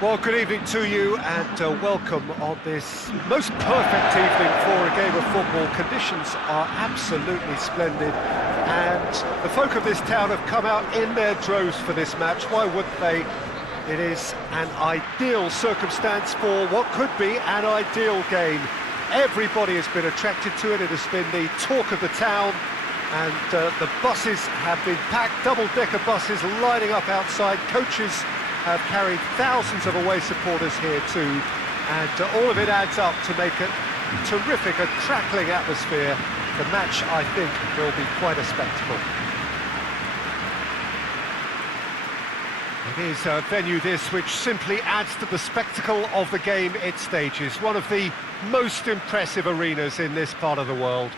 Well, good evening to you and welcome on this most perfect evening for a game of football. Conditions are absolutely splendid and the folk of this town have come out in their droves for this match. Why wouldn't they? It is an ideal circumstance for what could be an ideal game. Everybody has been attracted to it. It has been the talk of the town, and the buses have been packed, double-decker buses lining up outside. Coaches have carried thousands of away supporters here too, and all of it adds up to make it terrific, a crackling atmosphere. The match, I think, will be quite a spectacle. It is a venue this which simply adds to the spectacle of the game it stages. One of the most impressive arenas in this part of the world.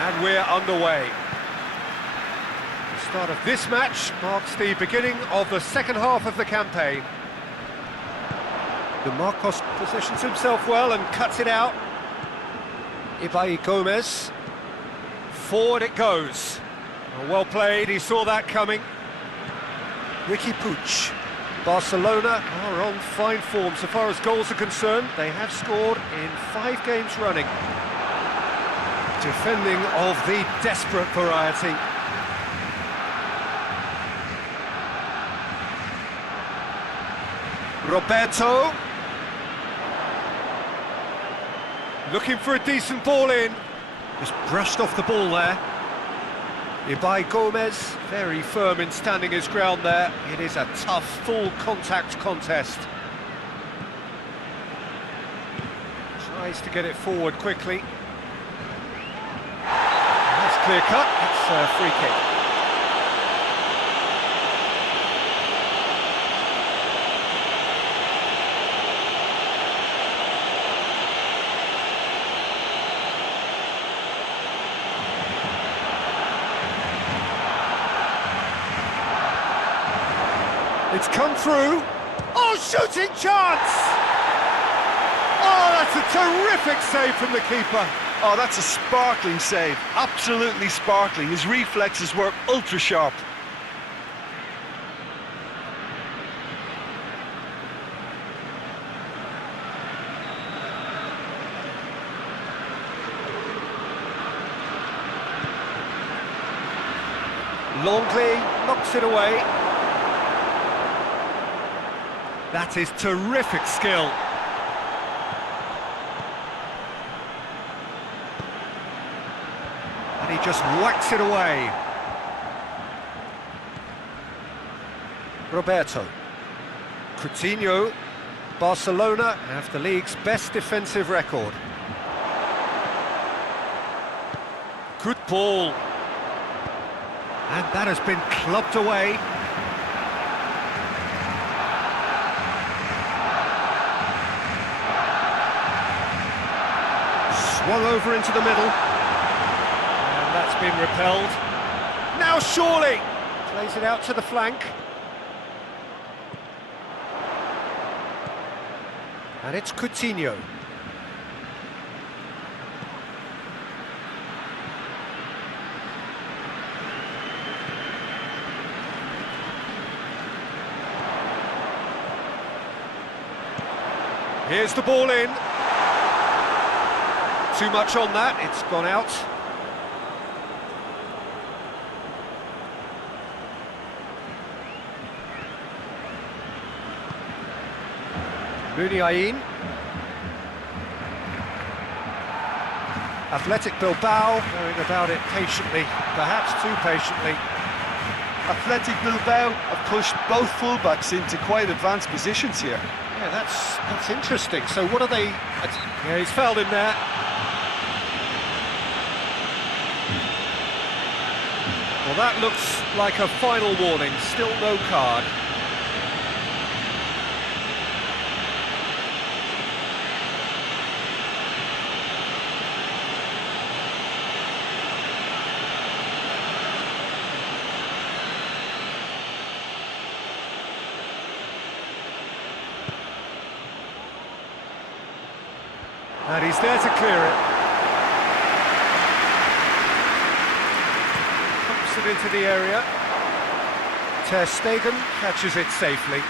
And we're underway. The start of this match marks the beginning of the second half of the campaign. Marcos positions himself well and cuts it out. Ibai Gomez. Forward it goes. Well played, he saw that coming. Ricky Puig. Barcelona are on fine form so far as goals are concerned. They have scored in 5 games running. Defending of the desperate variety. Roberto. Looking for a decent ball in. Just brushed off the ball there. Ibai Gomez, very firm in standing his ground there. It is a tough, full contact contest. Tries to get it forward quickly. Clear cut, it's a free kick. It's come through. Oh, shooting chance! Oh, that's a terrific save from the keeper. Oh, that's a sparkling save, absolutely sparkling. His reflexes were ultra sharp. Longley knocks it away. That is terrific skill. He just whacks it away. Roberto. Coutinho. Barcelona have the league's best defensive record. Good ball. And that has been clubbed away. Swung over into the middle. That's been repelled. Now surely! Plays it out to the flank. And it's Coutinho. Here's the ball in. Too much on that, it's gone out. Mineiro. Athletic Bilbao going about it patiently, perhaps too patiently. Athletic Bilbao have pushed both fullbacks into quite advanced positions here. Yeah, that's interesting. So what are they... Yeah, he's fouled him there. Well, that looks like a final warning, still no card. And he's there to clear it. Pumps it into the area. Ter Stegen catches it safely.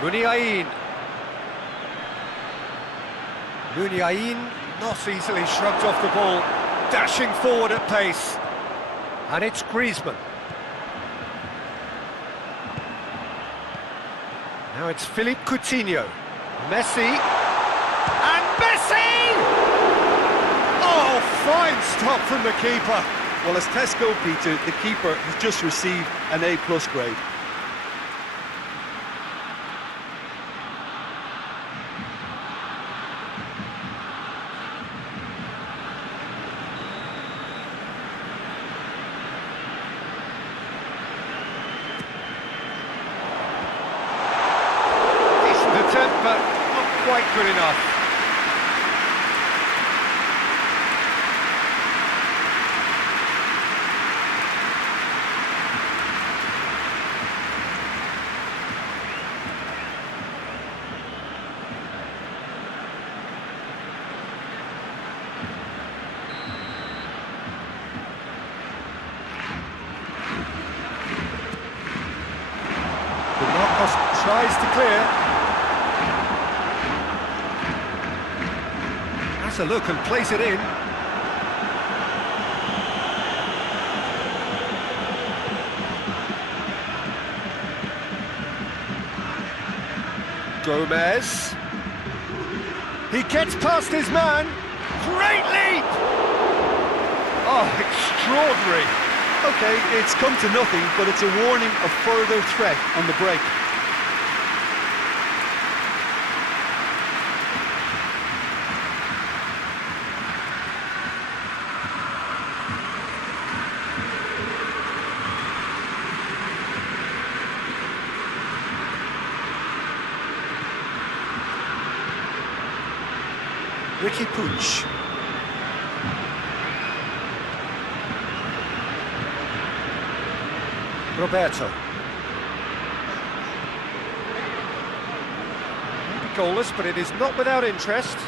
Muniain. Muniain not easily shrugged off the ball, dashing forward at pace. And it's Griezmann. Now it's Philippe Coutinho. Messi. And Messi! Oh, fine stop from the keeper. Well, as Tesco, Peter, the keeper has just received an A+ grade. But not quite good enough. Olympiakos tries to clear. A look and plays it in. Gomez. He gets past his man. Great leap! Oh, extraordinary. Okay, it's come to nothing, but it's a warning of further threat on the break. Ricky Puig. Roberto. Maybe goalless, but it is not without interest.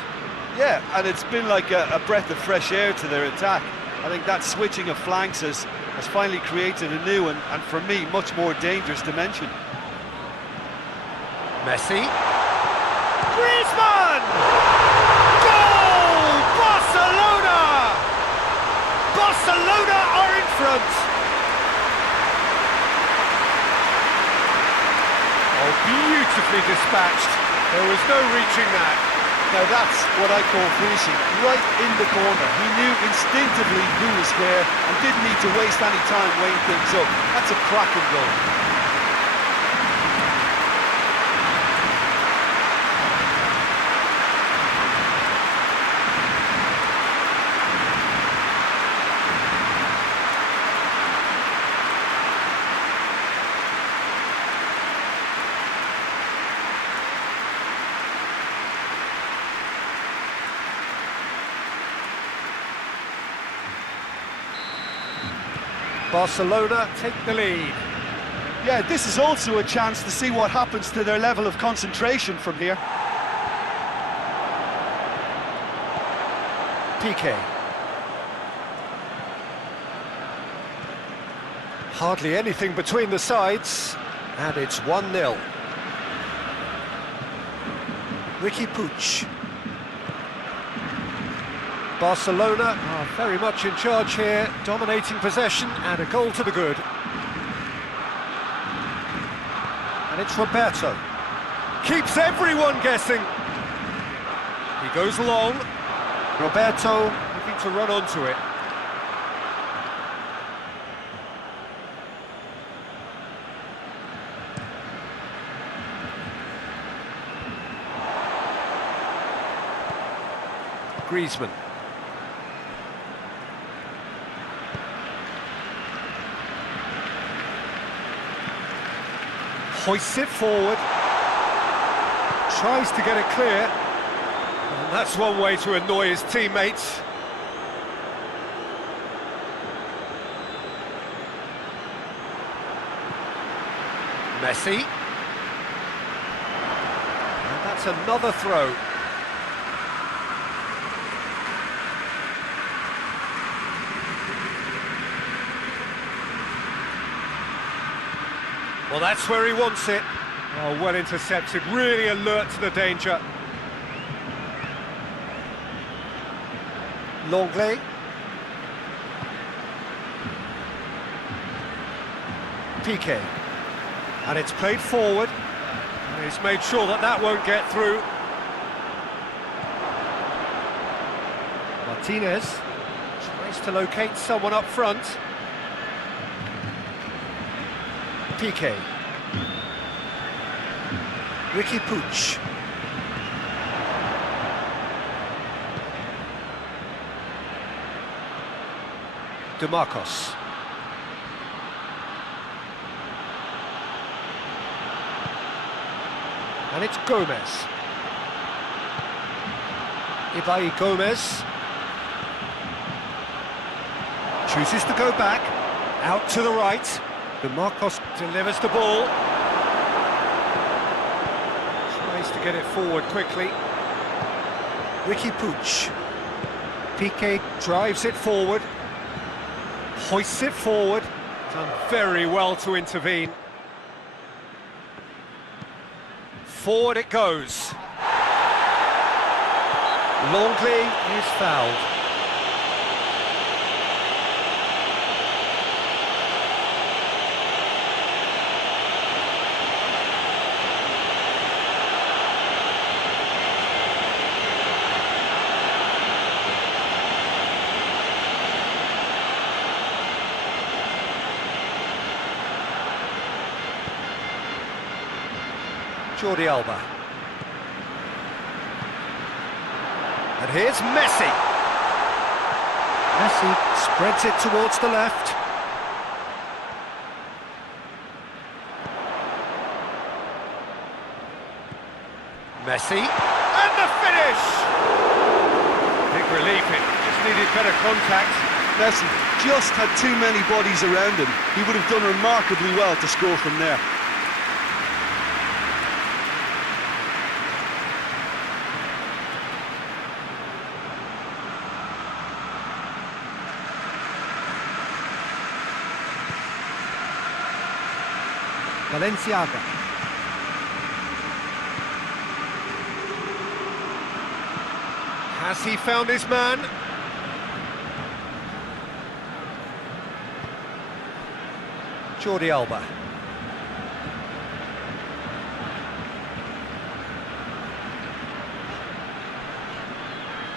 Yeah, and it's been like a breath of fresh air to their attack. I think that switching of flanks has finally created a new and for me, much more dangerous dimension. Messi. Griezmann! Goal! Barcelona! Barcelona are in front. Oh, beautifully dispatched. There was no reaching that. Now that's what I call finishing, right in the corner. He knew instinctively who was where and didn't need to waste any time weighing things up. That's a cracking goal. Barcelona take the lead. Yeah, this is also a chance to see what happens to their level of concentration from here. Piqué. Hardly anything between the sides, and it's 1-0. Ricky Puig. Barcelona are very much in charge here, dominating possession and a goal to the good. And it's Roberto. Keeps everyone guessing. He goes long. Roberto looking to run onto it. Griezmann. Hoists it forward, tries to get it clear, and that's one way to annoy his teammates. Messi. it's another throw. Well, that's where he wants it. Oh, well intercepted, really alert to the danger. Longley. Piqué. And it's played forward. And he's made sure that that won't get through. Martinez tries to locate someone up front. Piqué. Ricky Puig. DeMarcos. And it's Gomez. Ibai Gomez. Chooses to go back. Out to the right. DeMarcos delivers the ball. Tries to get it forward quickly. Ricky Puig. Piqué drives it forward. Hoists it forward. Done very well to intervene. Forward it goes. Longley is fouled. Jordi Alba. And here's Messi. Messi spreads it towards the left. Messi. And the finish! Big relief, it just needed better contact. Messi just had too many bodies around him. He would have done remarkably well to score from there. Valenciaga. Has he found his man? Jordi Alba.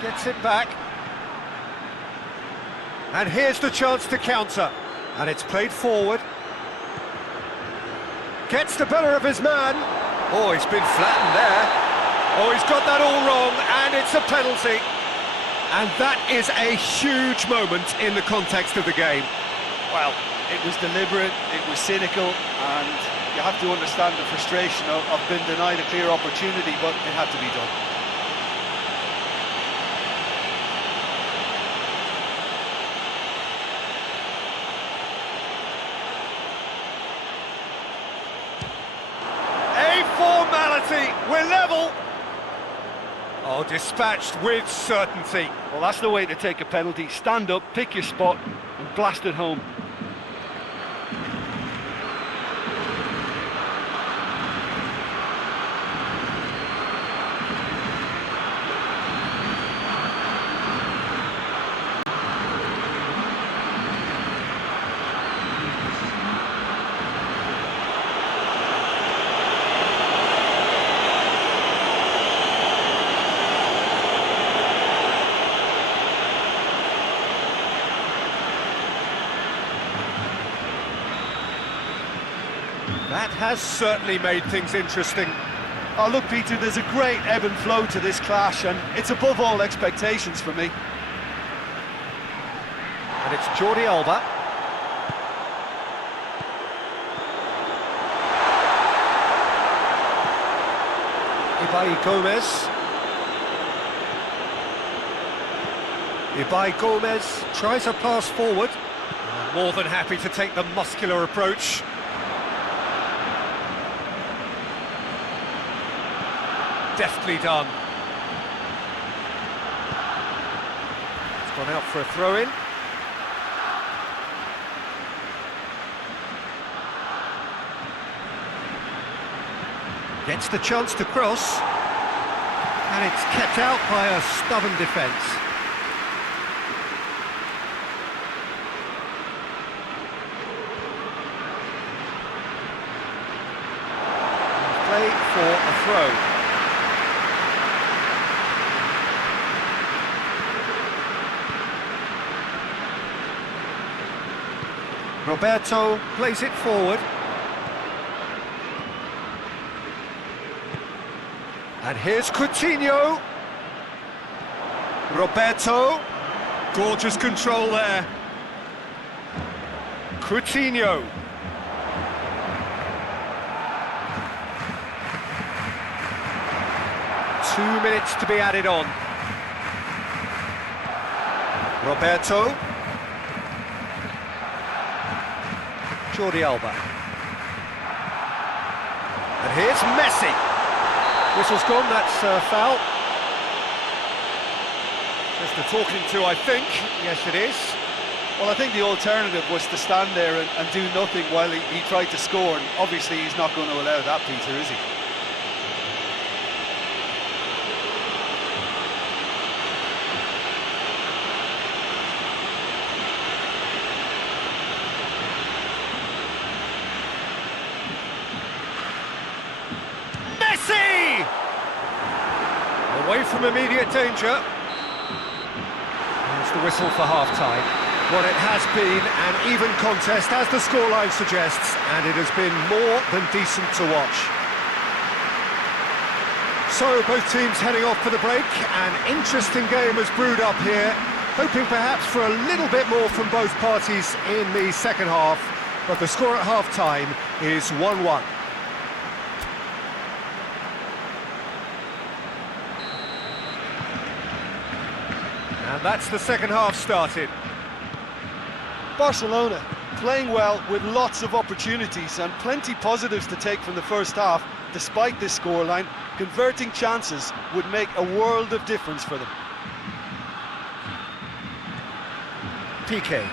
Gets it back. And here's the chance to counter. And it's played forward. Gets the better of his man. Oh, he's been flattened there. Oh, he's got that all wrong, and it's a penalty. And that is a huge moment in the context of the game. Well, it was deliberate, it was cynical, and you have to understand the frustration of being denied a clear opportunity, but it had to be done. We're level. Oh, dispatched with certainty. Well, that's the way to take a penalty. Stand up, pick your spot, and blast it home. That has certainly made things interesting. Oh, look, Peter, there's a great ebb and flow to this clash, and it's above all expectations for me. And it's Jordi Alba. Ibai Gomez. Ibai Gomez tries a pass forward. More than happy to take the muscular approach. Deftly done. It's gone out for a throw-in. Gets the chance to cross. And it's kept out by a stubborn defence. Play for a throw. Roberto plays it forward. And here's Coutinho. Roberto. Gorgeous control there. Coutinho. Two minutes to be added on. Roberto. Jordi Alba. And here's Messi. Whistle's gone, that's foul. Just the talking to, I think. Yes, it is. Well, I think the alternative was to stand there and do nothing while he tried to score, and obviously he's not going to allow that, Peter, is he? Messi! Away from immediate danger. There's the whistle for half-time. Well, it has been an even contest, as the scoreline suggests, and it has been more than decent to watch. So, both teams heading off for the break. An interesting game has brewed up here, hoping perhaps for a little bit more from both parties in the second half, but the score at half-time is 1-1. And that's the second half started. Barcelona playing well with lots of opportunities and plenty positives to take from the first half. Despite this scoreline, converting chances would make a world of difference for them. PK.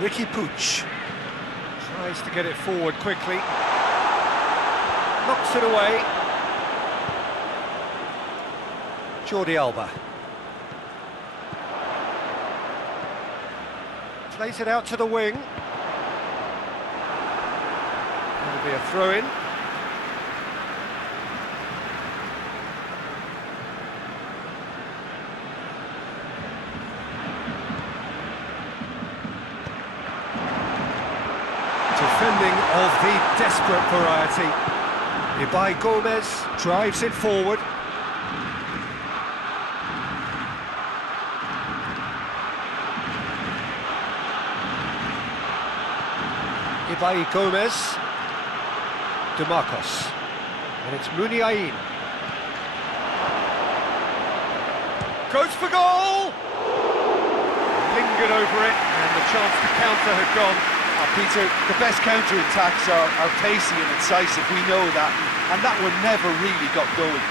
Ricky Puig tries to get it forward quickly. Knocks it away. Jordi Alba. Plays it out to the wing. That'll be a throw-in. Defending of the desperate variety. Ibai Gomez drives it forward. Ibai Gomez. DeMarcos. And it's Muniain. Goes for goal! Lingered over it, and the chance to counter had gone. Peter, the best counter-attacks are pacey and incisive, we know that, and that one never really got going.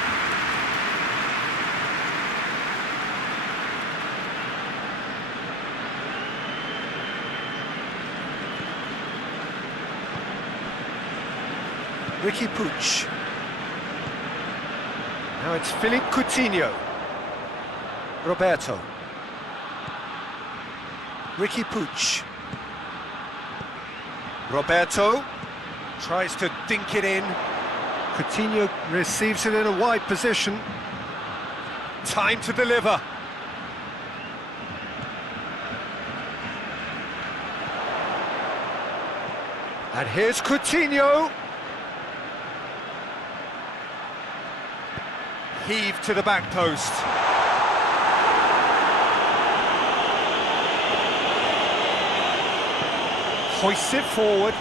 Ricky Puig. Now it's Philippe Coutinho. Roberto. Ricky Puig. Roberto tries to dink it in. Coutinho receives it in a wide position. Time to deliver. And here's Coutinho. Heave to the back post. Hoists it forward.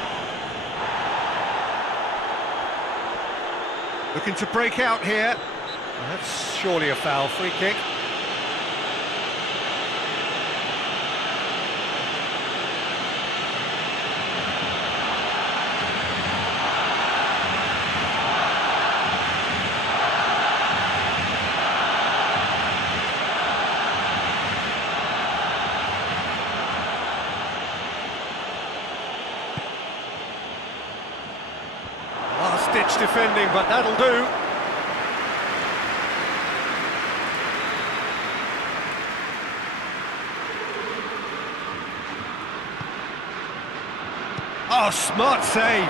Looking to break out here. Well, that's surely a foul. Free kick. last-ditch defending, but that'll do. Oh, smart save.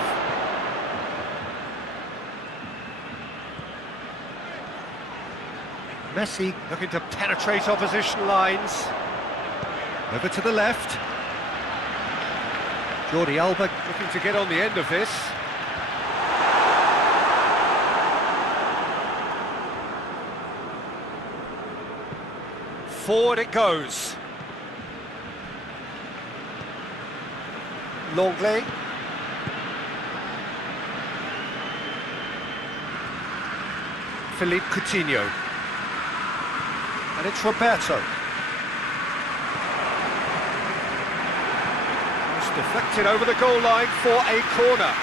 Messi looking to penetrate opposition lines. Over to the left. Jordi Alba looking to get on the end of this. Forward it goes. Longley. Philippe Coutinho. And it's Roberto. It's deflected over the goal line for a corner.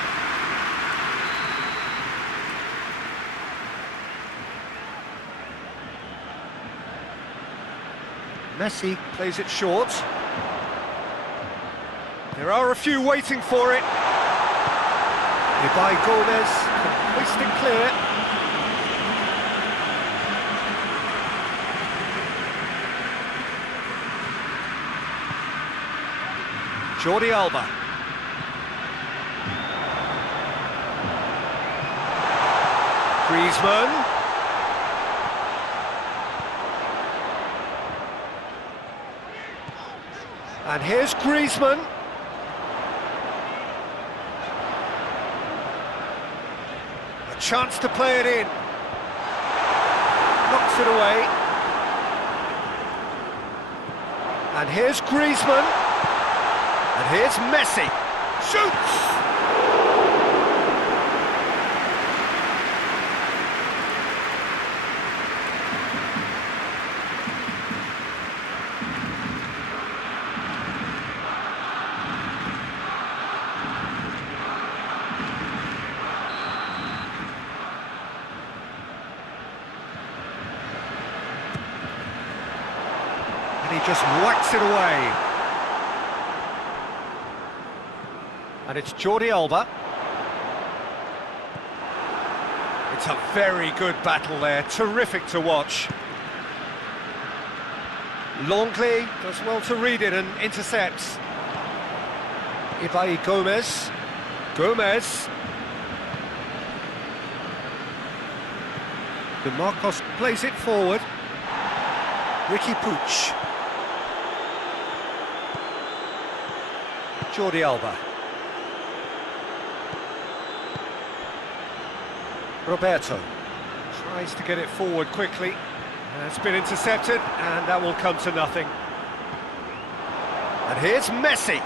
Messi plays it short. There are a few waiting for it. Ibai Gomez can hoist it clear. Jordi Alba. Griezmann. And here's Griezmann. A chance to play it in. Knocks it away. And here's Griezmann. And here's Messi. Shoots! And he just whacks it away. And it's Jordi Alba. It's a very good battle there, terrific to watch. Longley does well to read it and intercepts. Ibai Gomez. Gomez. DeMarcos plays it forward. Ricky Puig. Jordi Alba. Roberto tries to get it forward quickly. It's been intercepted, and that will come to nothing. And here's Messi.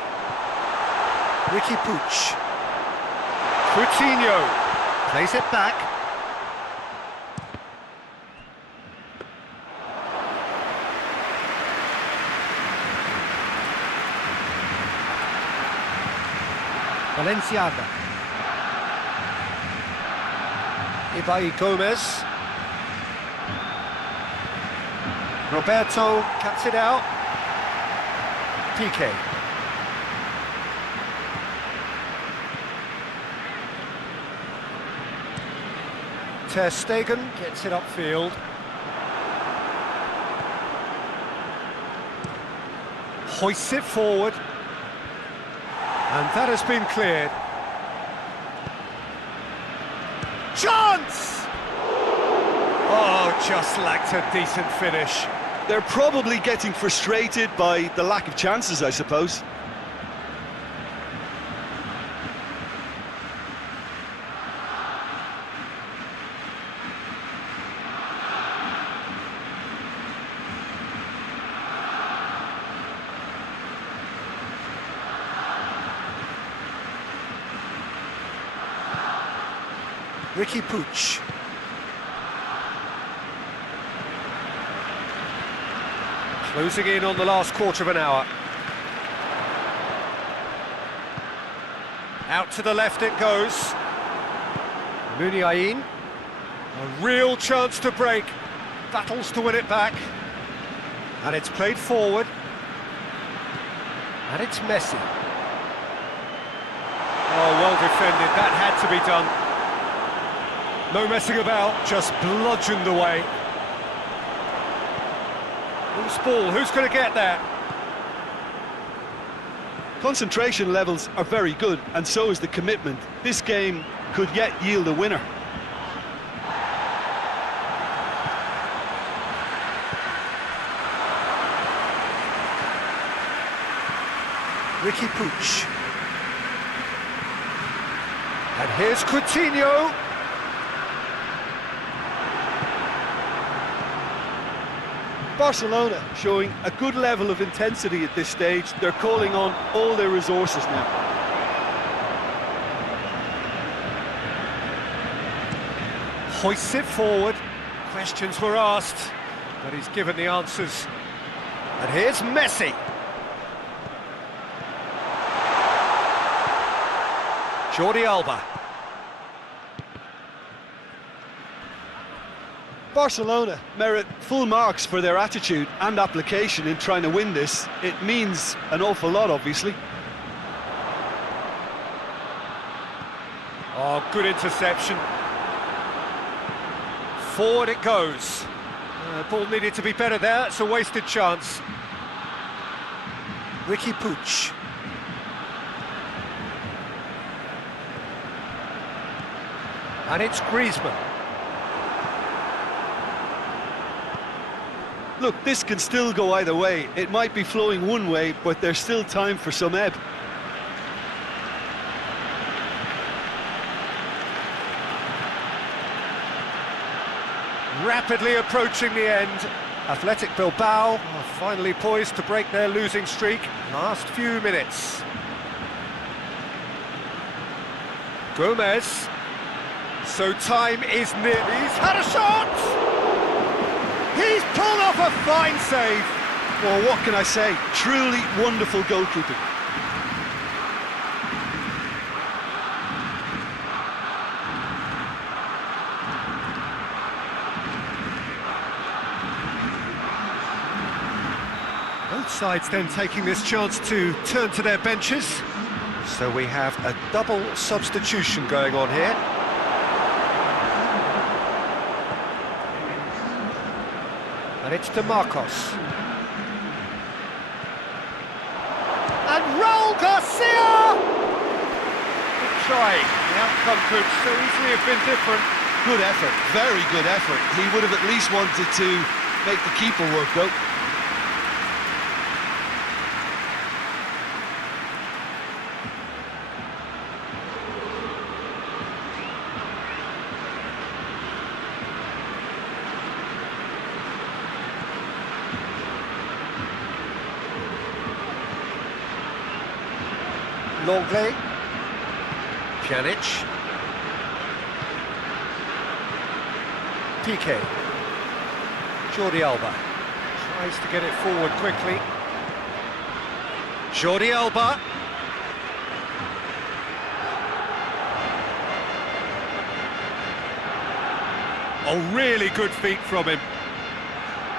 Ricky Puig. Coutinho plays it back. Valenciaga. Ibai Gomez. Roberto cuts it out. PK. Ter Stegen gets it upfield. Hoists it forward. And that has been cleared. Chance! Oh, just lacked a decent finish. They're probably getting frustrated by the lack of chances, I suppose. Ricky Puig. Closing in on the last quarter of an hour. Out to the left it goes. Muniain. A real chance to break. Battles to win it back. And it's played forward. And it's Messi. Oh, well defended. That had to be done. No messing about, just bludgeoned away. Loose ball, who's going to get that? Concentration levels are very good, and so is the commitment. This game could yet yield a winner. Ricky Puig. And here's Coutinho. Barcelona showing a good level of intensity at this stage. They're calling on all their resources now. Hoists it forward. Questions were asked, but he's given the answers. And here's Messi. Jordi Alba. Barcelona merit full marks for their attitude and application in trying to win this. It means an awful lot, obviously. Oh, good interception. Forward it goes. Ball needed to be better there, it's a wasted chance. Ricky Puig. And it's Griezmann. Look, this can still go either way. It might be flowing one way, but there's still time for some ebb. Rapidly approaching the end. Athletic Bilbao are finally poised to break their losing streak. Last few minutes. Gomez. So time is near. He's had a shot! He's pulled off a fine save. Well, what can I say? Truly wonderful goalkeeping. Both sides then taking this chance to turn to their benches. So we have a double substitution going on here. And it's to Marcos. And Raul Garcia! Good try. The outcome could so easily have been different. Good effort, very good effort. He would have at least wanted to make the keeper work, though. Longley, Pjanic, Piqué, Jordi Alba tries to get it forward quickly. Jordi Alba. Oh, really good feet from him.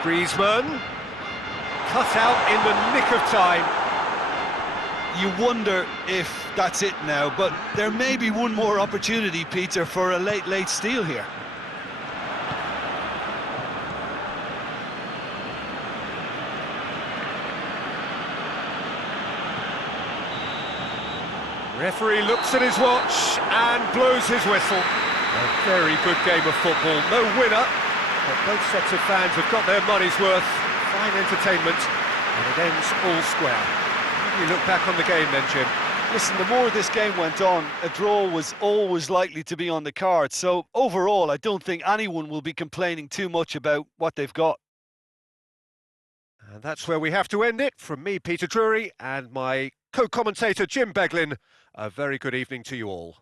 Griezmann, cut out in the nick of time. You wonder if that's it now, but there may be one more opportunity, Peter, for a late steal here. Referee looks at his watch and blows his whistle. A very good game of football, no winner, but both sets of fans have got their money's worth. Fine entertainment, and it ends all square. How do you look back on the game then, Jim? Listen, the more this game went on, a draw was always likely to be on the card. So overall, I don't think anyone will be complaining too much about what they've got. And that's where we have to end it. From me, Peter Drury, and my co-commentator, Jim Beglin, a very good evening to you all.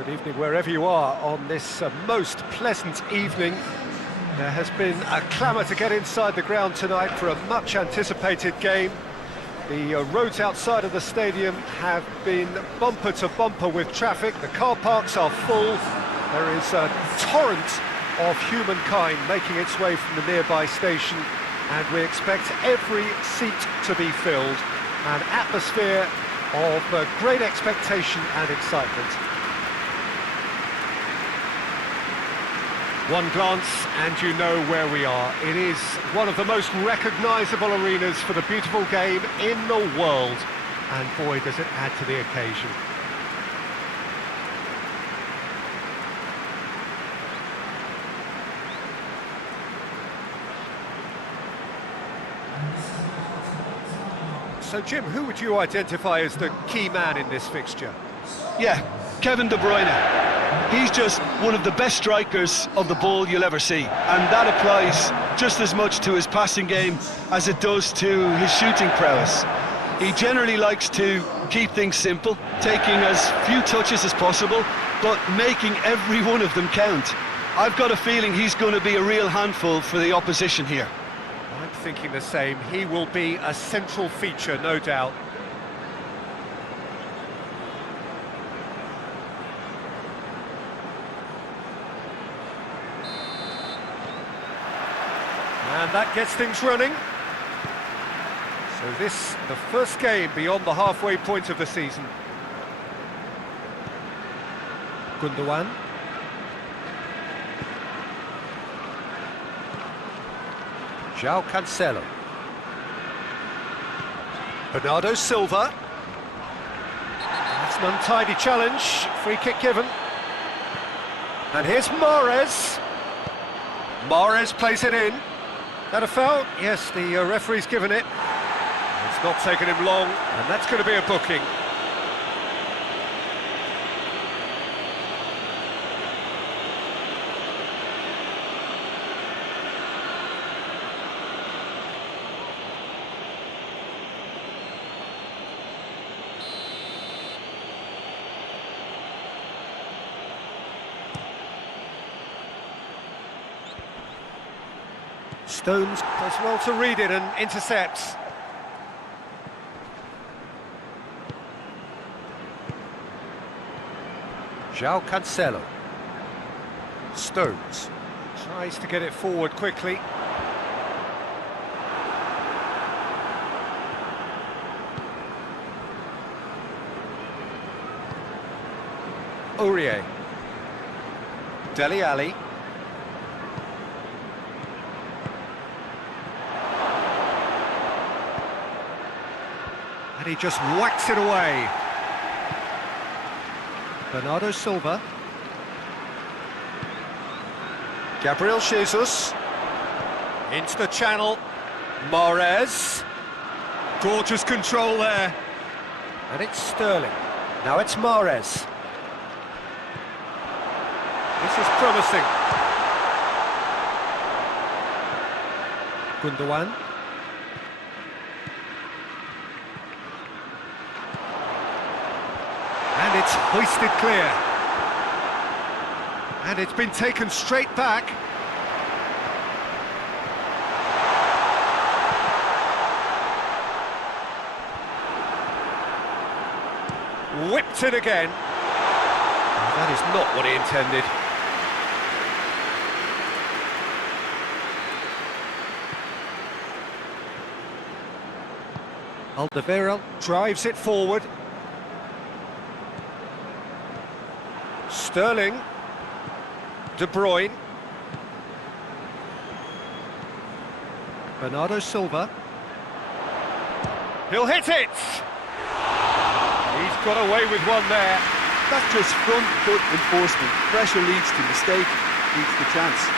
Good evening wherever you are on this most pleasant evening. There has been a clamour to get inside the ground tonight for a much anticipated game. The roads outside of the stadium have been bumper to bumper with traffic. The car parks are full. There is a torrent of humankind making its way from the nearby station, and we expect every seat to be filled. An atmosphere of great expectation and excitement. One glance and you know where we are. It is one of the most recognisable arenas for the beautiful game in the world, and boy does it add to the occasion. So Jim, who would you identify as the key man in this fixture? Yeah, Kevin De Bruyne. He's just one of the best strikers of the ball you'll ever see, and that applies just as much to his passing game as it does to his shooting prowess. He generally likes to keep things simple, taking as few touches as possible, but making every one of them count. I've got a feeling he's going to be a real handful for the opposition here. I'm thinking the same. He will be a central feature, no doubt. And that gets things running. So this, the first game beyond the halfway point of the season. Gundogan. João Cancelo. Bernardo Silva. That's an untidy challenge. Free kick given. And here's Mahrez. Mahrez plays it in. That a foul? Yes, the referee's given it. It's not taken him long, and that's going to be a booking. Stones does well to read it and intercepts. João Cancelo. Stones tries to get it forward quickly. Aurier. Dele Alli. And he just whacks it away. Bernardo Silva. Gabriel Jesus. Into the channel. Mahrez. Gorgeous control there. And it's Sterling. Now it's Mahrez. This is promising. Gundogan. And it's hoisted clear. And it's been taken straight back. Whipped it again. That is not what he intended. Alderweireld drives it forward. Sterling. De Bruyne. Bernardo Silva. He'll hit it! He's got away with one there. That's just front foot enforcement. Pressure leads to mistake, leads to chance.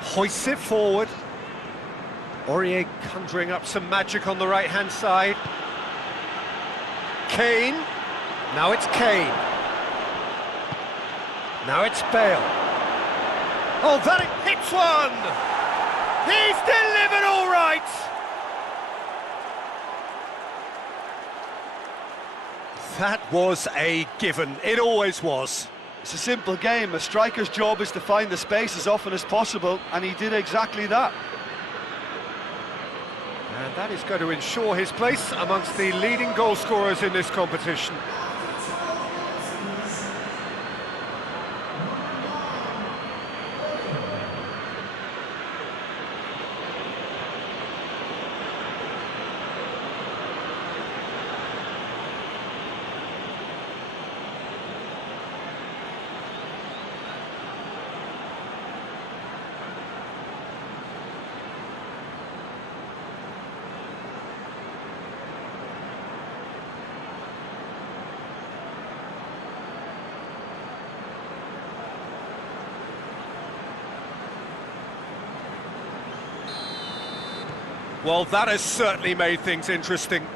Hoists it forward. Aurier conjuring up some magic on the right-hand side. Kane. Now it's Kane. Now it's Bale. Oh, that hits one! He's delivered all right! That was a given. It always was. It's a simple game. A striker's job is to find the space as often as possible, and he did exactly that. And that is going to ensure his place amongst the leading goal scorers in this competition. Well, that has certainly made things interesting.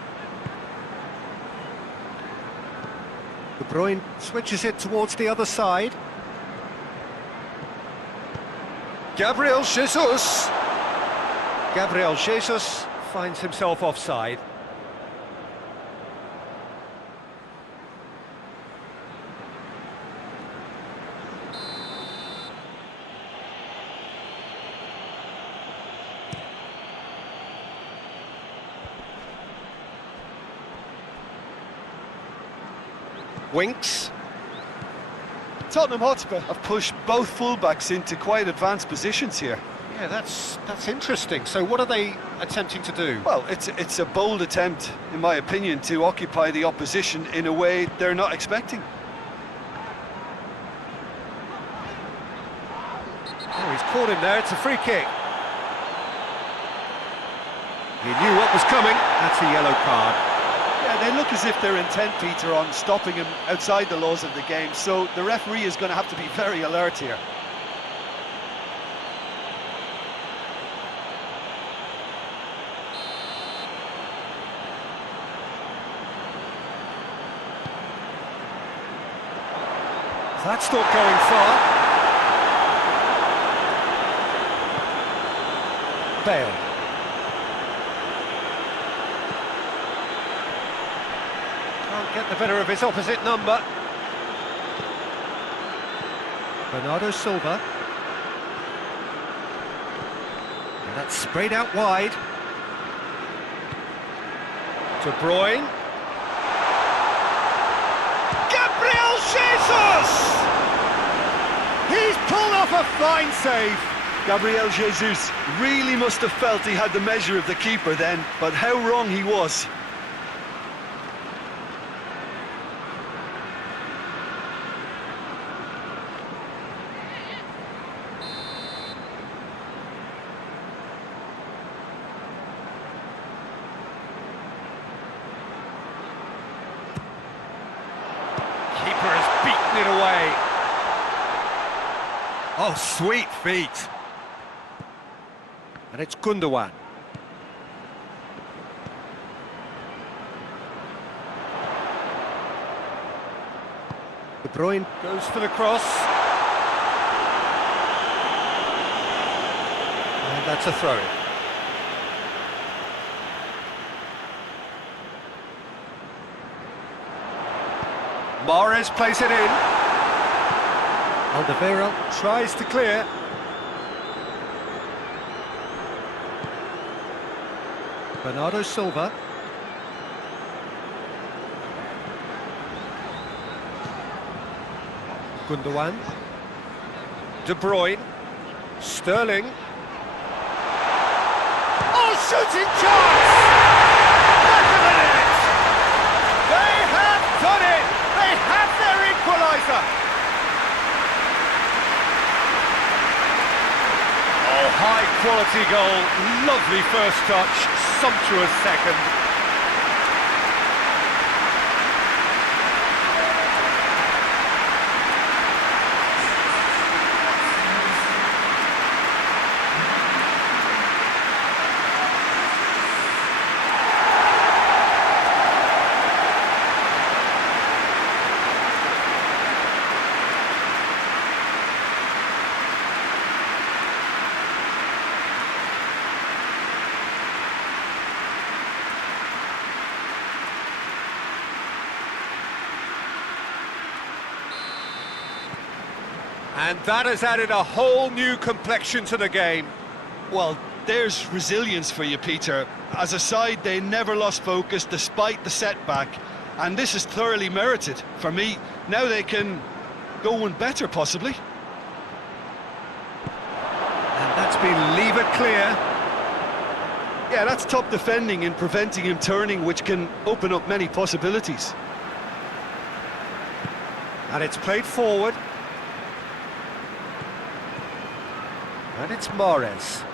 De Bruyne switches it towards the other side. Gabriel Jesus! Gabriel Jesus finds himself offside. Winks. Tottenham Hotspur have pushed both fullbacks into quite advanced positions here. Yeah, that's interesting. So what are they attempting to do? Well, it's a bold attempt, in my opinion, to occupy the opposition in a way they're not expecting. Oh, he's caught him there. It's a free kick. He knew what was coming. That's a yellow card. Yeah, they look as if they're intent, Peter, on stopping him outside the laws of the game, so the referee is going to have to be very alert here. That's not going far. Bale. Can't get the better of his opposite number. Bernardo Silva. And that's sprayed out wide. De Bruyne. Gabriel Jesus! He's pulled off a fine save. Gabriel Jesus really must have felt he had the measure of the keeper then, but how wrong he was. Keeper has beaten it away. Oh, sweet feet. And it's Gundogan. De Bruyne goes for the cross. And that's a throw-in. Mahrez plays it in. Alderweireld tries to clear. Bernardo Silva. Gundogan. De Bruyne. Sterling. Oh, shooting chance! Back of the net! They have done it! They have their equaliser! Oh, high quality goal, lovely first touch, sumptuous second. And that has added a whole new complexion to the game. Well, there's resilience for you, Peter. As a side, they never lost focus despite the setback, and this is thoroughly merited. For me, now they can go one better, possibly. And that's been levered clear. Yeah, that's top defending and preventing him turning, which can open up many possibilities. And it's played forward. And it's Mahrez.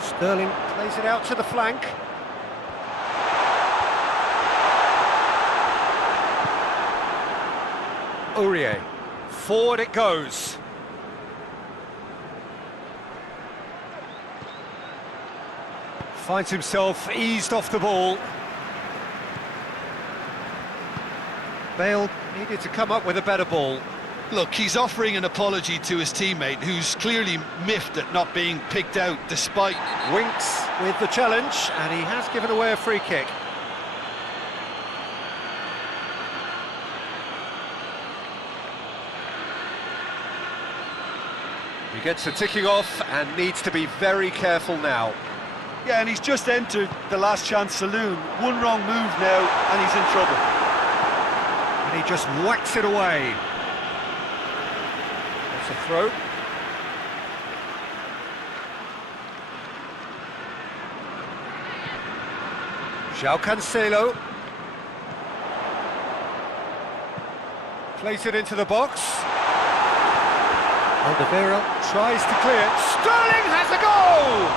Sterling plays it out to the flank. Aurier. Forward it goes. Finds himself eased off the ball. Bale needed to come up with a better ball. Look, he's offering an apology to his teammate, who's clearly miffed at not being picked out despite... Winks with the challenge, and he has given away a free kick. He gets the ticking off and needs to be very careful now. Yeah, and he's just entered the last chance saloon. One wrong move now, and he's in trouble. And he just whacks it away. That's a throw. João Cancelo. Plays it into the box. Alderweireld tries to clear. Sterling has a goal!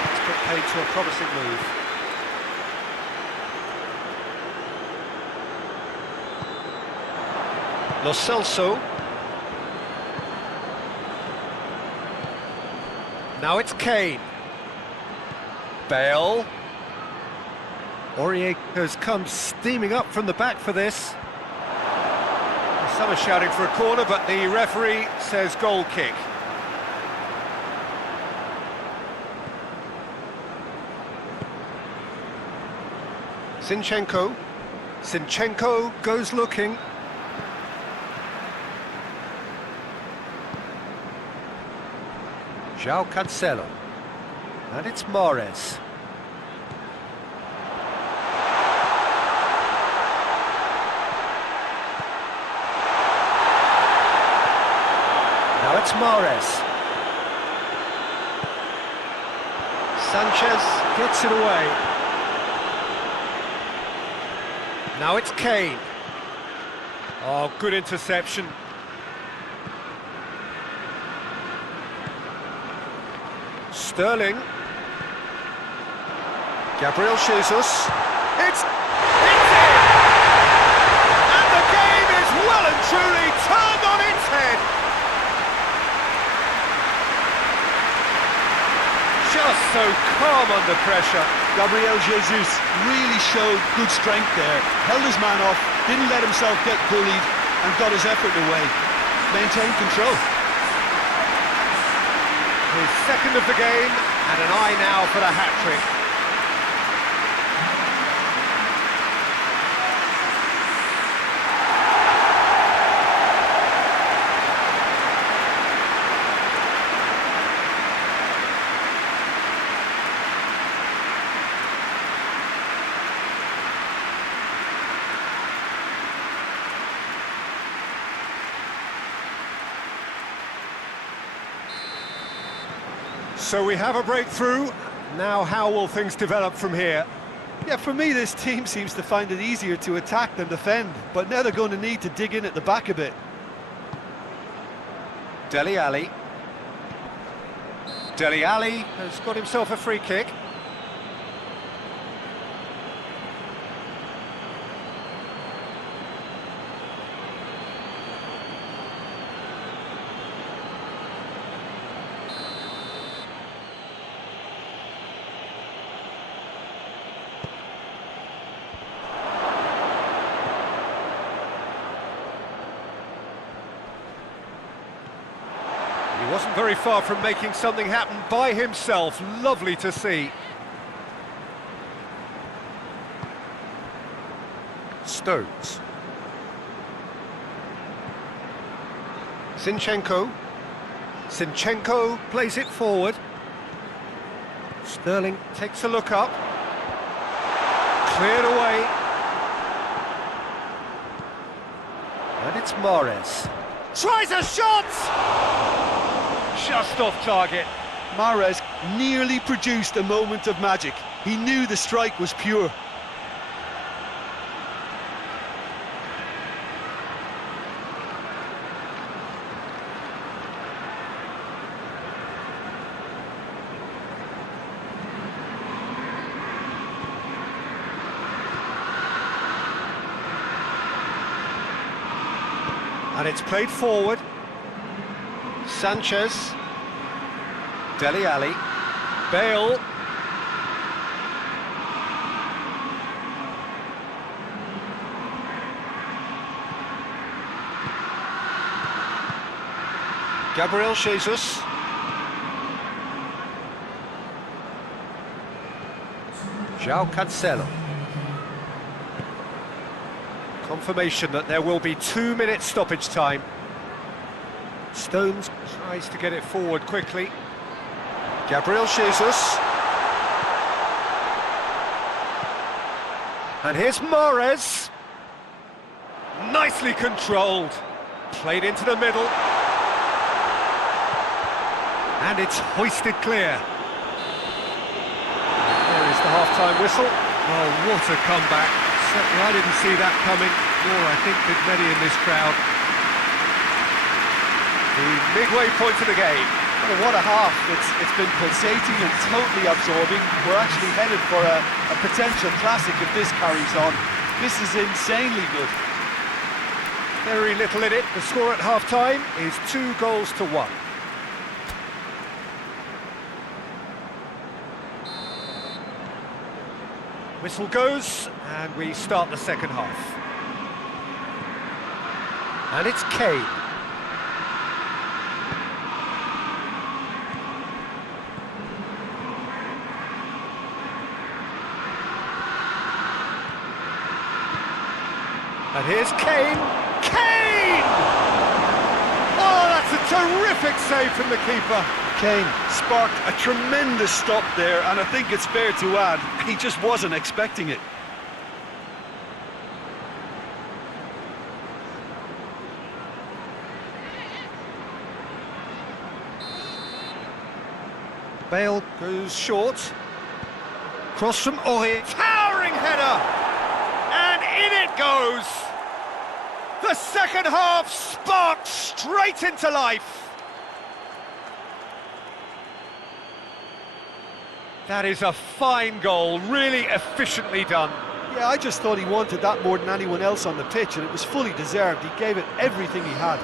Let's put paid to a promising move. Lo Celso. Now it's Kane. Bale. Aurier has come steaming up from the back for this. Some are shouting for a corner, but the referee says goal kick. Zinchenko. Zinchenko goes looking. João Cancelo. And it's Mahrez. Now it's Mahrez. Sanchez gets it away. Now it's Kane. Oh, good interception. Sterling. Gabriel Jesus. It's in! And the game is well and truly turned on its head. Just so calm under pressure. Gabriel Jesus really showed good strength there. Held his man off, didn't let himself get bullied, and got his effort away. Maintained control. His second of the game, and an eye now for the hat-trick. So we have a breakthrough. Now how will things develop from here? Yeah, for me, this team seems to find it easier to attack than defend, but now they're going to need to dig in at the back a bit. Dele Alli. Dele Alli has got himself a free kick. He wasn't very far from making something happen by himself. Lovely to see. Stones. Zinchenko. Zinchenko plays it forward. Sterling takes a look up. Cleared away. And it's Mahrez. Tries a shot! Just off target. Mahrez nearly produced a moment of magic. He knew the strike was pure. And it's played forward. Sanchez. Dele Alli. Bale. Gabriel Jesus. João Cancelo. Confirmation that there will be 2 minutes stoppage time. Stones tries to get it forward quickly. Gabriel Jesus. And here's Mahrez. Nicely controlled. Played into the middle. And it's hoisted clear. There is the half-time whistle. Oh, what a comeback. Certainly I didn't see that coming, nor I think did many in this crowd. The midway point of the game. Oh, what a half. It's been pulsating and totally absorbing. We're actually headed for a potential classic if this carries on. This is insanely good. Very little in it. The score at half-time is 2-1. Whistle goes, and we start the second half. And it's Kane. And here's Kane. Kane! Oh, that's a terrific save from the keeper. Kane sparked a tremendous stop there, and I think it's fair to add, he just wasn't expecting it. Bale goes short. Cross from Aurier. Towering header! And in it goes! The second half sparked straight into life. That is a fine goal, really efficiently done. Yeah, I just thought he wanted that more than anyone else on the pitch, and it was fully deserved. He gave it everything he had.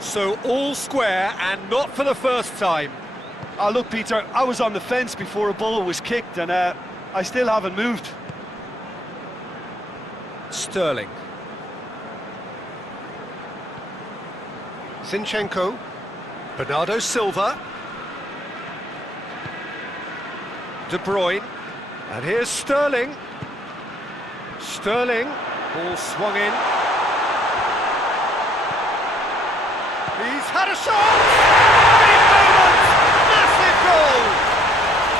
So all square, and not for the first time. Oh, look, Peter, I was on the fence before a ball was kicked, and I still haven't moved. Sterling. Zinchenko. Bernardo Silva. De Bruyne. And here's Sterling. Sterling. Ball swung in. He's had a shot! Big moment! Massive goal!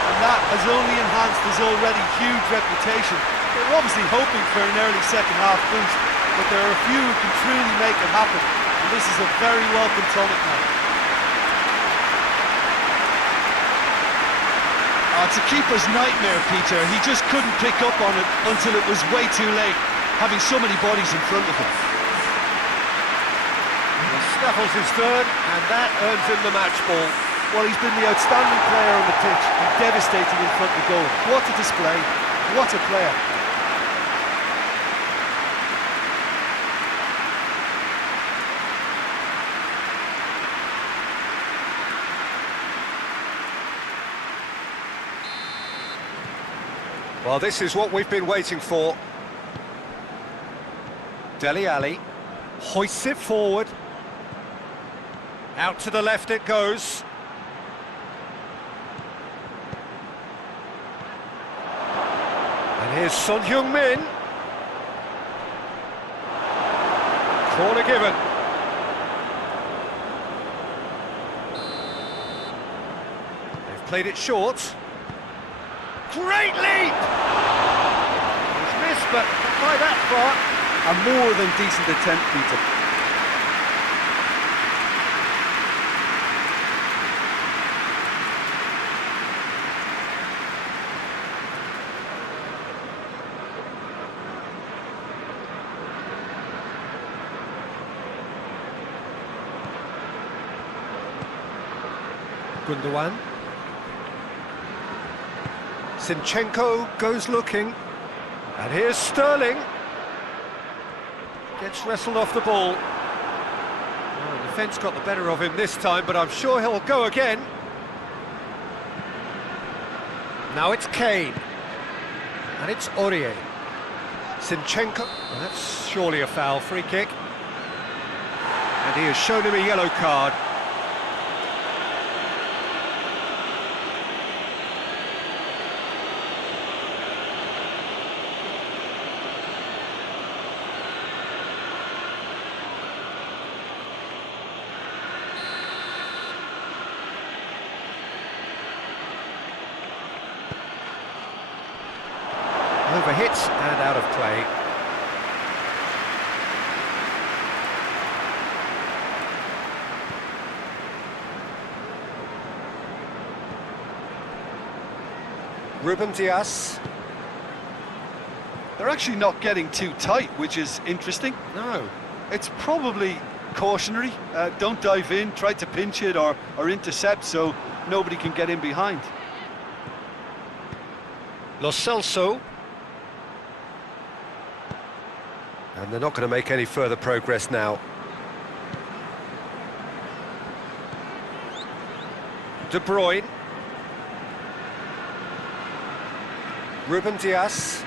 And that has only enhanced his already huge reputation. They're obviously hoping for an early second half boost, but there are a few who can truly make it happen, and this is a very welcome tonic now. Oh, it's a keeper's nightmare, Peter. He just couldn't pick up on it until it was way too late, having so many bodies in front of him. Snaffles his third, and that earns him the match ball. Well, he's been the outstanding player on the pitch and devastating in front of the goal. What a display, what a player. Well, this is what we've been waiting for. Dele Alli hoists it forward. Out to the left it goes. And here's Son Heung-min. Corner given. They've played it short. Great leap! He's missed, but not by that far. A more than decent attempt, Peter. Gundogan. Zinchenko goes looking. And here's Sterling. Gets wrestled off the ball. Well, the defence got the better of him this time, but I'm sure he'll go again. Now it's Kane. And it's Aurier. Zinchenko. Well, that's surely a foul, free kick. And he has shown him a yellow card. Overhit and out of play. Ruben Dias. They're actually not getting too tight, which is interesting. No. It's probably cautionary. Don't dive in, try to pinch it or intercept so nobody can get in behind. Lo Celso. And they're not going to make any further progress now. De Bruyne. Ruben Dias.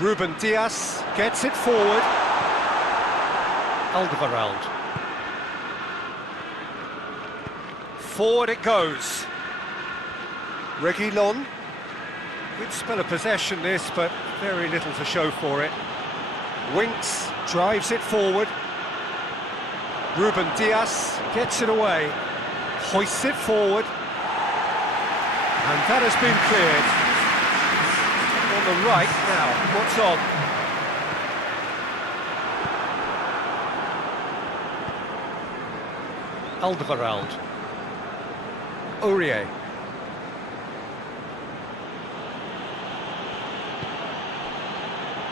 Ruben Dias gets it forward. Alderweireld. Forward it goes. Reguilon. Good spell of possession this, but very little to show for it. Winks drives it forward. Ruben Dias gets it away. Hoists it forward. And that has been cleared. On the right now, what's on? Alderweireld. Aurier.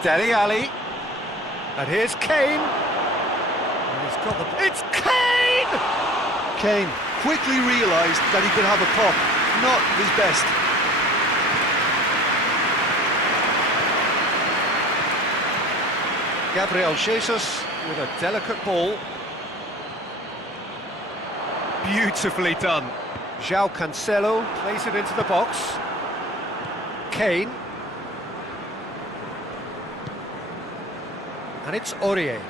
Dele Alli. And here's Kane. And he's got the... It's Kane! Kane quickly realised that he could have a pop. Not his best. Gabriel Jesus with a delicate ball. Beautifully done. João Cancelo plays it into the box. Kane. And it's Aurier.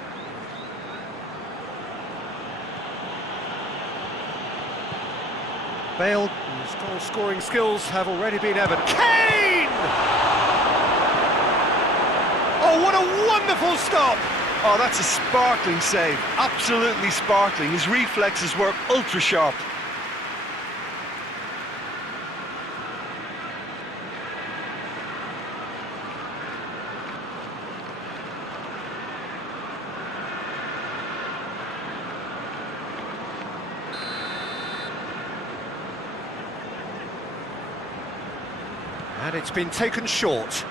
Bale, whose goal-scoring skills have already been evident. Kane! Oh, what a wonderful stop! Oh, that's a sparkling save. Absolutely sparkling. His reflexes were ultra-sharp. And it's been taken short.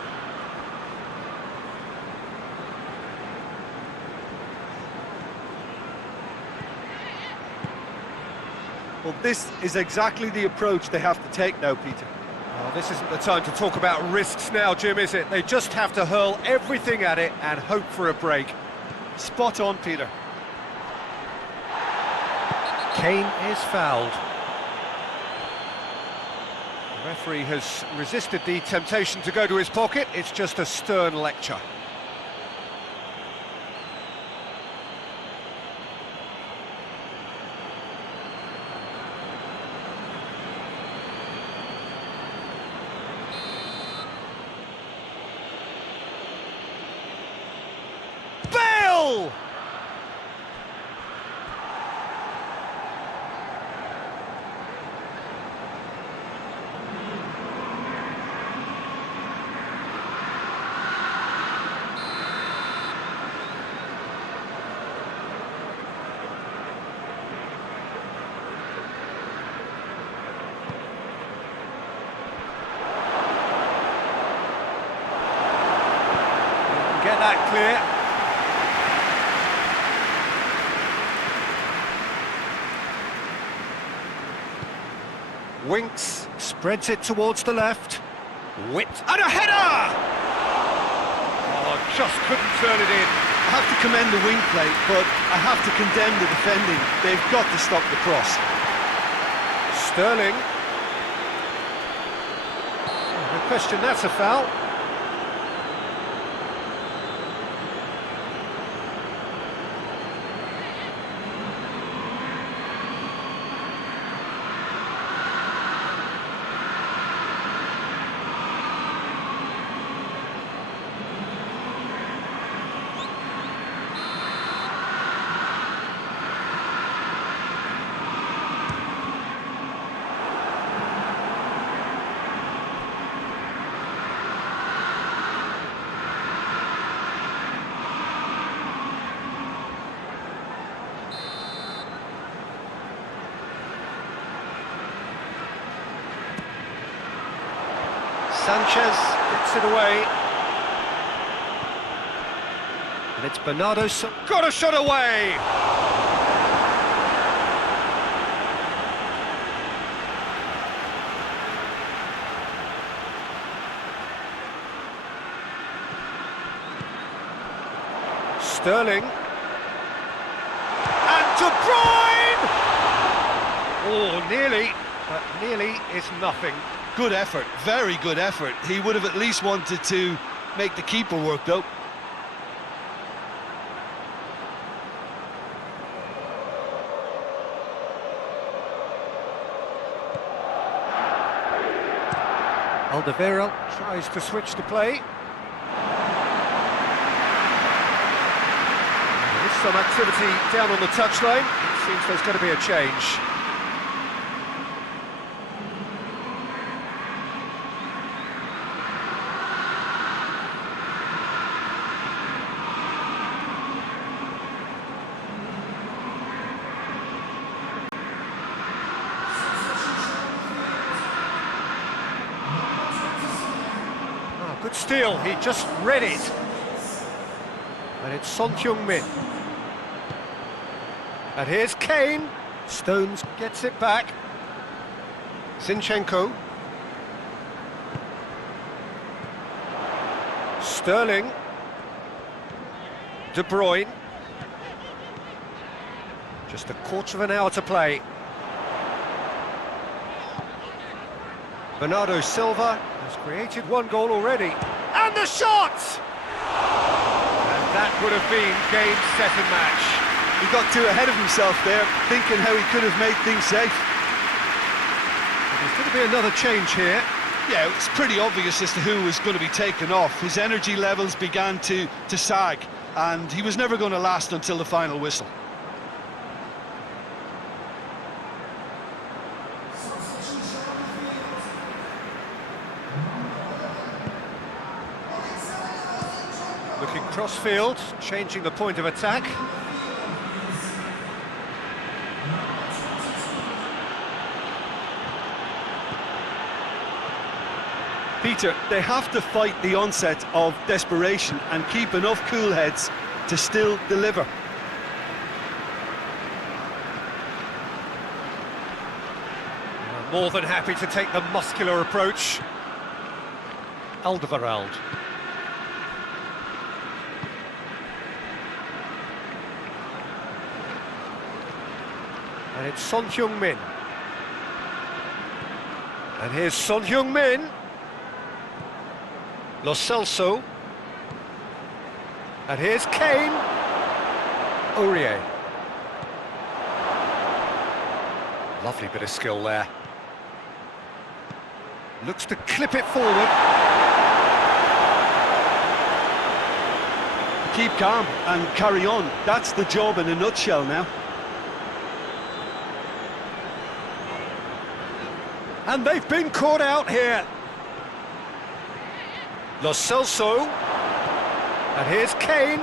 Well, this is exactly the approach they have to take now, Peter. Oh, this isn't the time to talk about risks now, Jim, is it? They just have to hurl everything at it and hope for a break. Spot on, Peter. Kane is fouled. The referee has resisted the temptation to go to his pocket. It's just a stern lecture. Bale! Get that clear. Winks, spreads it towards the left. Whipped, and a header! Oh, just couldn't turn it in. I have to commend the wing play, but I have to condemn the defending. They've got to stop the cross. Sterling. No question, that's a foul. Sanchez gets it away. And it's Bernardo, got a shot away! Sterling. And De Bruyne! Oh, nearly, but nearly is nothing. Good effort, very good effort. He would have at least wanted to make the keeper work, though. Alderweireld tries to switch the play. There is some activity down on the touchline. It seems there's going to be a change. Good steal, he just read it. And it's Son Heung-min. And here's Kane. Stones gets it back. Zinchenko. Sterling. De Bruyne. Just a quarter of an hour to play. Bernardo Silva has created one goal already. And the shot! And that would have been game, set and match. He got too ahead of himself there, thinking how he could have made things safe. And there's going to be another change here. Yeah, it's pretty obvious as to who was going to be taken off. His energy levels began to sag, and he was never going to last until the final whistle. Looking cross-field, changing the point of attack. Peter, they have to fight the onset of desperation and keep enough cool heads to still deliver. More than happy to take the muscular approach. Alderweireld. And it's Son Heung-min. And here's Son Heung-min. Lo Celso. And here's Kane. Aurier. Lovely bit of skill there. Looks to clip it forward. Keep calm and carry on. That's the job in a nutshell now. And they've been caught out here. Lo Celso. And here's Kane.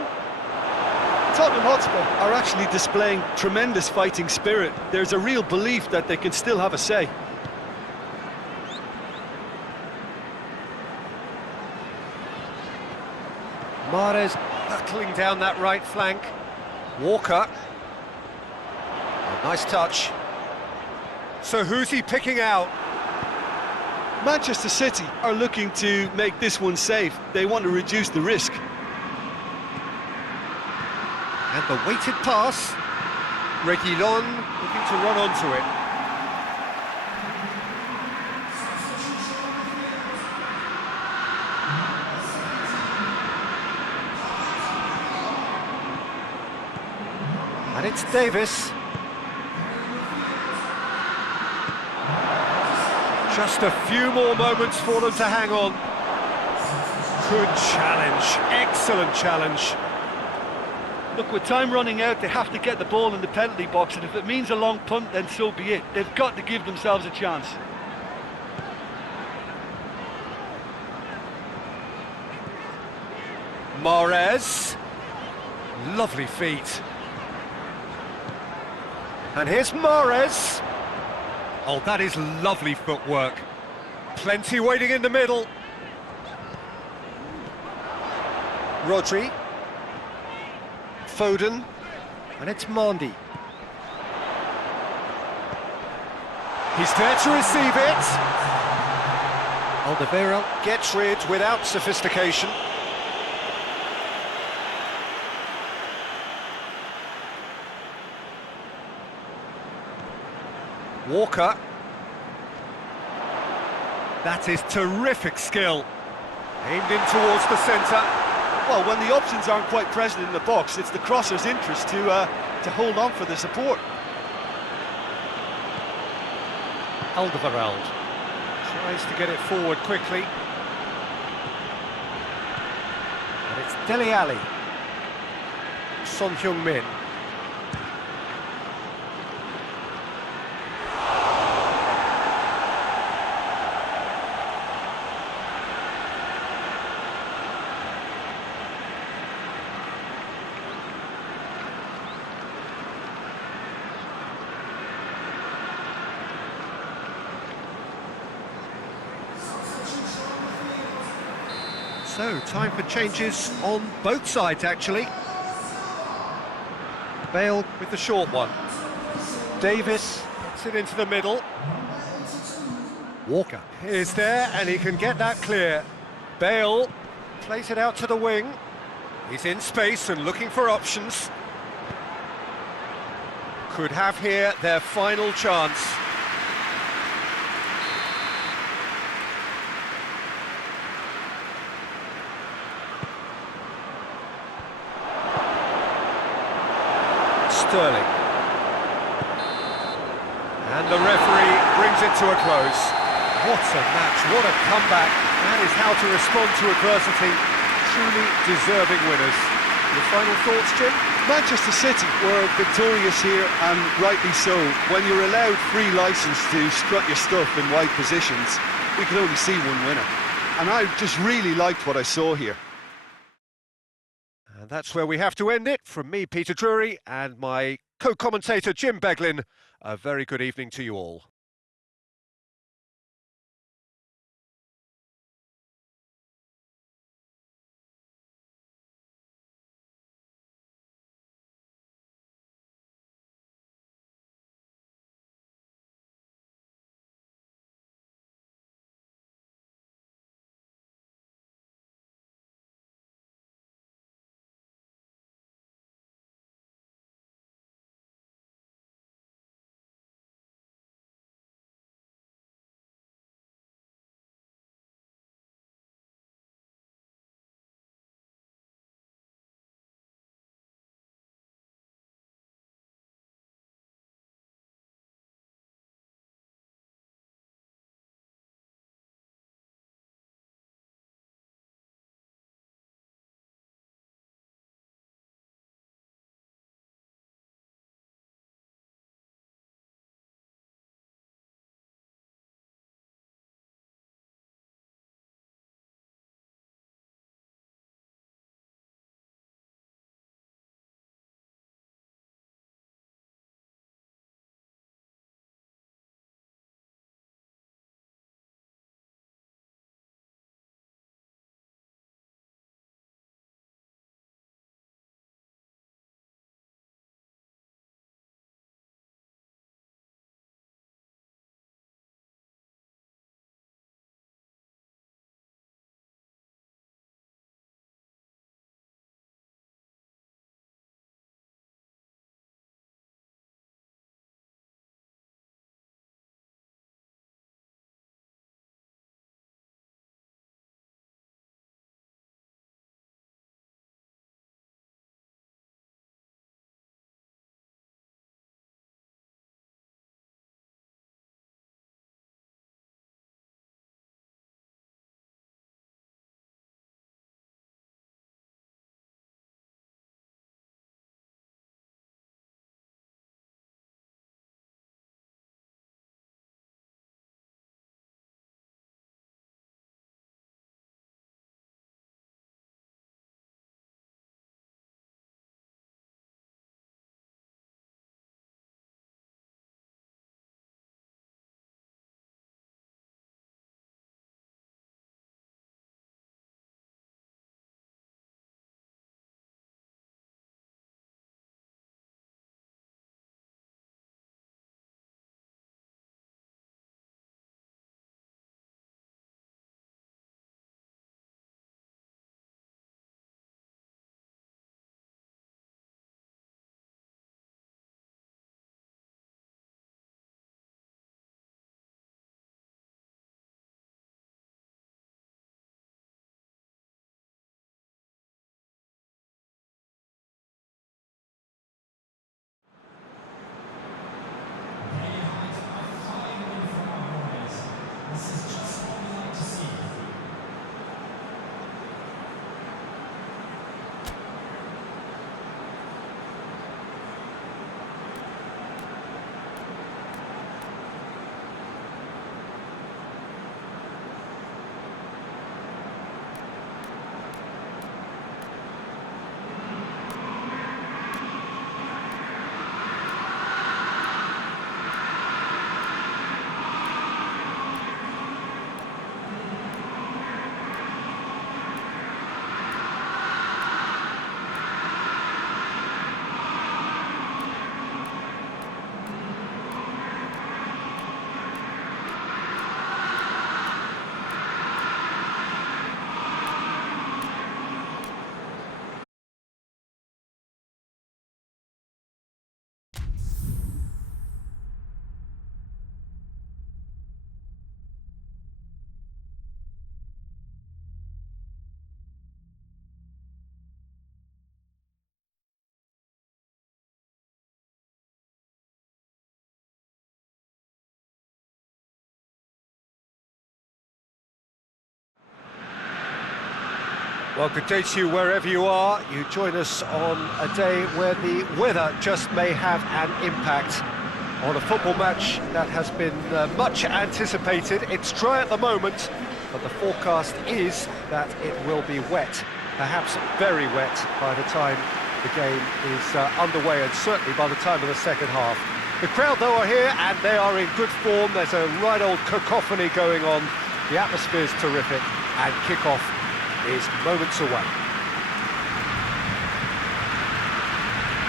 Tottenham Hotspur are actually displaying tremendous fighting spirit. There's a real belief that they can still have a say. Mahrez battling down that right flank. Walker. Oh, nice touch. So who's he picking out? Manchester City are looking to make this one safe. They want to reduce the risk. And the weighted pass. Reguilon looking to run onto it. And it's Davis. Just a few more moments for them to hang on. Good challenge, excellent challenge. Look, with time running out, they have to get the ball in the penalty box, and if it means a long punt, then so be it. They've got to give themselves a chance. Mahrez. Lovely feet. And here's Mahrez. Oh, that is lovely footwork. Plenty waiting in the middle. Rodri. Foden. And it's Mandy. He's there to receive it. Alderweireld gets rid without sophistication. Walker. That is terrific skill. Aimed in towards the centre. Well, when the options aren't quite present in the box, it's the crosser's interest to hold on for the support. Alderweireld tries to get it forward quickly. And it's Dele Alli. Son Heung-min. So, time for changes on both sides, actually. Bale with the short one. Davis gets it into the middle. Walker is there, and he can get that clear. Bale plays it out to the wing. He's in space and looking for options. Could have here their final chance. Sterling. And the referee brings it to a close. What a match, what a comeback. That is how to respond to adversity. Truly deserving winners. Your final thoughts, Jim? Manchester City were victorious here, and rightly so. When you're allowed free licence to strut your stuff in wide positions, we could only see one winner. And I just really liked what I saw here. And that's where we have to end it. From me, Peter Drury, and my co-commentator, Jim Beglin. A very good evening to you all. Well, good day to you wherever you are. You join us on a day where the weather just may have an impact on a football match that has been much anticipated. It's dry at the moment, but the forecast is that it will be wet, perhaps very wet by the time the game is underway, and certainly by the time of the second half. The crowd, though, are here, and they are in good form. There's a right old cacophony going on. The atmosphere's terrific, and kick-off is moments away.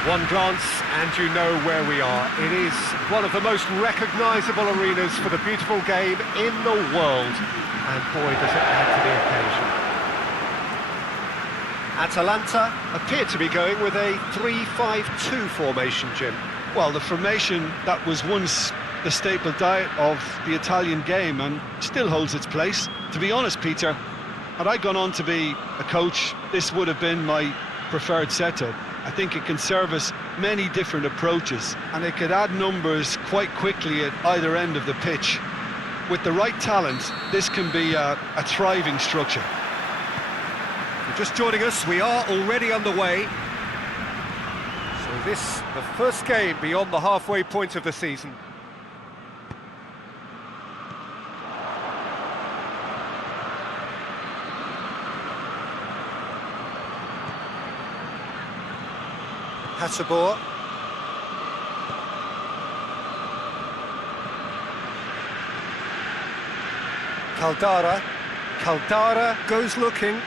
One glance and you know where we are. It is one of the most recognisable arenas for the beautiful game in the world, and boy does it add to the occasion. Atalanta appear to be going with a 3-5-2 formation, Jim. Well, the formation that was once the staple diet of the Italian game and still holds its place. To be honest, Peter, had I gone on to be a coach, this would have been my preferred setup. I think it can service many different approaches, and it could add numbers quite quickly at either end of the pitch. With the right talent, this can be a thriving structure. If you're just joining us, we are already underway. So this, the first game beyond the halfway point of the season. Hotspur. Caldara goes looking.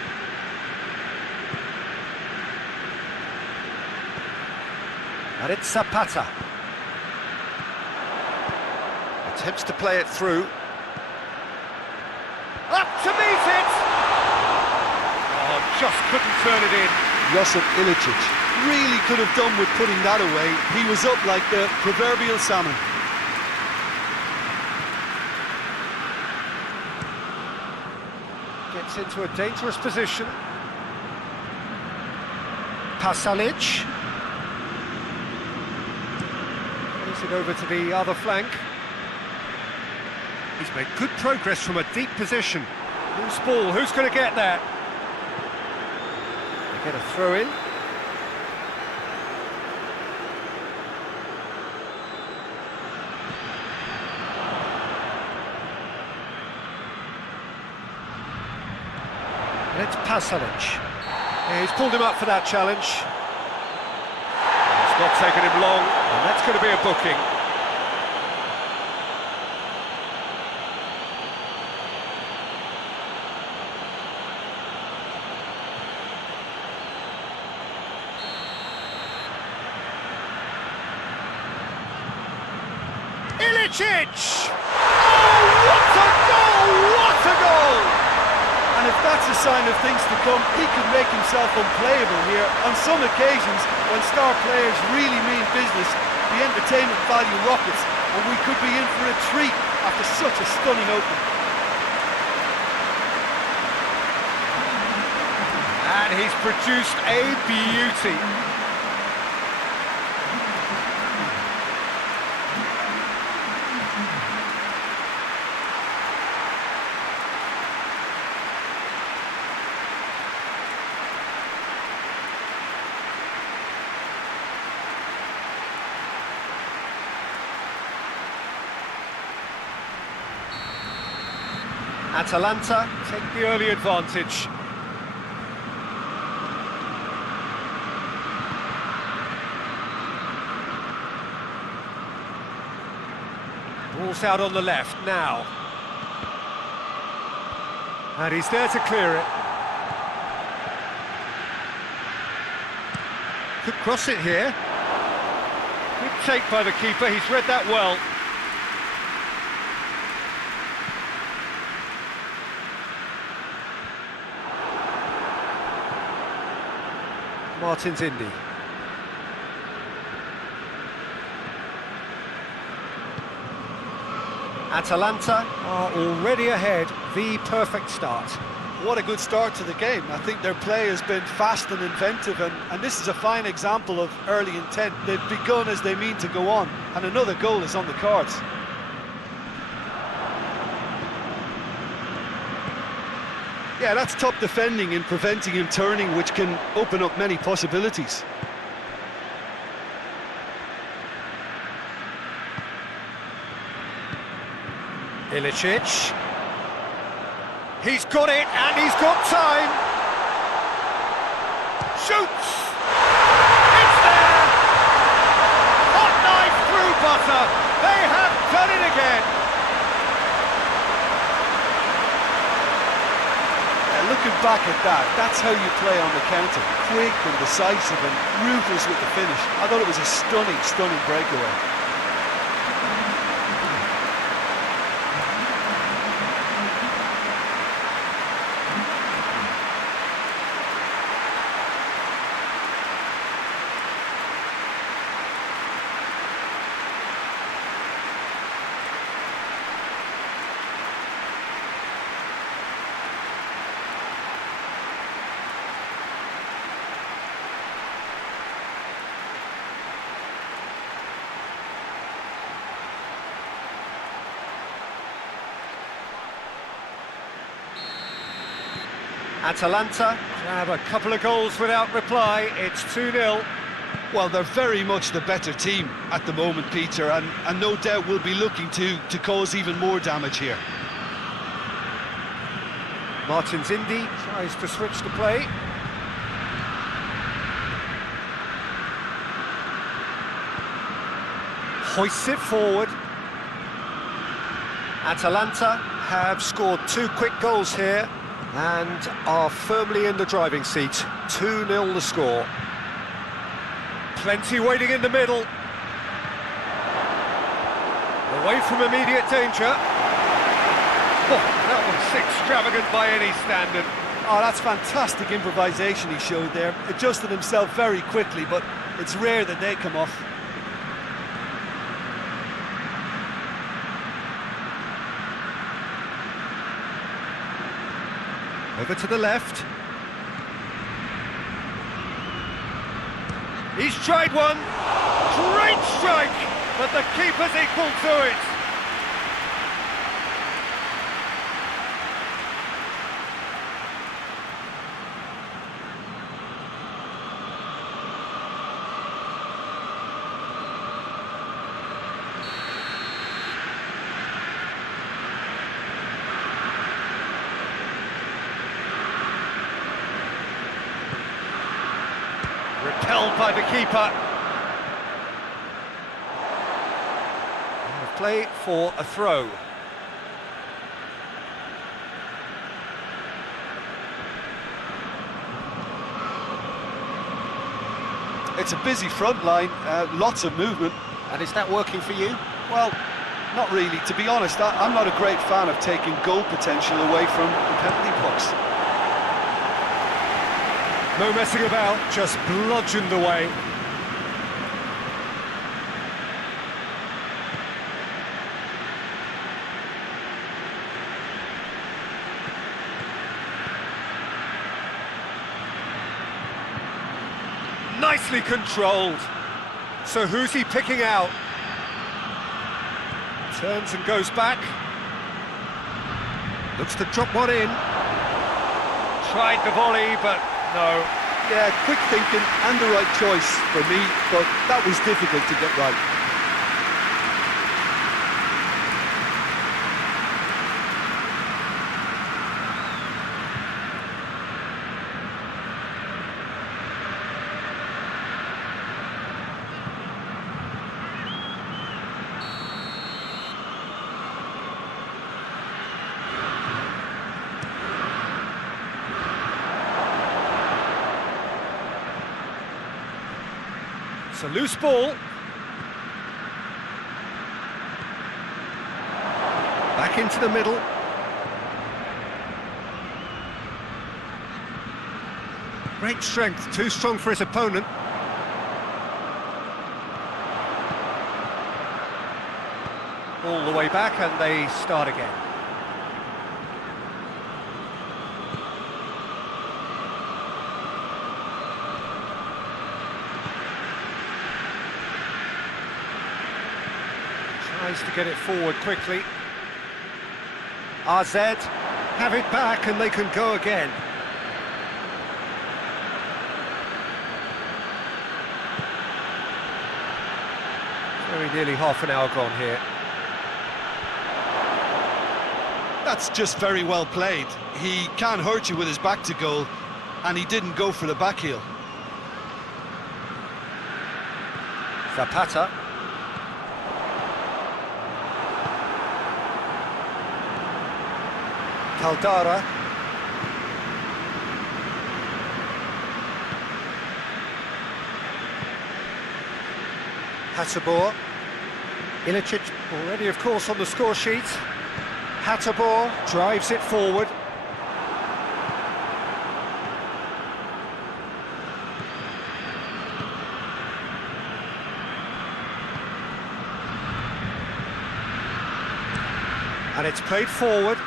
And it's Zapata. Attempts to play it through. Up to meet it! Oh, just couldn't turn it in. Josip Ilicic really could have done with putting that away. He was up like the proverbial salmon. Gets into a dangerous position. Pasalic. Plays it over to the other flank. He's made good progress from a deep position. Loose ball, who's going to get that? They get a throw in. And it's Pasalic. Yeah, he's pulled him up for that challenge. It's not taken him long, and that's going to be a booking. Ilicic! Oh, what a goal! What a goal! And if that's a sign of things to come, he could make himself unplayable here. On some occasions, when star players really mean business, the entertainment value rockets, and we could be in for a treat after such a stunning opening. And he's produced a beauty. Atalanta take the early advantage. Ball's out on the left now. And he's there to clear it. Could cross it here. Good take by the keeper, he's read that well. Martin's Indy. Atalanta are already ahead, the perfect start. What a good start to the game. I think their play has been fast and inventive, and this is a fine example of early intent. They've begun as they mean to go on, and another goal is on the cards. Yeah, that's top defending and preventing him turning, which can open up many possibilities. Ilicic. He's got it, and he's got time. Shoots! It's there! Hot knife through butter. They have done it again. Looking back at that, that's how you play on the counter. Quick and decisive and ruthless with the finish. I thought it was a stunning, stunning breakaway. Atalanta grab a couple of goals without reply. It's 2-0. Well, they're very much the better team at the moment, Peter, and no doubt will be looking to cause even more damage here. Martins Indy tries to switch the play. Hoists it forward. Atalanta have scored 2 quick goals here and are firmly in the driving seat. 2-0 the score. Plenty waiting in the middle. Away from immediate danger. Oh, that was extravagant by any standard. Oh, that's fantastic improvisation he showed there. Adjusted himself very quickly, but it's rare that they come off. Over to the left. He's tried one. Great strike, but the keeper's equal to it. Repelled by the keeper. Play for a throw. It's a busy front line, lots of movement. And is that working for you? Well, not really. To be honest, I'm not a great fan of taking goal potential away from the penalty box. No messing about, just bludgeoned away. Nicely controlled. So who's he picking out? Turns and goes back. Looks to drop one in. Tried the volley, but no. Yeah, quick thinking and the right choice for me, but that was difficult to get right. It's a loose ball. Back into the middle. Great strength, too strong for his opponent. All the way back and they start again. Tries to get it forward quickly. RZ have it back and they can go again. Very nearly half an hour gone here. That's just very well played. He can't hurt you with his back to goal, and he didn't go for the back heel. Zapata. Caldara. Hotspur. Ilicic already, of course, on the score sheet. Hotspur drives it forward. And it's played forward.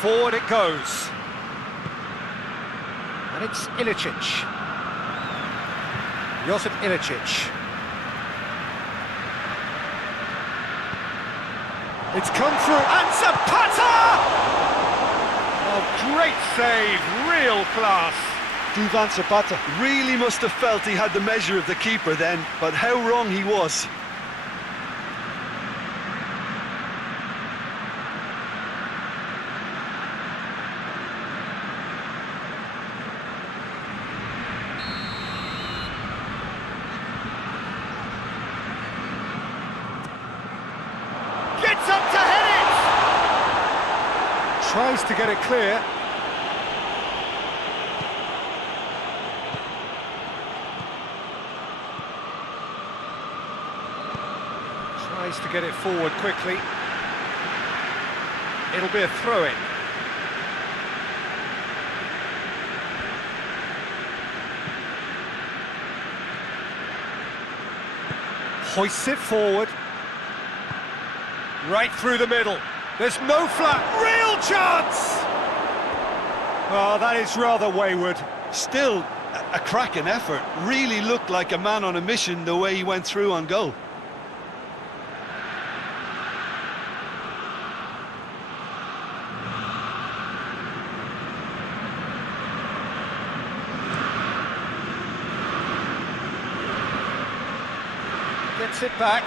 Forward it goes. And it's Ilicic. Josip Ilicic. It's come through, and Zapata! Oh, great save, real class. Duvan Zapata really must have felt he had the measure of the keeper then, but how wrong he was. Gets up to head it! Tries to get it clear. Tries to get it forward quickly. It'll be a throw-in. Hoists it forward. Right through the middle. There's no flat. Real chance! Oh, that is rather wayward. Still, a cracking effort. Really looked like a man on a mission the way he went through on goal. Gets it back.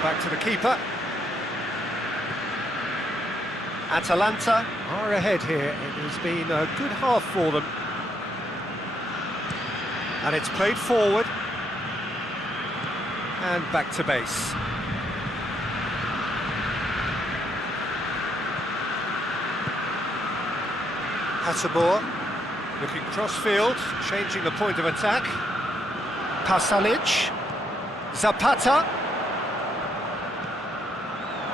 Back to the keeper. Atalanta are ahead here. It has been a good half for them. And it's played forward. And back to base. Hotspur looking cross-field, changing the point of attack. Pasalic. Zapata.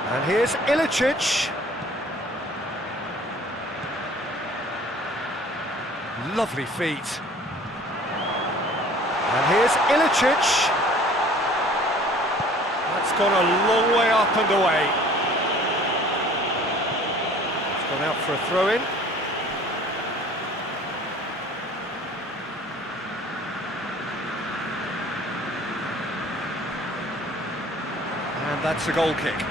And here's Ilicic. Lovely feet. And here's Ilicic. That's gone a long way up and away. It's gone out for a throw-in. And that's a goal kick.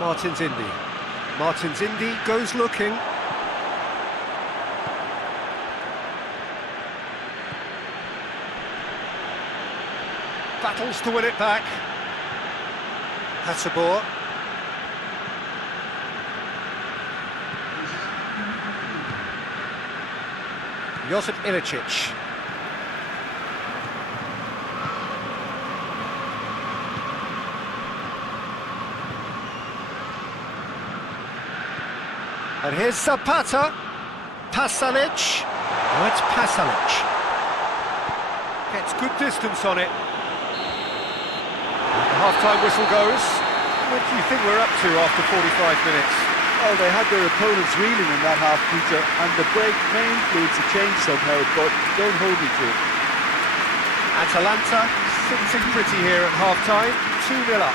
Martins Indy. Martins Indy goes looking. Battles to win it back. Hotspur. Josip Ilicic. And here's Zapata. Pasalic. Oh, it's Pasalic. Gets good distance on it. The half-time whistle goes. What do you think we're up to after 45 minutes? Well, they had their opponents reeling in that half, Peter, and the break may influence a change somehow, but don't hold me to it. Atalanta sitting pretty here at half-time, 2-0 up.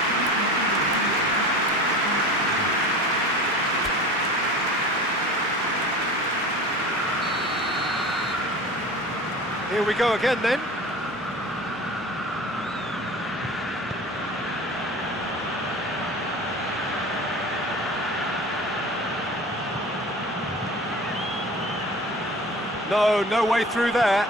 Here we go again then. No way through there.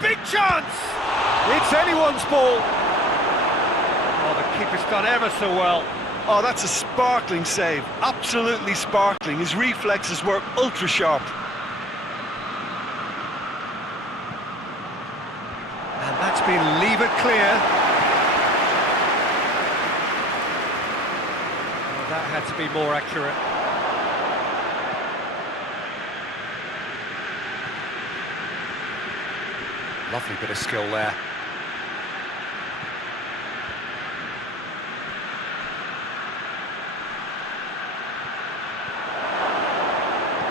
Big chance! It's anyone's ball. Oh, the keeper's done ever so well. Oh, that's a sparkling save. Absolutely sparkling. His reflexes were ultra sharp. And that's been levered clear. Oh, that had to be more accurate. Lovely bit of skill there.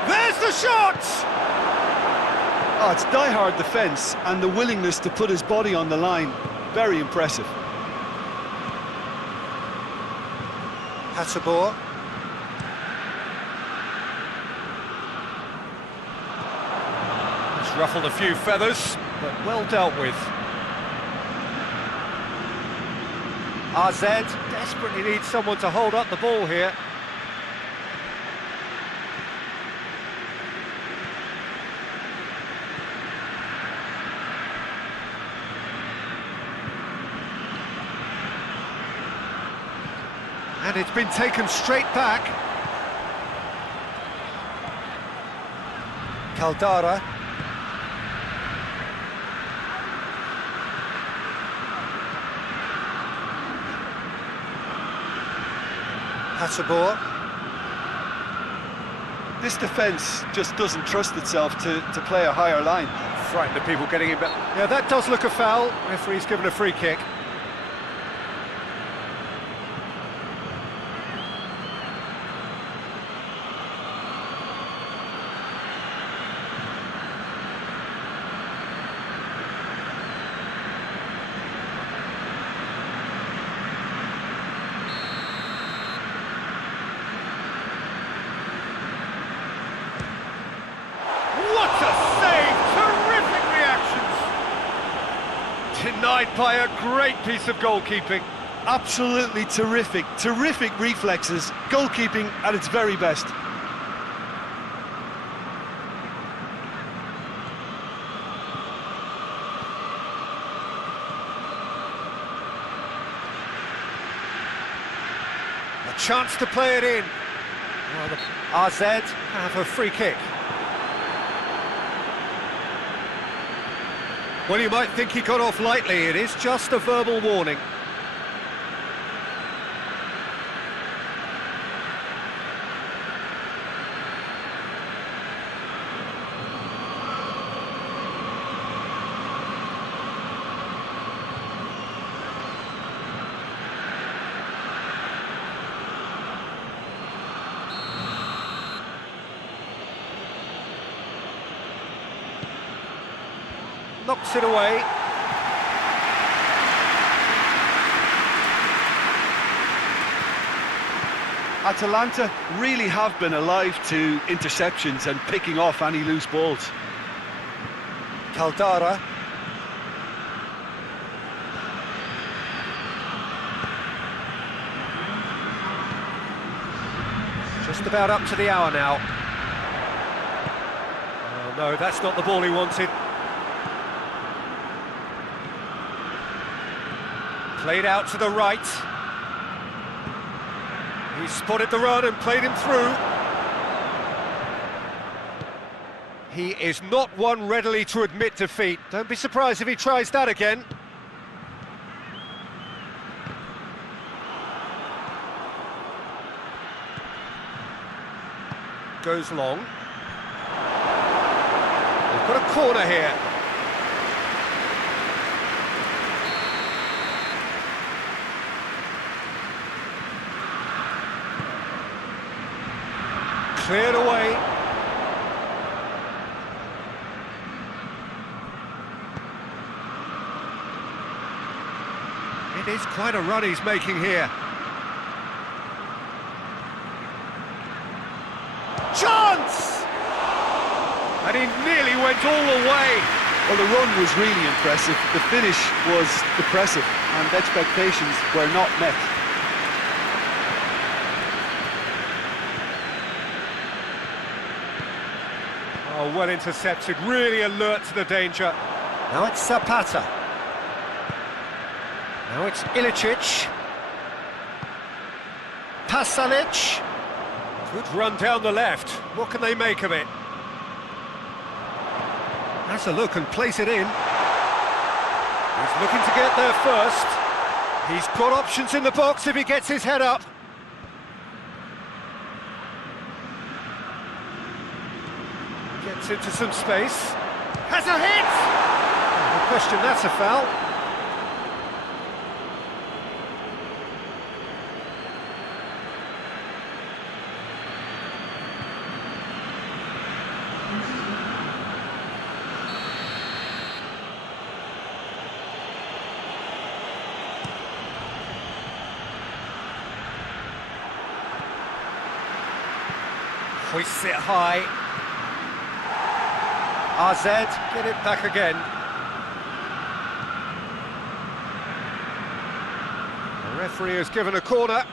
There's the shot! Oh, it's die-hard defence and the willingness to put his body on the line. Very impressive. Hotspur. It's ruffled a few feathers, but well dealt with. RZ desperately needs someone to hold up the ball here. And it's been taken straight back. Caldara. Hotspur. This defence just doesn't trust itself to play a higher line. Frightened of people getting in, but yeah, that does look a foul. Referee's given a free kick. Denied by a great piece of goalkeeping. Absolutely terrific, terrific reflexes, goalkeeping at its very best. A chance to play it in. Well, the RZ have a free kick. Well, you might think he got off lightly. It is just a verbal warning. Knocks it away. Atalanta really have been alive to interceptions and picking off any loose balls. Caldara. Just about up to the hour now. Oh no, that's not the ball he wanted. Played out to the right. He spotted the run and played him through. He is not one readily to admit defeat. Don't be surprised if he tries that again. goes long. They've got a corner here. Cleared away. It is quite a run he's making here. Chance! And he nearly went all the way. Well, the run was really impressive. The finish was depressive, and expectations were not met. Oh, well intercepted, really alert to the danger. Now it's Zapata. Now it's Ilicic. Pasalic. Good run down the left. What can they make of it? Has a look and place it in. He's looking to get there first. He's got options in the box if he gets his head up. Gets into some space. Has a hit! No question, that's a foul. Hoists it high. RZ, get it back again. The referee has given a corner.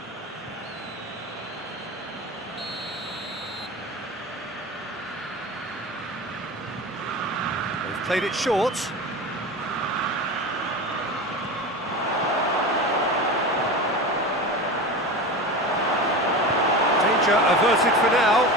They've played it short. Danger averted for now.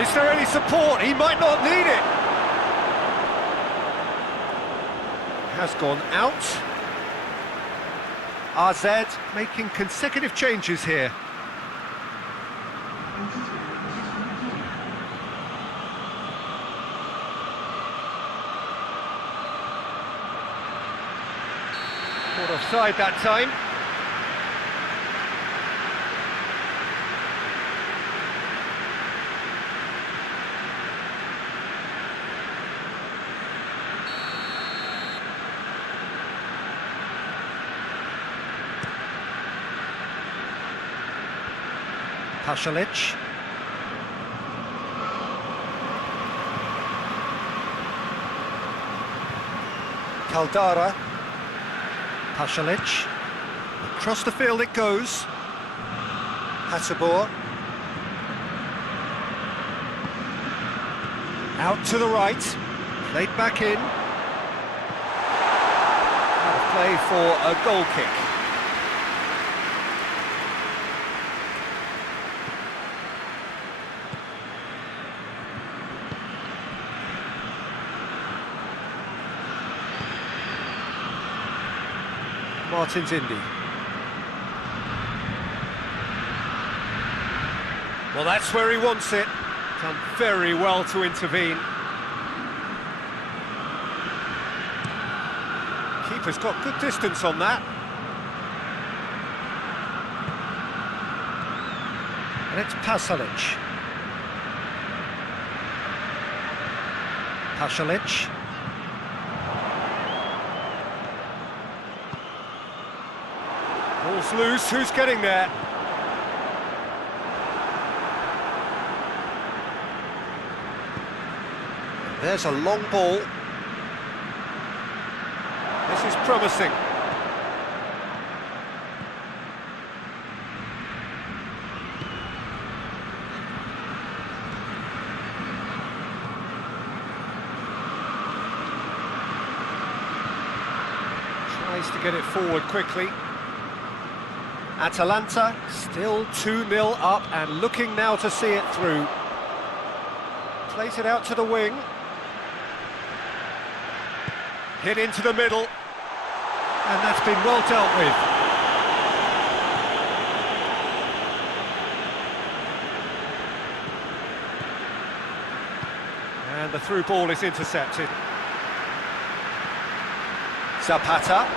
Is there any support? He might not need it. Has gone out. RZ making consecutive changes here. Caught offside that time. Pasalic. Caldara. Pasalic. Across the field it goes. Hotspur. Out to the right. Played back in. Out of play for a goal kick. Martin's Indy. Well, that's where he wants it. Done very well to intervene. Keeper's got good distance on that. And it's Pasalic. Pasalic. Ball's loose, who's getting there? There's a long ball. This is promising. Tries to get it forward quickly. Atalanta still 2-0 up and looking now to see it through. Plays it out to the wing. Hit into the middle, and that's been well dealt with. And the through ball is intercepted. Zapata.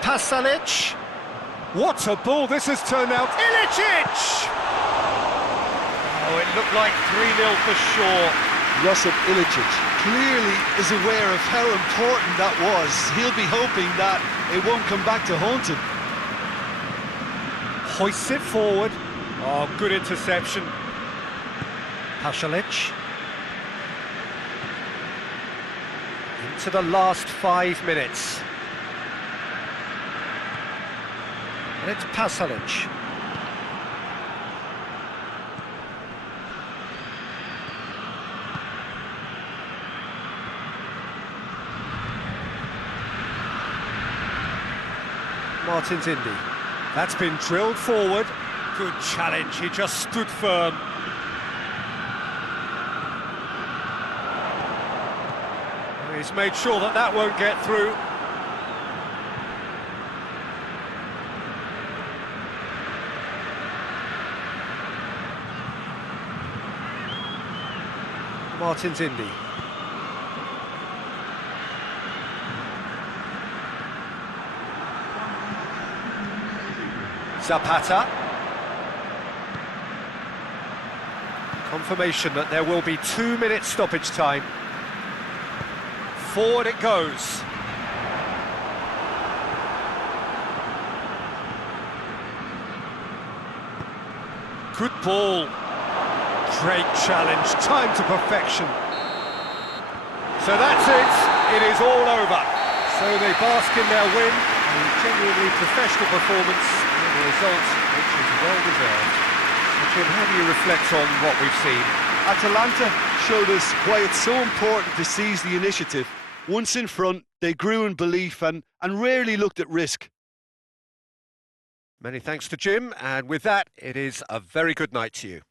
Pasalic. What a ball this has turned out. Ilicic! Oh, it looked like 3-0 for sure. Josip Ilicic clearly is aware of how important that was. He'll be hoping that it won't come back to haunt him. Hoists it forward. Oh, good interception. Pasalic. Into the last 5 minutes. And it's Pasalic. Martins Indy. That's been drilled forward. Good challenge, he just stood firm. He's made sure that that won't get through. Martins Indy. Zapata. Confirmation that there will be 2 minutes stoppage time. Forward it goes. Good ball. Great challenge, time to perfection. So that's it, it is all over. So they bask in their win, a genuinely professional performance, and a result which is well deserved. So Jim, how do you reflect on what we've seen? Atalanta showed us why it's so important to seize the initiative. Once in front, they grew in belief and rarely looked at risk. Many thanks to Jim, and with that, it is a very good night to you.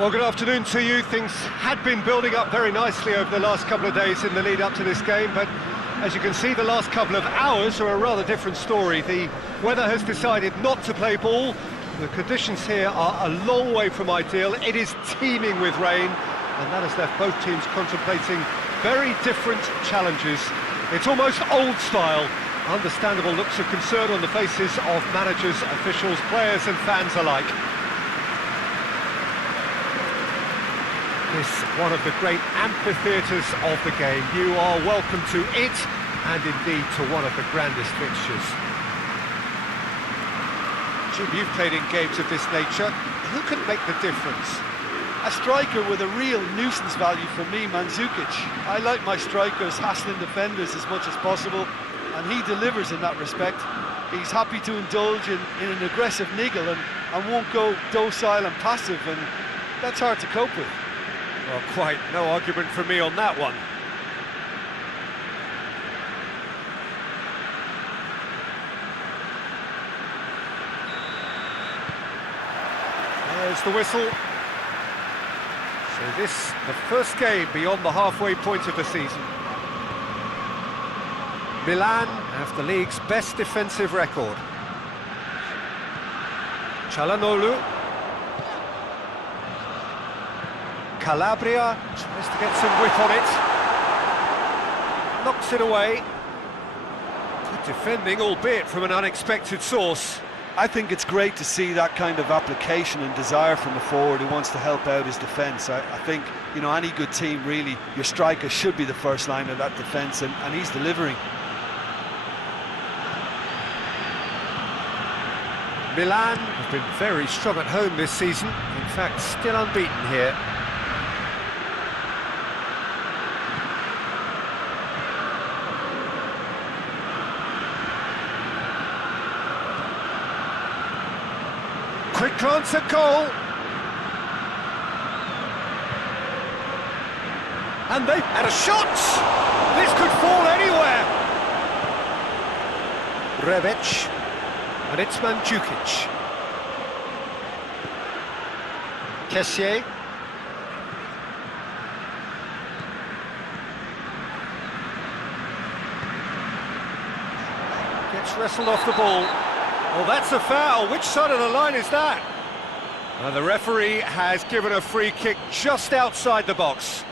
Well, good afternoon to you. Things had been building up very nicely over the last couple of days in the lead up to this game, but as you can see, the last couple of hours are a rather different story. The weather has decided not to play ball. The conditions here are a long way from ideal. It is teeming with rain, and that has left both teams contemplating very different challenges. It's almost old style. Understandable looks of concern on the faces of managers, officials, players and fans alike. This one of the great amphitheatres of the game. You are welcome to it, and indeed to one of the grandest fixtures. Jim, you've played in games of this nature. Who can make the difference? A striker with a real nuisance value for me, Mandzukic. I like my strikers hassling defenders as much as possible, and he delivers in that respect. He's happy to indulge in an aggressive niggle and won't go docile and passive, and that's hard to cope with. Well, quite no argument from me on that one. There's the whistle. So this, the first game beyond the halfway point of the season. Milan have the league's best defensive record. Çalhanoğlu. Calabria tries to get some whip on it. Knocks it away. Good defending, albeit from an unexpected source. I think it's great to see that kind of application and desire from a forward who wants to help out his defence. I think, you know, any good team, really, your striker should be the first line of that defence, and he's delivering. Milan have been very strong at home this season. In fact, still unbeaten here. Quick glance at goal. And they've had a shot! This could fall anywhere! Rebic. And it's Mandzukic. Kessié. Gets wrestled off the ball. Well, that's a foul. Which side of the line is that? And the referee has given a free kick just outside the box.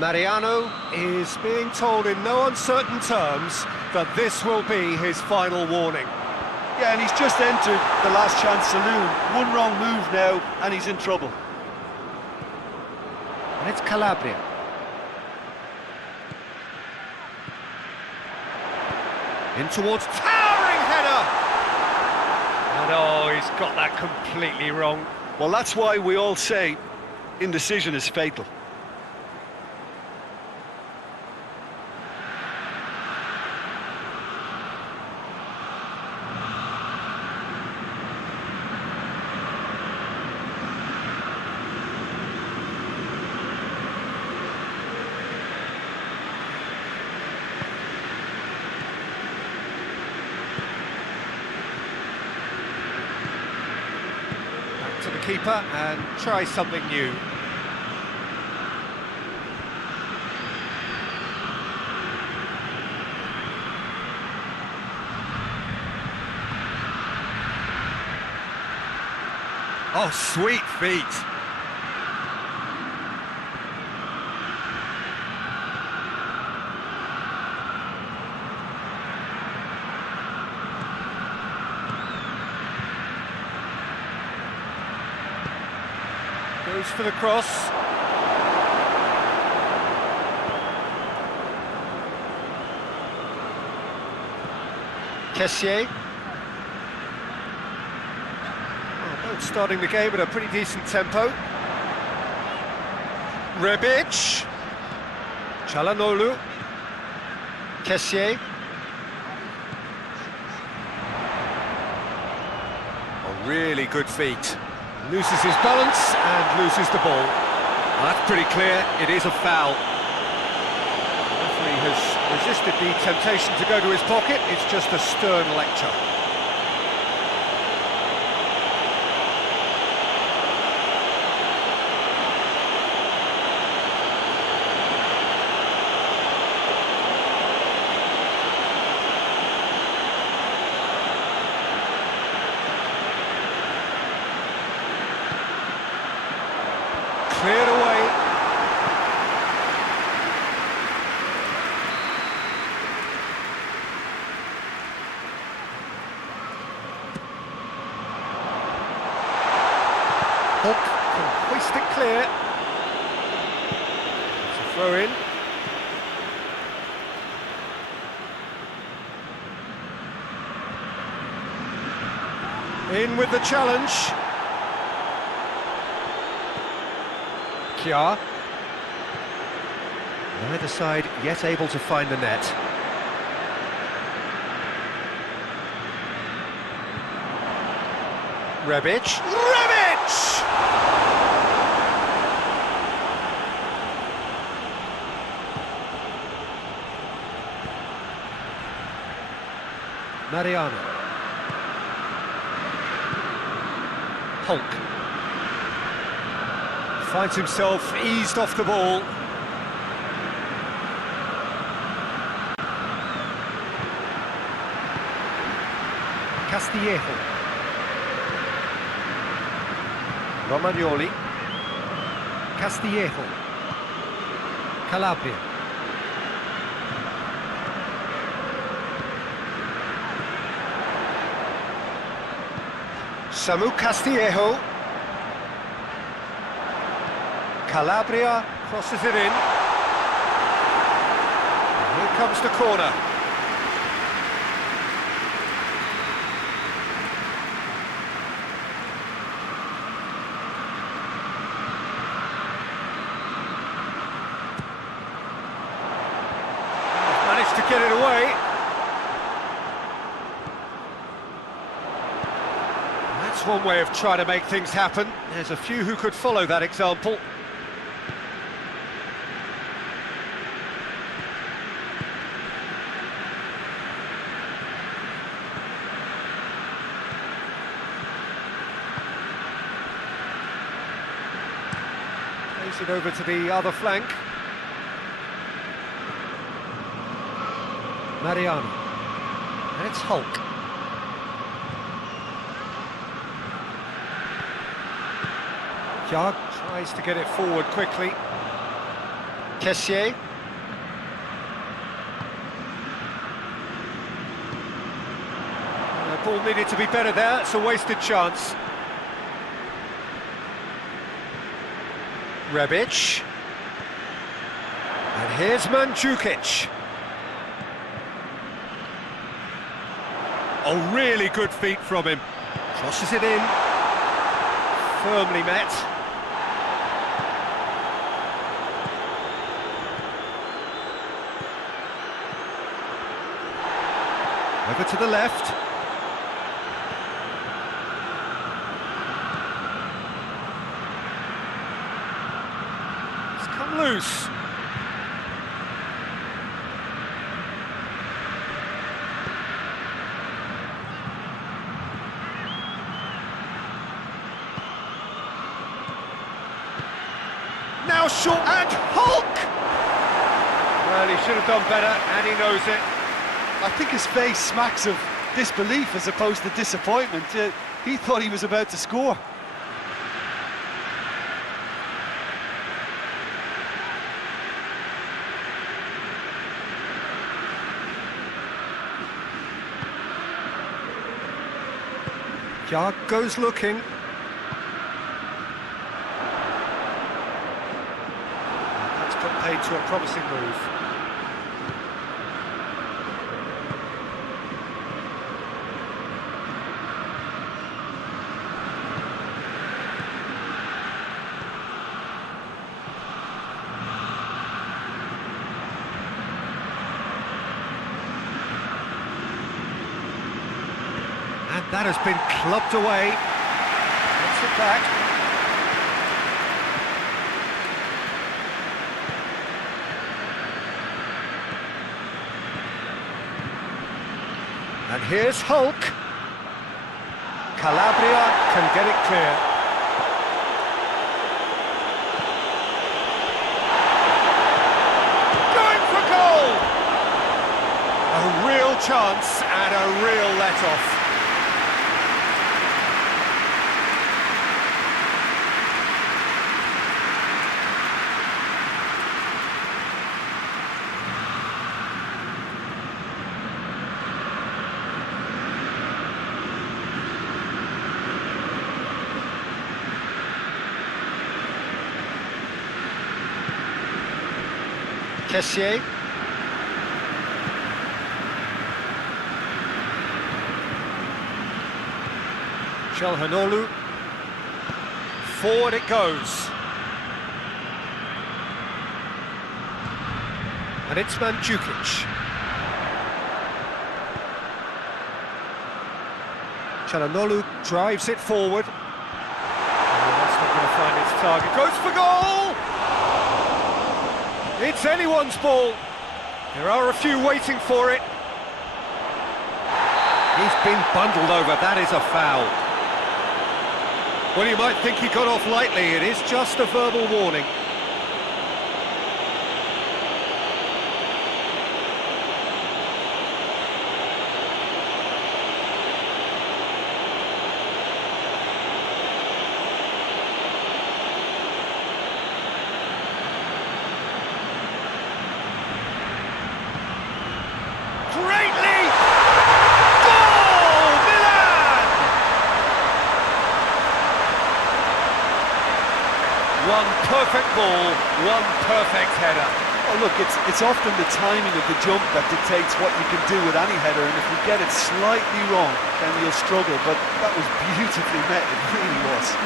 Mariano is being told in no uncertain terms that this will be his final warning. Yeah, and he's just entered the last chance saloon. One wrong move now, and he's in trouble. And it's Calabria. In towards towering header! And oh, he's got that completely wrong. Well, that's why we all say indecision is fatal. To the keeper and try something new. Oh, sweet feet. Goes for the cross. Kessié. Oh, both starting the game at a pretty decent tempo. Rebic. Çalhanoğlu. Kessié. Oh, really good feet. Loses his balance and loses the ball. Well, that's pretty clear, it is a foul. The referee has resisted the temptation to go to his pocket, it's just a stern lecture. Cleared away. Hulk can hoist it clear. It's a throw in. In with the challenge. Kjaer. Neither side yet able to find the net. Rebic. Rebic! Mariano. Hulk. Finds himself eased off the ball. Castillejo. Romagnoli. Castillejo. Calabria. Samu Castillejo. Calabria crosses it in. Here comes the corner. Managed to get it away. That's one way of trying to make things happen. There's a few who could follow that example. Plays it over to the other flank. Mariano. And it's Hulk. Kjaer tries to get it forward quickly. Kessié. The ball needed to be better there, it's a wasted chance. Rebic. And here's Mandzukic. Oh, really good feet from him. Crosses it in. Firmly met. Over to the left. It's come loose. Now short, and Hulk! Well, he should have done better, and he knows it. I think his face smacks of disbelief as opposed to disappointment. He thought he was about to score. Kjaer goes looking. That's put paid to a promising move. And that has been clubbed away. Gets it back. And here's Hulk. Calabria can get it clear. Going for goal! A real chance and a real let-off. Kessié. Çalhanoğlu. Forward it goes. And it's Mandzukic. Çalhanoğlu drives it forward. Oh, that's not going to find its target. Goes for goal! It's anyone's ball. There are a few waiting for it. He's been bundled over. That is a foul. Well, you might think he got off lightly. It is just a verbal warning. Greatly! Goal! Milan! One perfect ball, one perfect header. Oh look, it's often the timing of the jump that dictates what you can do with any header, and if you get it slightly wrong, then you'll struggle, but that was beautifully met, it really was.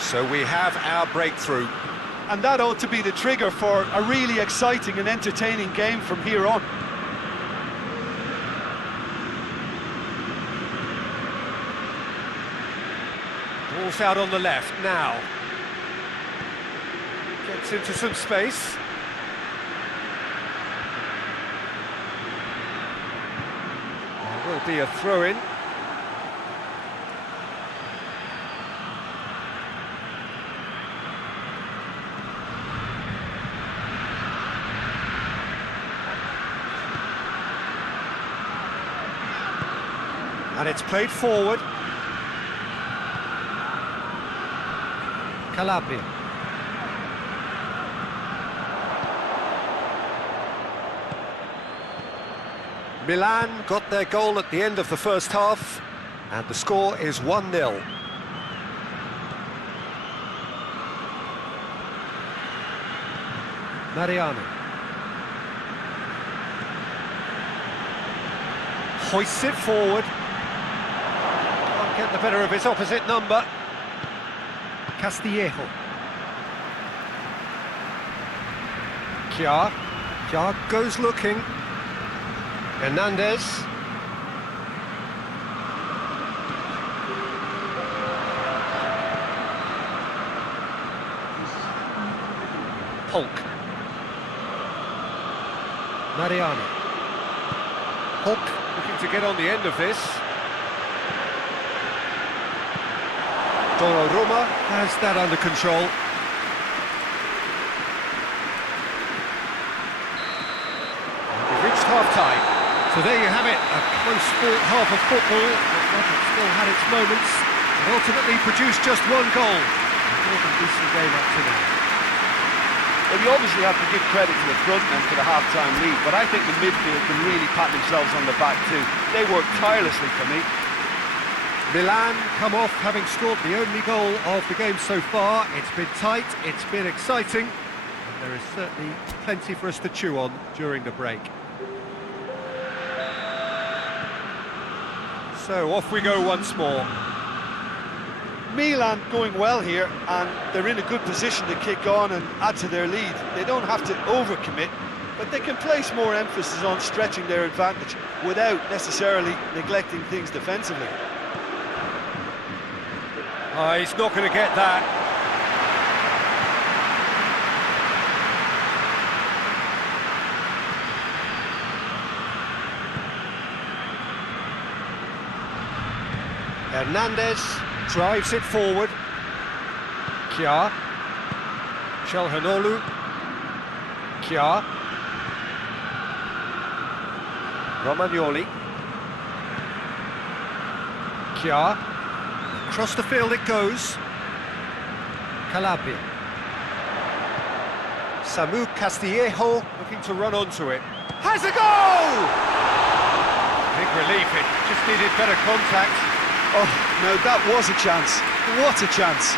So we have our breakthrough. And that ought to be the trigger for a really exciting and entertaining game from here on. Ball's out on the left now. Gets into some space. There will be a throw-in. And it's played forward. Calabria. Milan got their goal at the end of the first half, and the score is 1-0. Mariano. Hoists it forward. Can't get the better of his opposite number. Castillejo. Kjaer. Kjaer goes looking. Hernandez. Polk. Mariano. Polk looking to get on the end of this. Roma has that under control. And we've reached half-time. So there you have it, a close-fought half of football, but it still had its moments, and ultimately produced just one goal. A more than decent game up to now. Well, you obviously have to give credit to the front men for the half-time lead, but I think the midfield can really pat themselves on the back too. They worked tirelessly for me. Milan come off having scored the only goal of the game so far. It's been tight, it's been exciting, and there is certainly plenty for us to chew on during the break. So off we go once more. Milan going well here, and they're in a good position to kick on and add to their lead. They don't have to overcommit, but they can place more emphasis on stretching their advantage without necessarily neglecting things defensively. Oh, he's not going to get that. Hernandez drives it forward. Kjaer. Çalhanoğlu. Kjaer. Romagnoli. Kjaer. Across the field it goes. Calabria. Samu Castillejo looking to run onto it. Has a goal! Big relief, it just needed better contact. Oh, no, that was a chance. What a chance.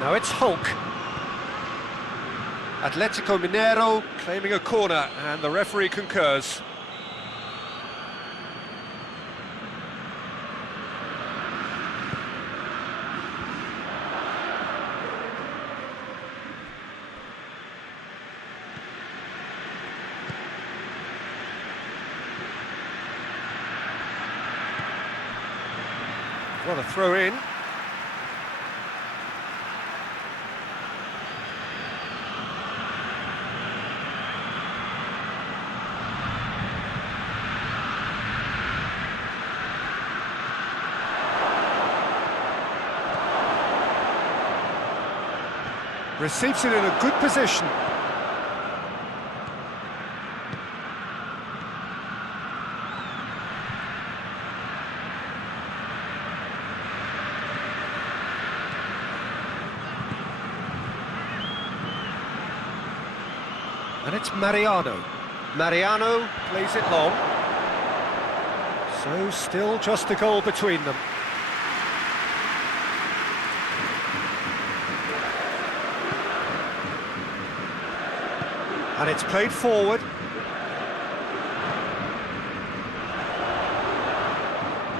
Now it's Hulk. Atletico Mineiro claiming a corner, and the referee concurs. What a throw in. Receives it in a good position. And it's Mariano. Mariano plays it long. So still just a goal between them. And it's played forward.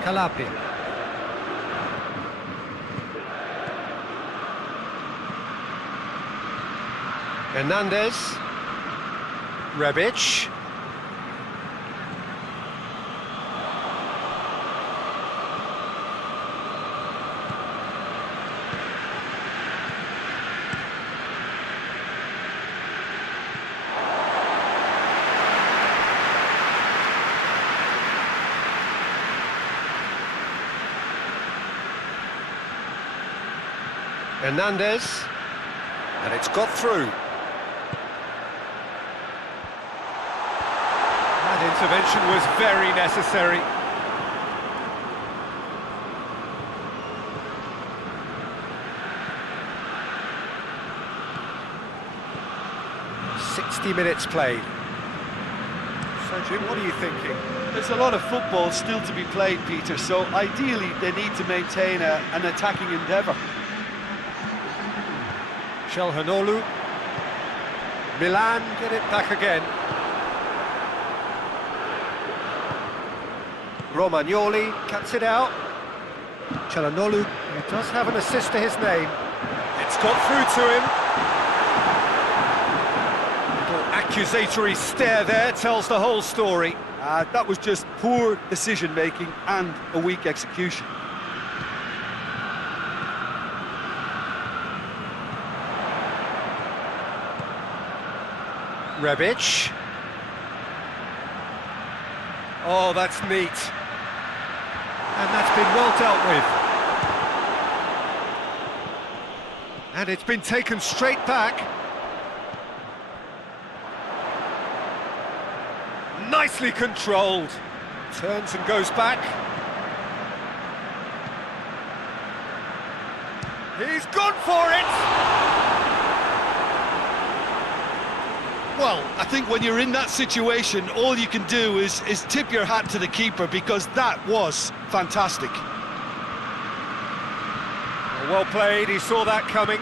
Calabria. Hernandez. Rebic. Hernandez, and it's got through. That intervention was very necessary. .60 played. So Jim, what are you thinking? There's a lot of football still to be played, Peter, so ideally they need to maintain an attacking endeavour. Calhanoglu. Milan get it back again. Romagnoli cuts it out. Calhanoglu, who does have an assist to his name. It's got through to him. Little accusatory stare there tells the whole story. That was just poor decision-making and a weak execution. Rebic. Oh, that's neat. And that's been well dealt with. And it's been taken straight back. Nicely controlled. Turns and goes back. He's gone for it! Well, I think when you're in that situation, all you can do is tip your hat to the keeper, because that was fantastic. Well played, he saw that coming.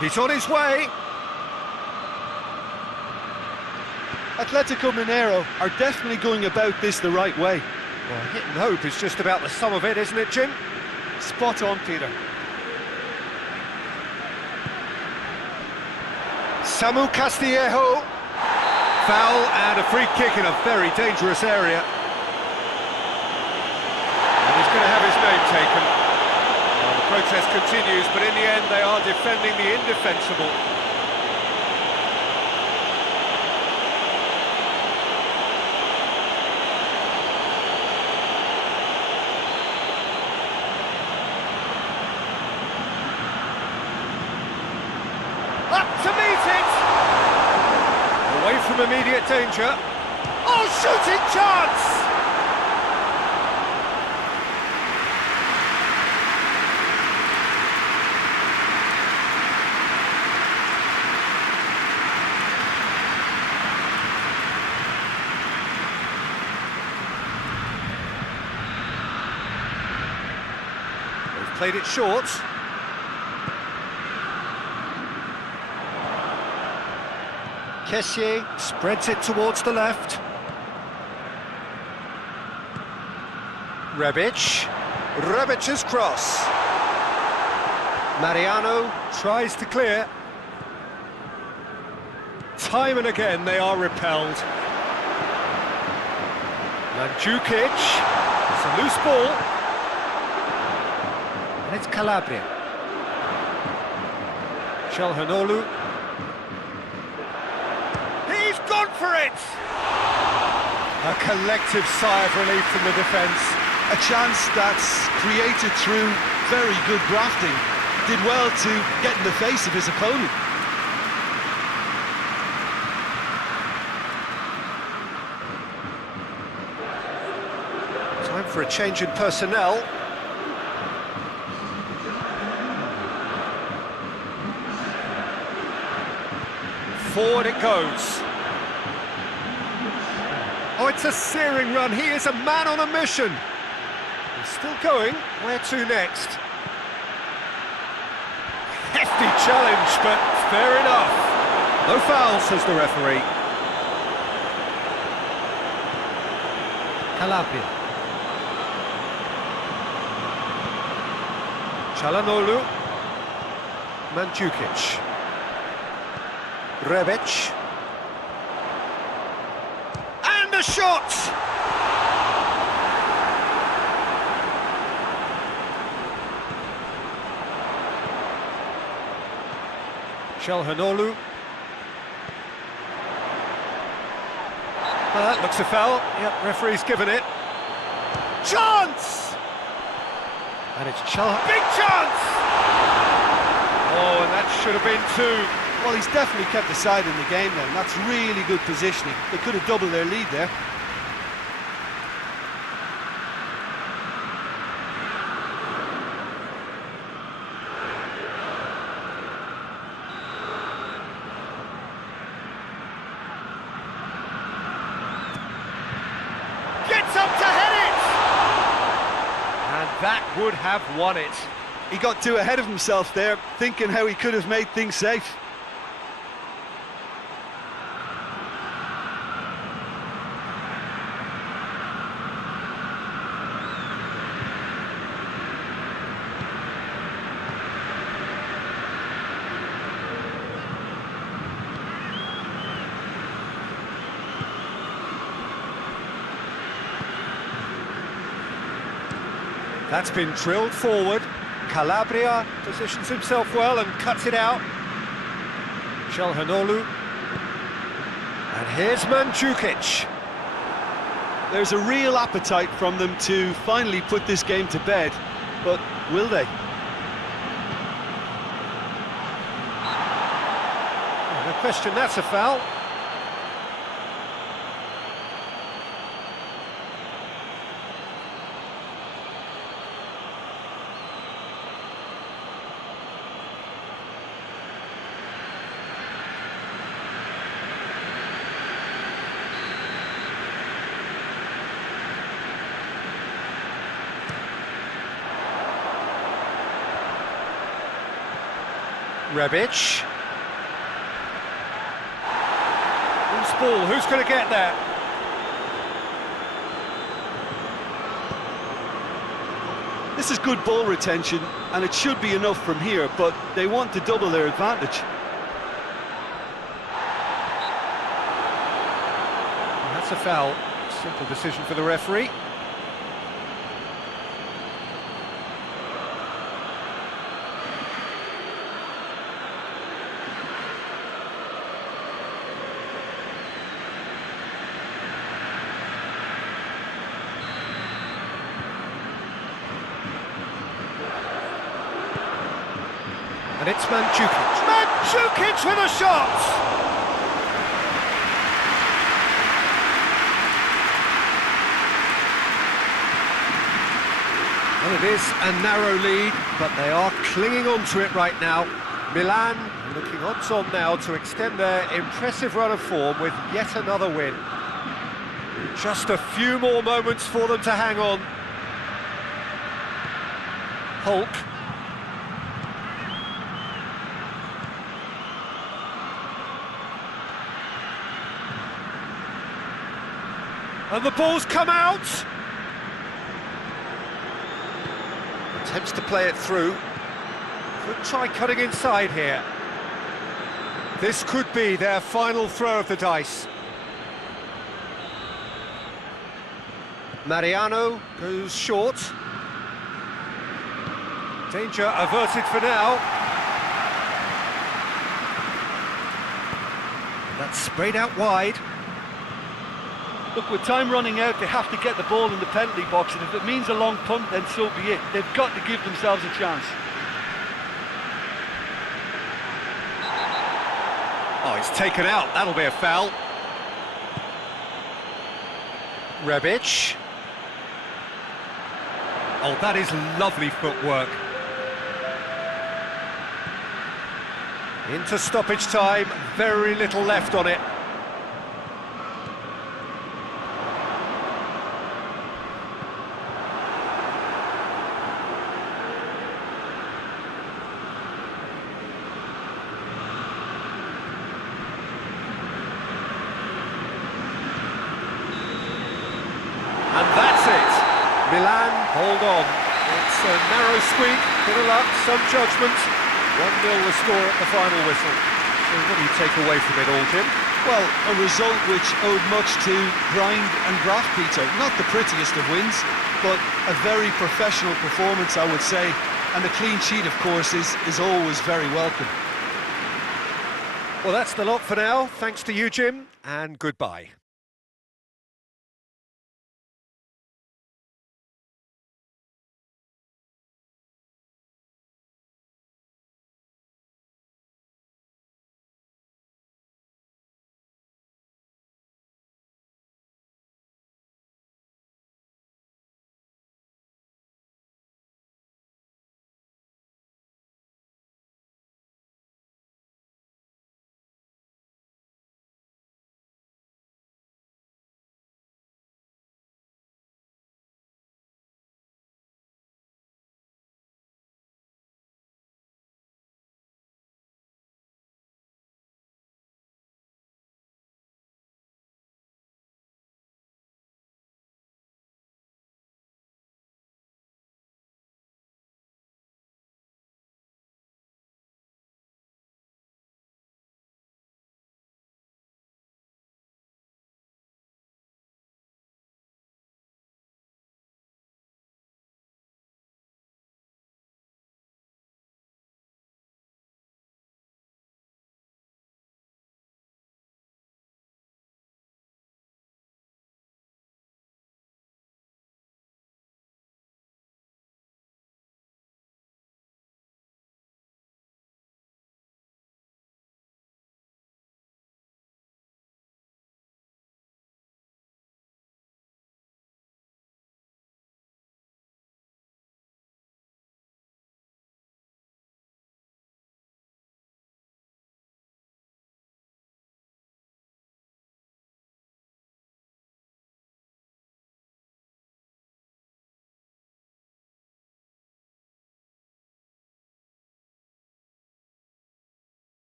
He's on his way. Atletico Mineiro are definitely going about this the right way. Well, hit and hope is just about the sum of it, isn't it, Jim? Spot on, Peter. Samu Castillejo. Foul and a free kick in a very dangerous area. And he's going to have his name taken. Well, the protest continues, but in the end they are defending the indefensible. Up to meet it! Away from immediate danger. Oh, shooting chance! They've played it short. Kessié spreads it towards the left. Rebic's cross. Mariano tries to clear. Time and again they are repelled. Mandzukic, it's a loose ball. And it's Calabria. Calhanoglu. He's gone for it! A collective sigh of relief from the defence. A chance that's created through very good grafting. Did well to get in the face of his opponent. Time for a change in personnel. Forward it goes. Oh, it's a searing run. He is a man on a mission. He's still going. Where to next? Hefty challenge, but fair enough. No foul, says the referee. Calabria. Calhanoglu. Mandzukic. Rebic. And a shot! Calhanoglu. That looks a foul. Yep, referee's given it. Chance! And it's big chance! Oh, and that should have been two. Well, he's definitely kept the side in the game then. That's really good positioning. They could have doubled their lead there. Gets up to head it! And that would have won it. He got too ahead of himself there, thinking how he could have made things safe. That's been drilled forward. Calabria positions himself well and cuts it out. Calhanoglu. And here's Mandzukic. There's a real appetite from them to finally put this game to bed, but will they? No question, that's a foul. Rebic. Loose ball, who's going to get that? This is good ball retention, and it should be enough from here, but they want to double their advantage. That's a foul. Simple decision for the referee. And it's Mandzukic. Mandzukic with a shot! Well, it is a narrow lead, but they are clinging on to it right now. Milan looking odds on now to extend their impressive run of form with yet another win. Just a few more moments for them to hang on. Hulk. And the ball's come out. Attempts to play it through. Could try cutting inside here. This could be their final throw of the dice. Mariano goes short. Danger averted for now. That's sprayed out wide. Look, with time running out, they have to get the ball in the penalty box, and if it means a long punt, then so be it. They've got to give themselves a chance. Oh, he's taken out. That'll be a foul. Rebic. Oh, that is lovely footwork. Into stoppage time, very little left on it. And that's it. Milan, hold on. It's a narrow squeak, bit of luck, some judgment. 1-0 the score at the final whistle. So what do you take away from it all, Jim? Well, a result which owed much to grind and graft, Peter. Not the prettiest of wins, but a very professional performance, I would say. And a clean sheet, of course, is always very welcome. Well, that's the lot for now. Thanks to you, Jim, and goodbye.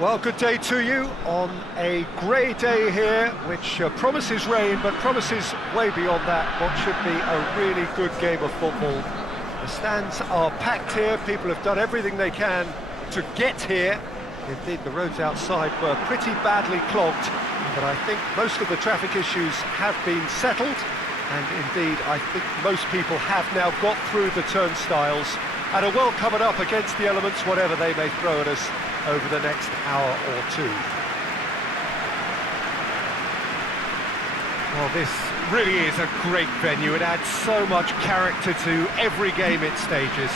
Well, good day to you on a grey day here, which promises rain, but promises way beyond that what should be a really good game of football. The stands are packed here, people have done everything they can to get here. Indeed, the roads outside were pretty badly clogged, but I think most of the traffic issues have been settled, and indeed, I think most people have now got through the turnstiles and are well covered up against the elements, whatever they may throw at us over the next hour or two. Well, this really is a great venue. It adds so much character to every game it stages.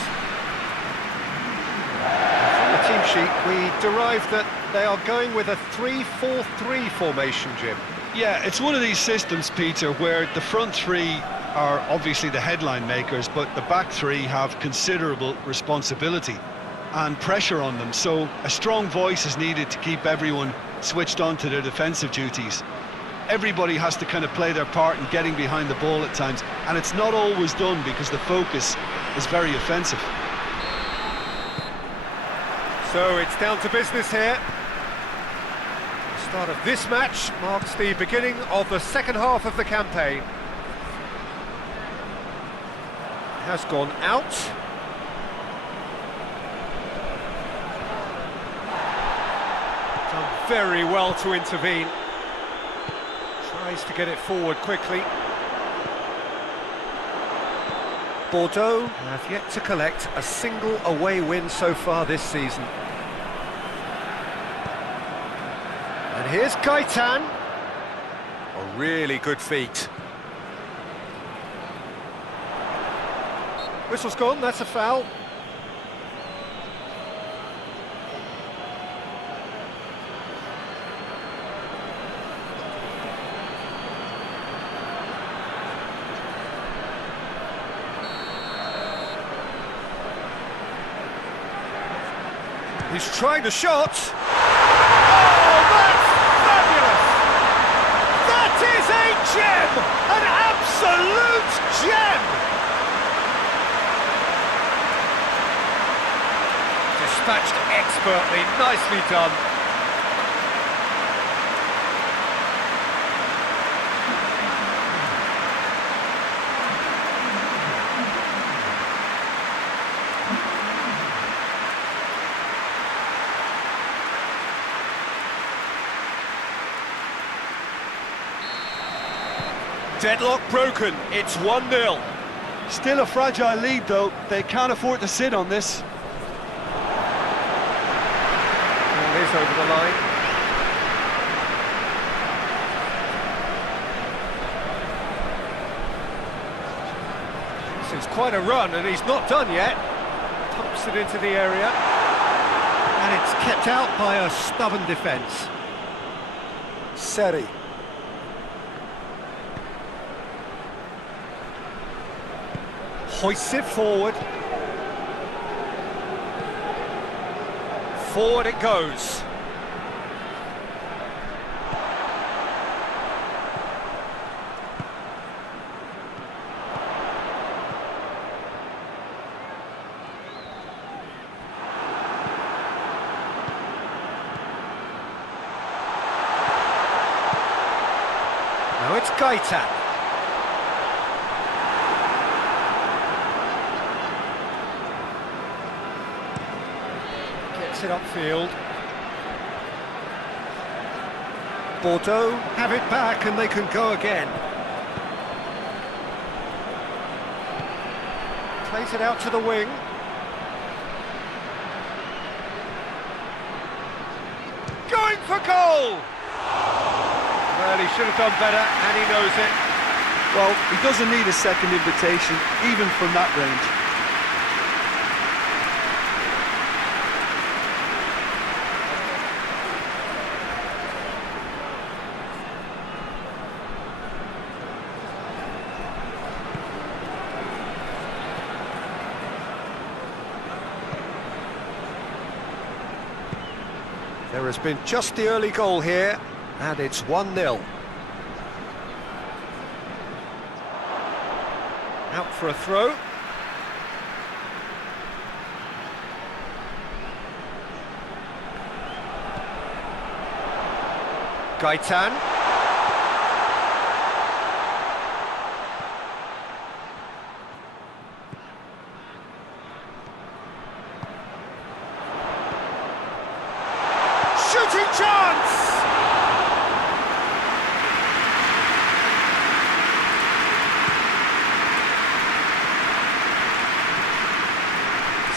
From the team sheet, we derived that they are going with a 3-4-3 formation, Jim. Yeah, it's one of these systems, Peter, where the front three are obviously the headline makers, but the back three have considerable responsibility and pressure on them, so a strong voice is needed to keep everyone switched on to their defensive duties. Everybody has to kind of play their part in getting behind the ball at times, and it's not always done because the focus is very offensive. So it's down to business here. The start of this match marks the beginning of the second half of the campaign. Has gone out. Done very well to intervene. Tries to get it forward quickly. Bordeaux have yet to collect a single away win so far this season. And here's Gaetan. A really good feat. Whistle's gone, that's a foul. He's trying the shot. Oh, that's fabulous! That is a gem! An absolute gem! Dispatched expertly, nicely done. Deadlock broken, it's 1-0. Still a fragile lead though, they can't afford to sit on this. It is over the line. This is quite a run and he's not done yet. Pumps it into the area. And it's kept out by a stubborn defence. Seri. Hoists it forward. Forward it goes. Now it's Gaetan. Gets it upfield. Bordeaux have it back and they can go again. Plays it out to the wing. Going for goal! Well, he should have done better and he knows it. Well, he doesn't need a second invitation, even from that range. There has been just the early goal here, and it's 1-0. Out for a throw. Gaitan. Shooting chance!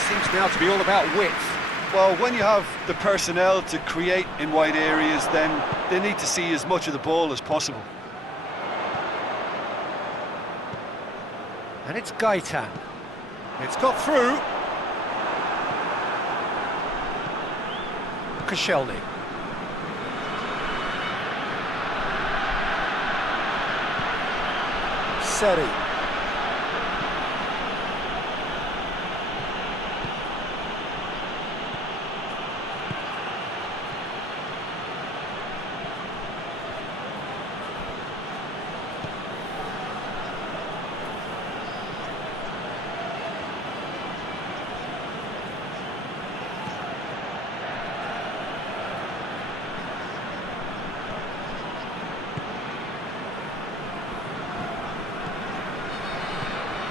Seems now to be all about width. Well, when you have the personnel to create in wide areas, then they need to see as much of the ball as possible. And it's Gaitan. It's got through. Koscielny. Seri.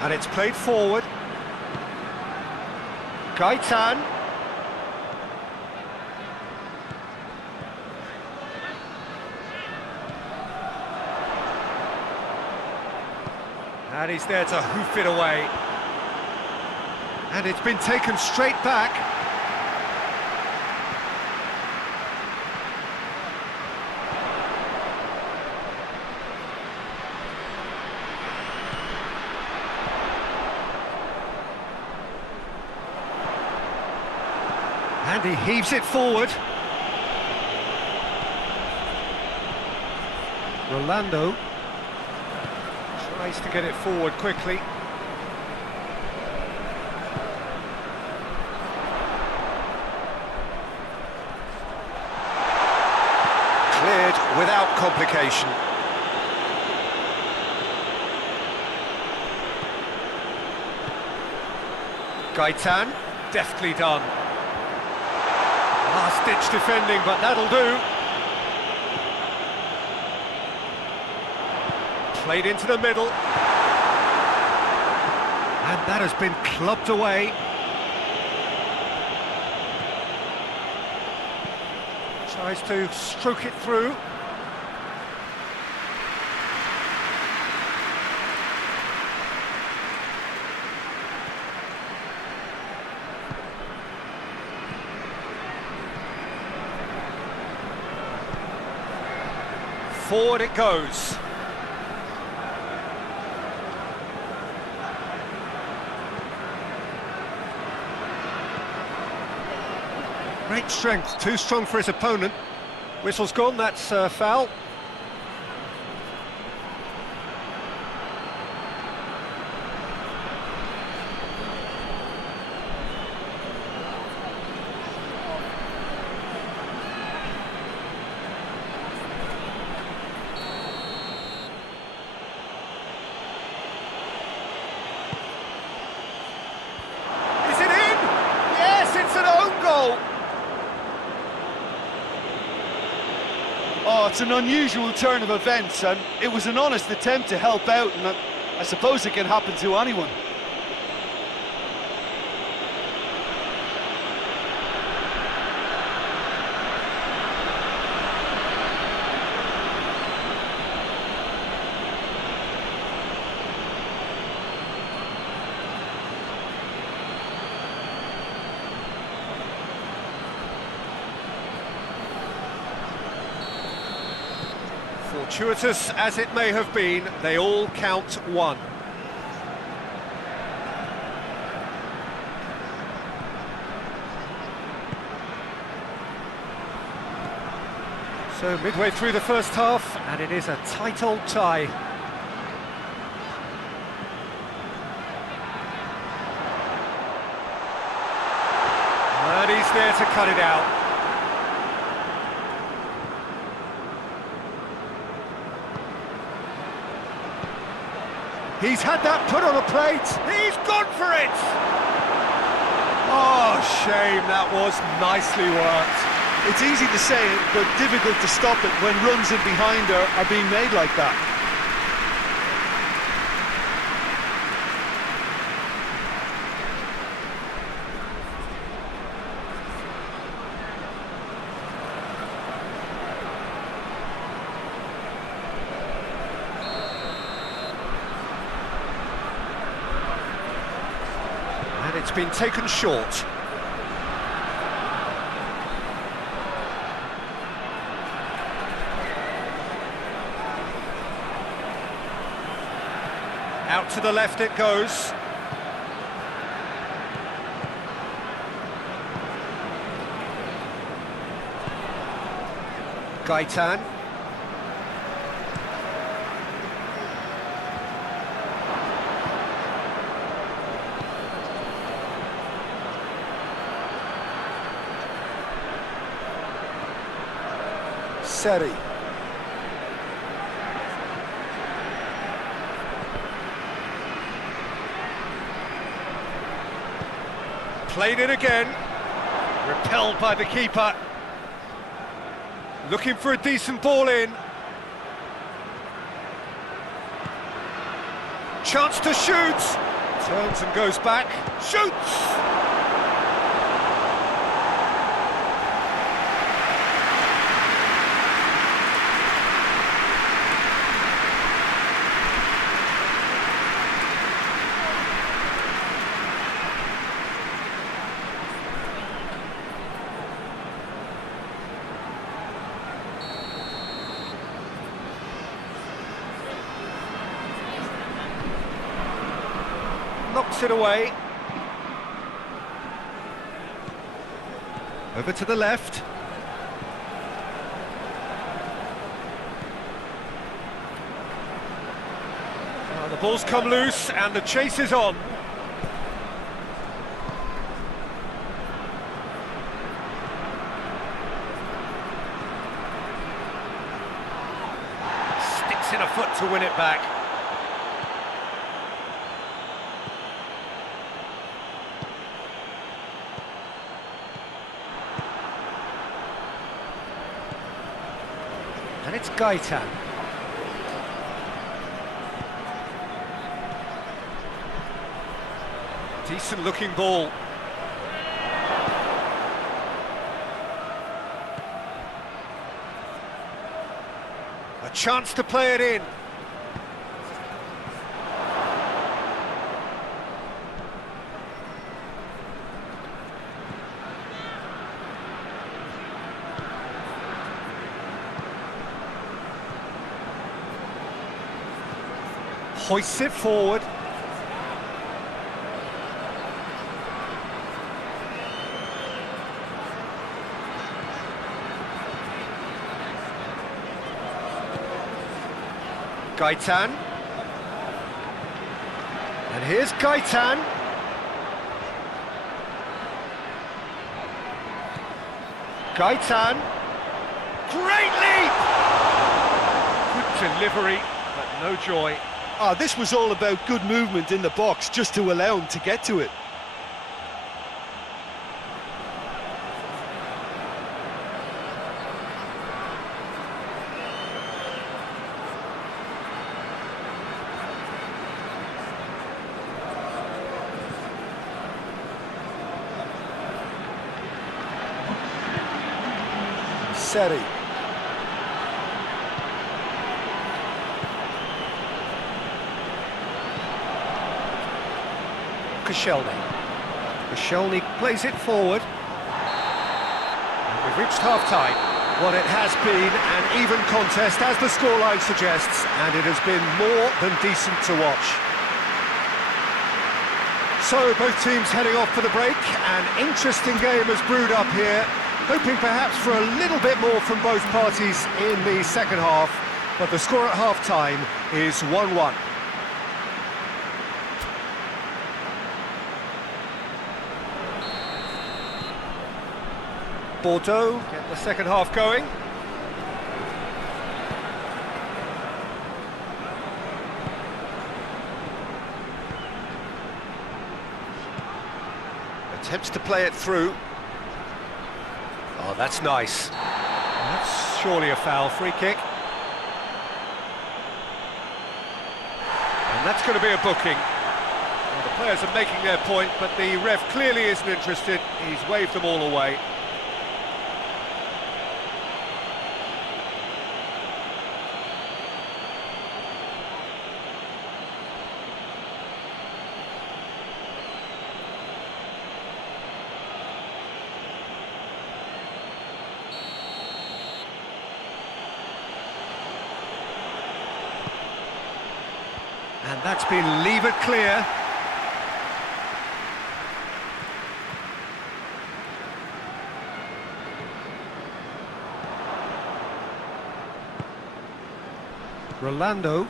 And it's played forward. Gaitan. And he's there to hoof it away. And it's been taken straight back. And he heaves it forward. Rolando tries to get it forward quickly. Cleared without complication. Gaitan, deftly done. Last-ditch defending, but that'll do. Played into the middle. And that has been clubbed away. Tries to stroke it through. Forward it goes. Great strength, too strong for his opponent. Whistle's gone, that's foul. Oh, it's an unusual turn of events, and it was an honest attempt to help out, and I suppose it can happen to anyone. Fortuitous as it may have been, they all count one. So midway through the first half, and it is a tight old tie. And he's there to cut it out. He's had that put on a plate. He's gone for it! Oh, shame, that was nicely worked. It's easy to say it, but difficult to stop it when runs in behind are being made like that. And it's been taken short. Out to the left it goes. Gaitan. Seri. Played it again. Repelled by the keeper. Looking for a decent ball in. Chance to shoot. Turns and goes back. Shoots! Knocks it away. Over to the left. The ball's come loose and the chase is on. Sticks in a foot to win it back. And it's Gaitan. Decent looking ball. A chance to play it in. Hoists it forward. Gaitan. And here's Gaitan. Gaitan. Great leap! Good delivery, but no joy. This was all about good movement in the box, just to allow him to get to it. Seri. Koscielny plays it forward. And we've reached half-time. Well, it has been an even contest, as the scoreline suggests, and it has been more than decent to watch. So, both teams heading off for the break. An interesting game has brewed up here, hoping perhaps for a little bit more from both parties in the second half, but the score at half-time is 1-1. Bordeaux get the second half going. Attempts to play it through. Oh, that's nice. That's surely a foul. Free kick. And that's going to be a booking. Well, the players are making their point, but the ref clearly isn't interested. He's waved them all away. And that's been levered clear. Rolando.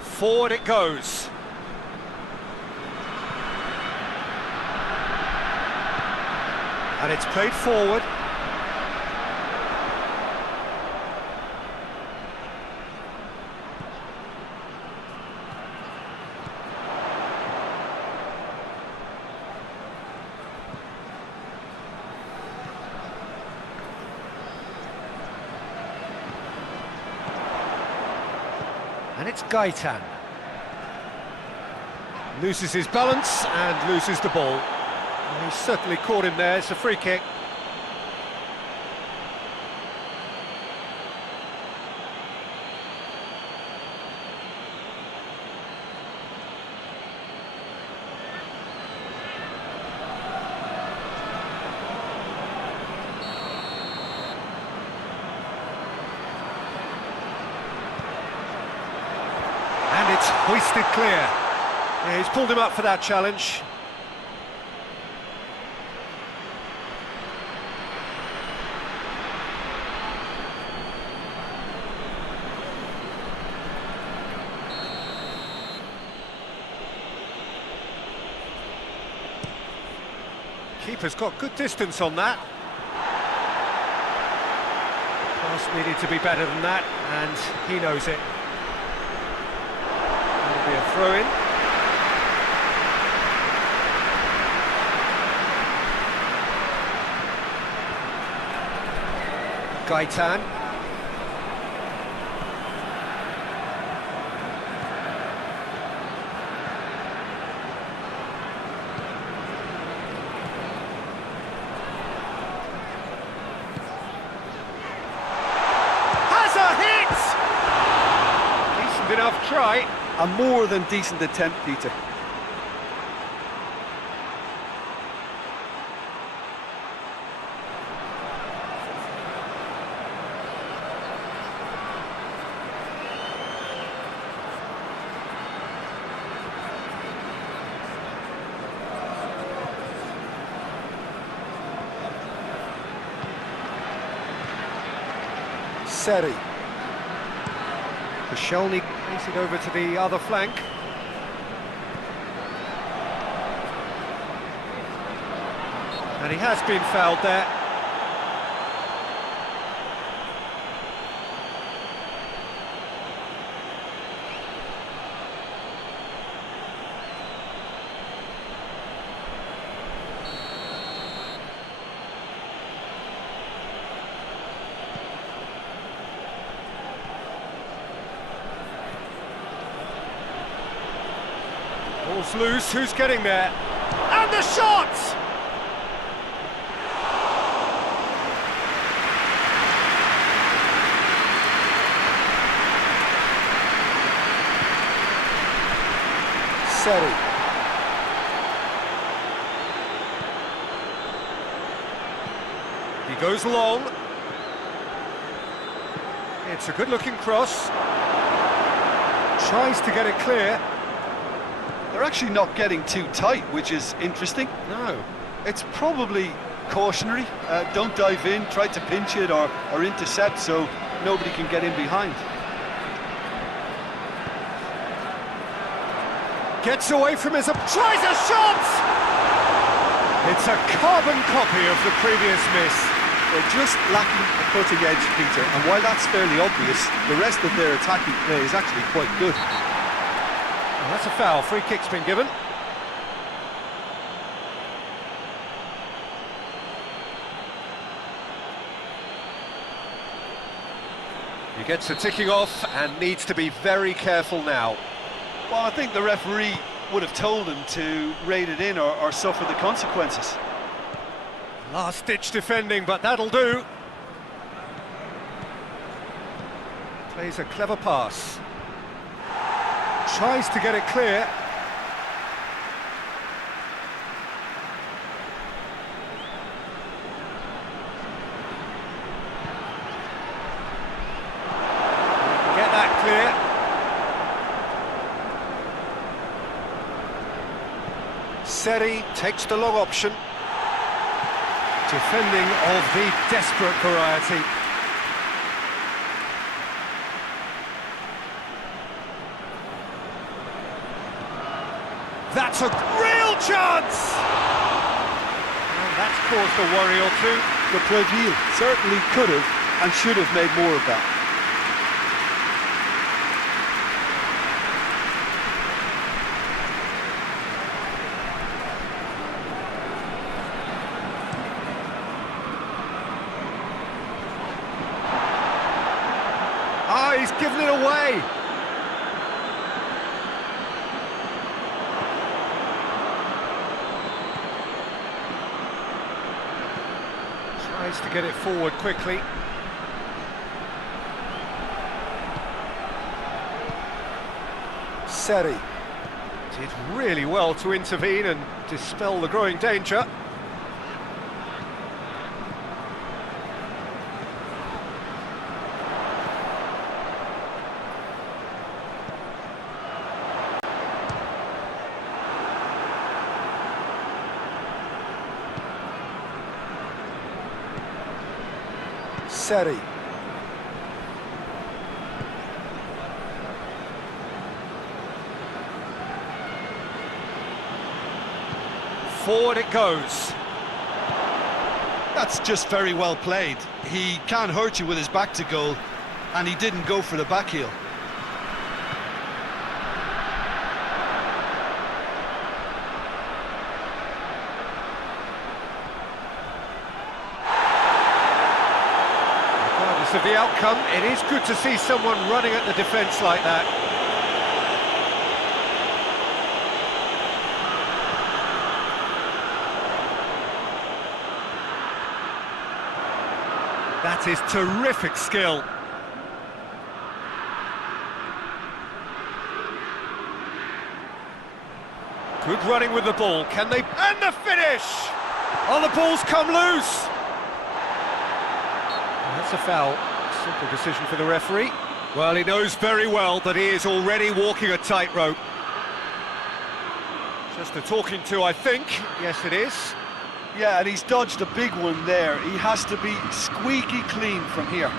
Forward it goes. And it's played forward. And it's Gaitan. Loses his balance and loses the ball. He's certainly caught him there. It's a free kick. It's hoisted clear. Yeah, he's pulled him up for that challenge. Keeper's got good distance on that. Pass needed to be better than that, and he knows it. Be a throw-in. Gaitan. Has a hit! Decent enough try. A more than decent attempt, Peter. Seri. Koscielny plays it over to the other flank. And he has been fouled there. Ball's loose, who's getting there? And the shot! Seri. He goes long. It's a good-looking cross. Tries to get it clear. They're actually not getting too tight, which is interesting. No. It's probably cautionary. Don't dive in, try to pinch it or intercept so nobody can get in behind. Gets away from his... tries a shot! It's a carbon copy of the previous miss. They're just lacking a cutting edge, Peter, and while that's fairly obvious, the rest of their attacking play is actually quite good. Well, that's a foul. Free kick's been given. He gets a ticking off and needs to be very careful now. Well, I think the referee would have told him to rate it in or suffer the consequences. Last-ditch defending, but that'll do. Plays a clever pass. Tries to get it clear. Get that clear. Seri takes the long option. Defending of the desperate variety. That's a real chance! And that's caused a worry or two. The Preville certainly could have and should have made more of that. Ah, he's given it away. Tries to get it forward quickly. Seri did really well to intervene and dispel the growing danger. Seri. Forward it goes. That's just very well played. He can't hurt you with his back to goal, and he didn't go for the back heel. Of the outcome, it is good to see someone running at the defence like that. That is terrific skill. Good running with the ball, can they... And the finish! Oh, the ball's come loose! That's a foul. Simple decision for the referee. Well, he knows very well that he is already walking a tightrope. Just a talking to, I think. Yes, it is. Yeah, and he's dodged a big one there. He has to be squeaky clean from here.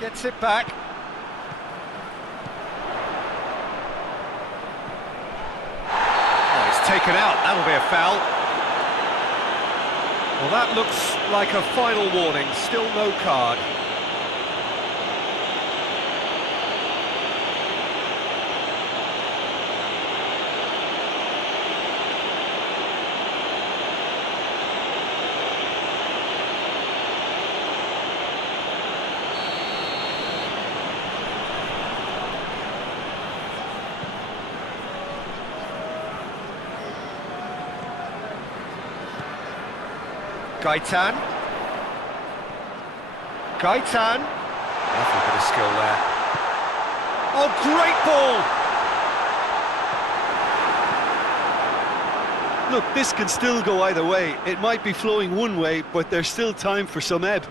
Gets it back. Oh, he's taken out. That'll be a foul. Well, that looks like a final warning. Still no card. Gaitan. Gaitan. Lovely bit of skill there. Oh, great ball! Look, this can still go either way. It might be flowing one way, but there's still time for some ebb.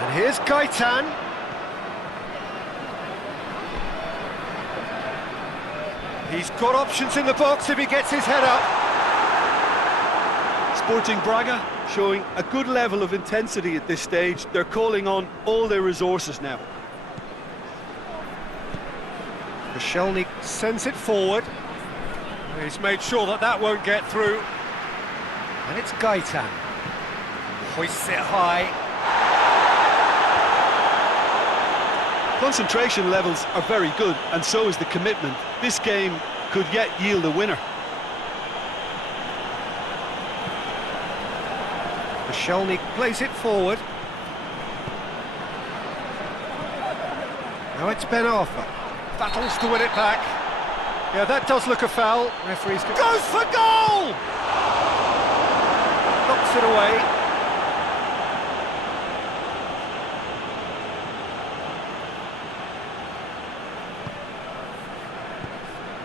And here's Gaitan. He's got options in the box if he gets his head up. Sporting Braga showing a good level of intensity at this stage. They're calling on all their resources now. Koscielny sends it forward. He's made sure that that won't get through. And it's Gaitan. Hoists it high. Concentration levels are very good, and so is the commitment. This game could yet yield a winner. Koscielny plays it forward. Now it's Ben Arthur. Battles to win it back. Yeah, that does look a foul. Referee's goes for goal! Knocks it away.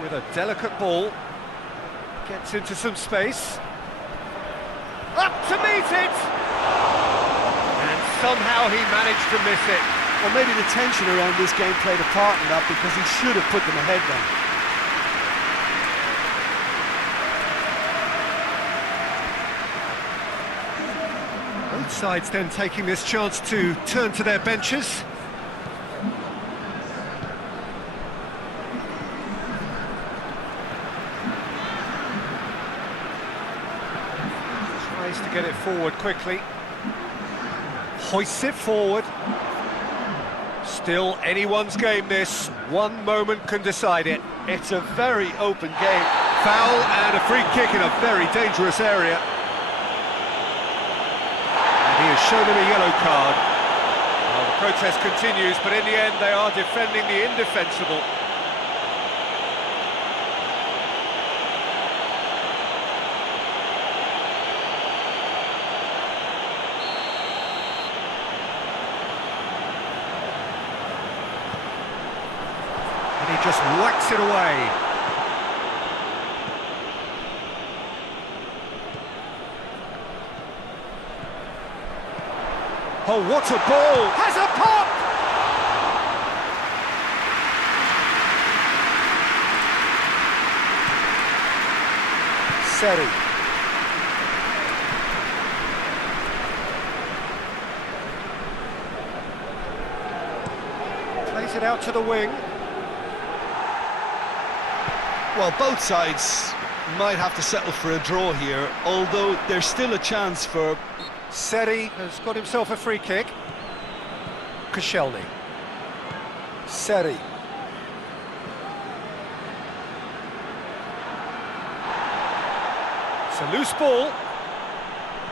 With a delicate ball. Gets into some space. Up to meet it! And somehow he managed to miss it. Well, maybe the tension around this game played a part in that, because he should have put them ahead then. Both sides then taking this chance to turn to their benches. Tries to get it forward quickly. Hoists it forward. Still anyone's game this. One moment can decide it. It's a very open game. Foul and a free kick in a very dangerous area. And he has shown him a yellow card. Well, the protest continues, but in the end they are defending the indefensible. He just whacks it away. Oh, what a ball! Has a pop! Seri. Plays it out to the wing. Well, both sides might have to settle for a draw here, although there's still a chance for... Seri has got himself a free kick. Koscielny. Seri. It's a loose ball.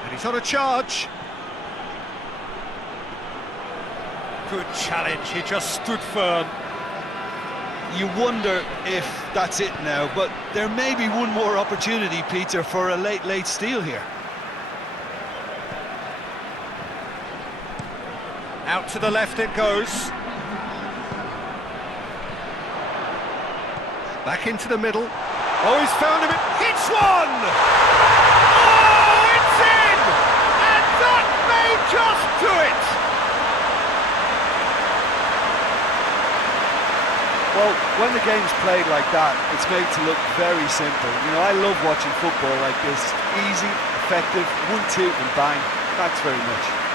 And he's on a charge. Good challenge, he just stood firm. You wonder if that's it now, but there may be one more opportunity, Peter, for a late steal here. Out to the left it goes. Back into the middle. Oh, he's found him. Hits one! Oh, it's in! And that may just do it! Well, when the game's played like that, it's made to look very simple. You know, I love watching football like this. Easy, effective, 1-2 and bang. Thanks very much.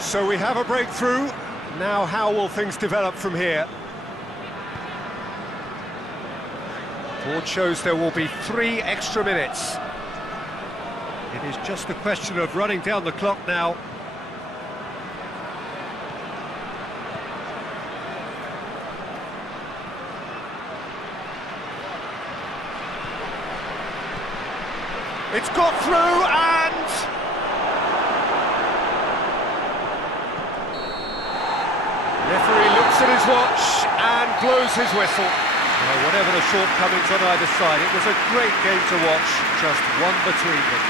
So we have a breakthrough. Now how will things develop from here? Board shows there will be 3 extra minutes. It is just a question of running down the clock now. It's got through and... referee looks at his watch and blows his whistle. Well, whatever the shortcomings on either side, it was a great game to watch, just one between them.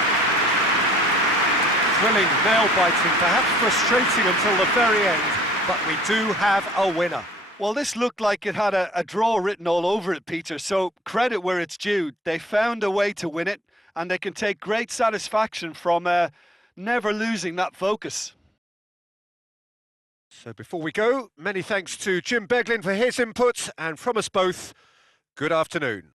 Thrilling, nail-biting, perhaps frustrating until the very end, but we do have a winner. Well, this looked like it had a draw written all over it, Peter, so credit where it's due. They found a way to win it, and they can take great satisfaction from never losing that focus. So before we go, many thanks to Jim Beglin for his input, and from us both, good afternoon.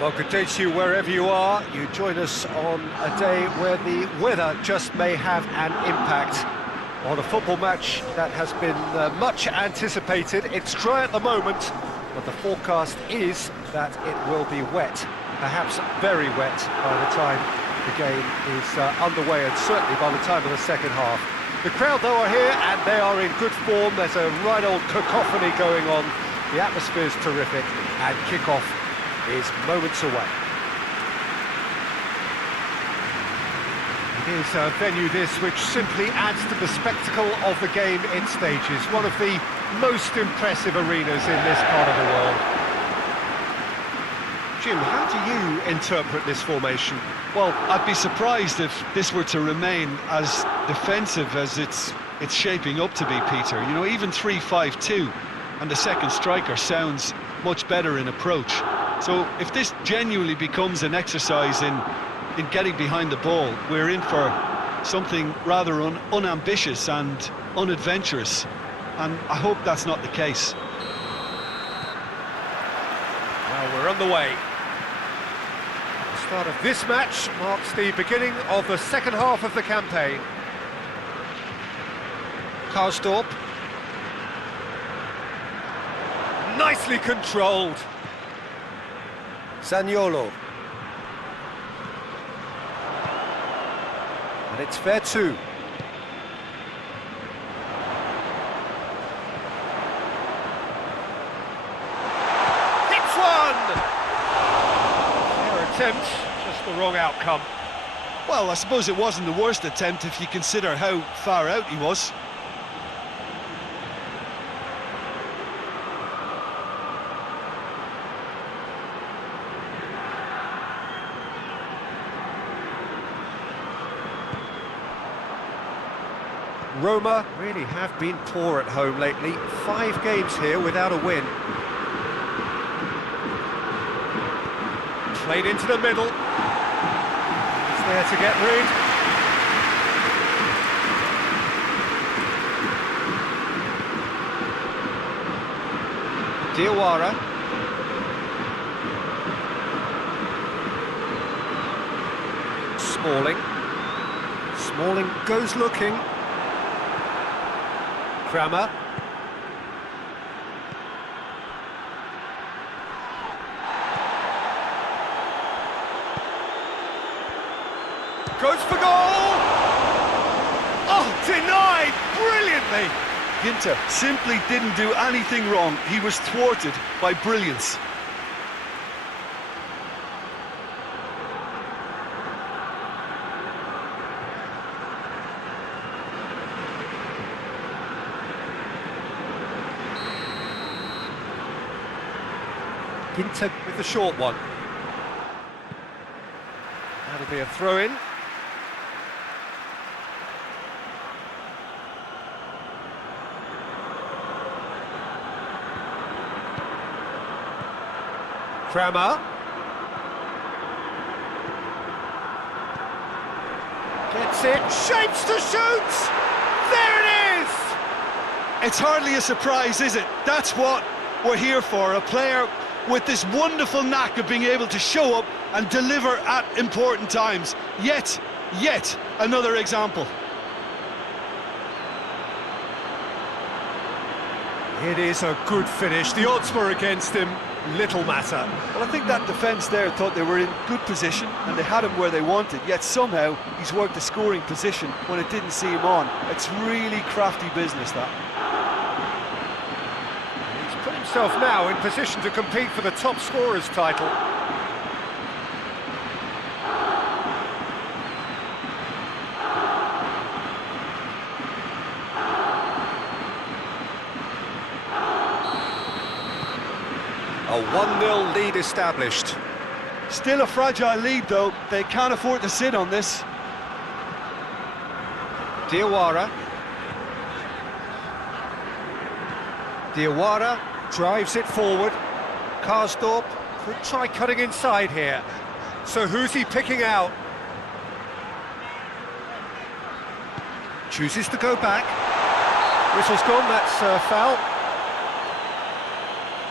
Well, good day to you wherever you are. You join us on a day where the weather just may have an impact on a football match that has been much anticipated. It's dry at the moment, but the forecast is that it will be wet, perhaps very wet by the time the game is underway, and certainly by the time of the second half. The crowd, though, are here, and they are in good form. There's a right old cacophony going on. The atmosphere's terrific, and kick-off is moments away. It is a venue this which simply adds to the spectacle of the game it stages. One of the most impressive arenas in this part of the world. Jim, how do you interpret this formation? Well, I'd be surprised if this were to remain as defensive as it's shaping up to be, Peter. You know, even 3-5-2 and the second striker sounds much better in approach. So if this genuinely becomes an exercise in getting behind the ball, we're in for something rather unambitious and unadventurous, and I hope that's not the case. Well, we're on the way. The start of this match marks the beginning of the second half of the campaign. Karsdorp. Nicely controlled. Zaniolo. And it's fair too. Hits one! Fair attempt, just the wrong outcome. Well, I suppose it wasn't the worst attempt if you consider how far out he was. Roma really have been poor at home lately. 5 games here without a win. Played into the middle. He's there to get rid. Diawara. Smalling. Smalling goes looking. Kramer. Goes for goal! Oh, denied brilliantly! Ginter simply didn't do anything wrong. He was thwarted by brilliance. Ginter with the short one. That'll be a throw-in. Kramer. Gets it, shapes to shoot! There it is! It's hardly a surprise, is it? That's what we're here for, a player with this wonderful knack of being able to show up and deliver at important times. Yet another example. It is a good finish. The odds were against him. Little matter. Well, I think that defence there thought they were in good position and they had him where they wanted, yet somehow he's worked the scoring position when it didn't see him on. It's really crafty business, that. He's put himself now in position to compete for the top scorer's title. A 1-0 lead established. Still a fragile lead, though. They can't afford to sit on this. Diawara. Diawara drives it forward. Karsdorp could try cutting inside here. So who's he picking out? Chooses to go back. Whistle's gone, that's foul.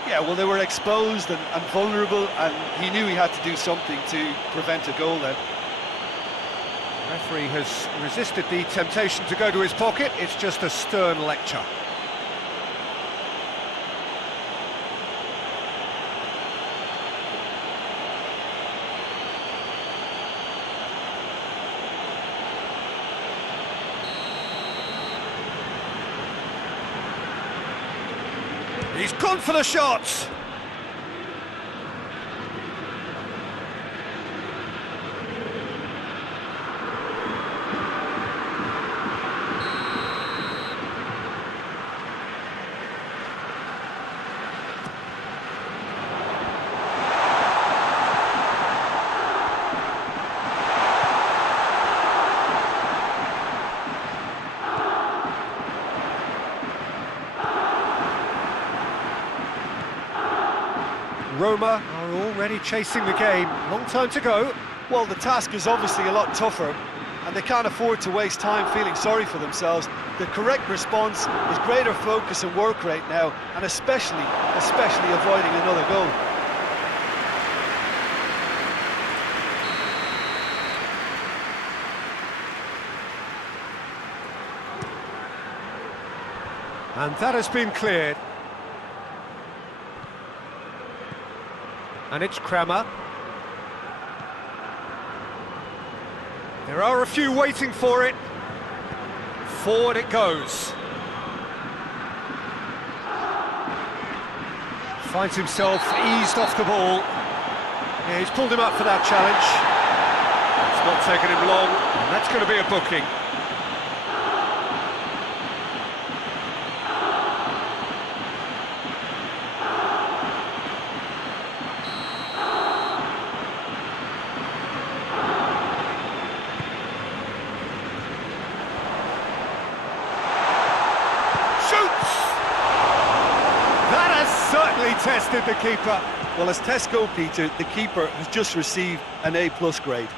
Yeah, well, they were exposed and vulnerable, and he knew he had to do something to prevent a goal then. The referee has resisted the temptation to go to his pocket. It's just a stern lecture. He's gone for the shots. Roma are already chasing the game. Long time to go. Well, the task is obviously a lot tougher, and they can't afford to waste time feeling sorry for themselves. The correct response is greater focus and work rate now, and especially avoiding another goal. And that has been cleared. And it's Kramer. There are a few waiting for it. Forward it goes. Finds himself eased off the ball. Yeah, he's pulled him up for that challenge. It's not taken him long, and that's going to be a booking. Tested the keeper. Well, as tests go, Peter, the keeper has just received an A+ grade.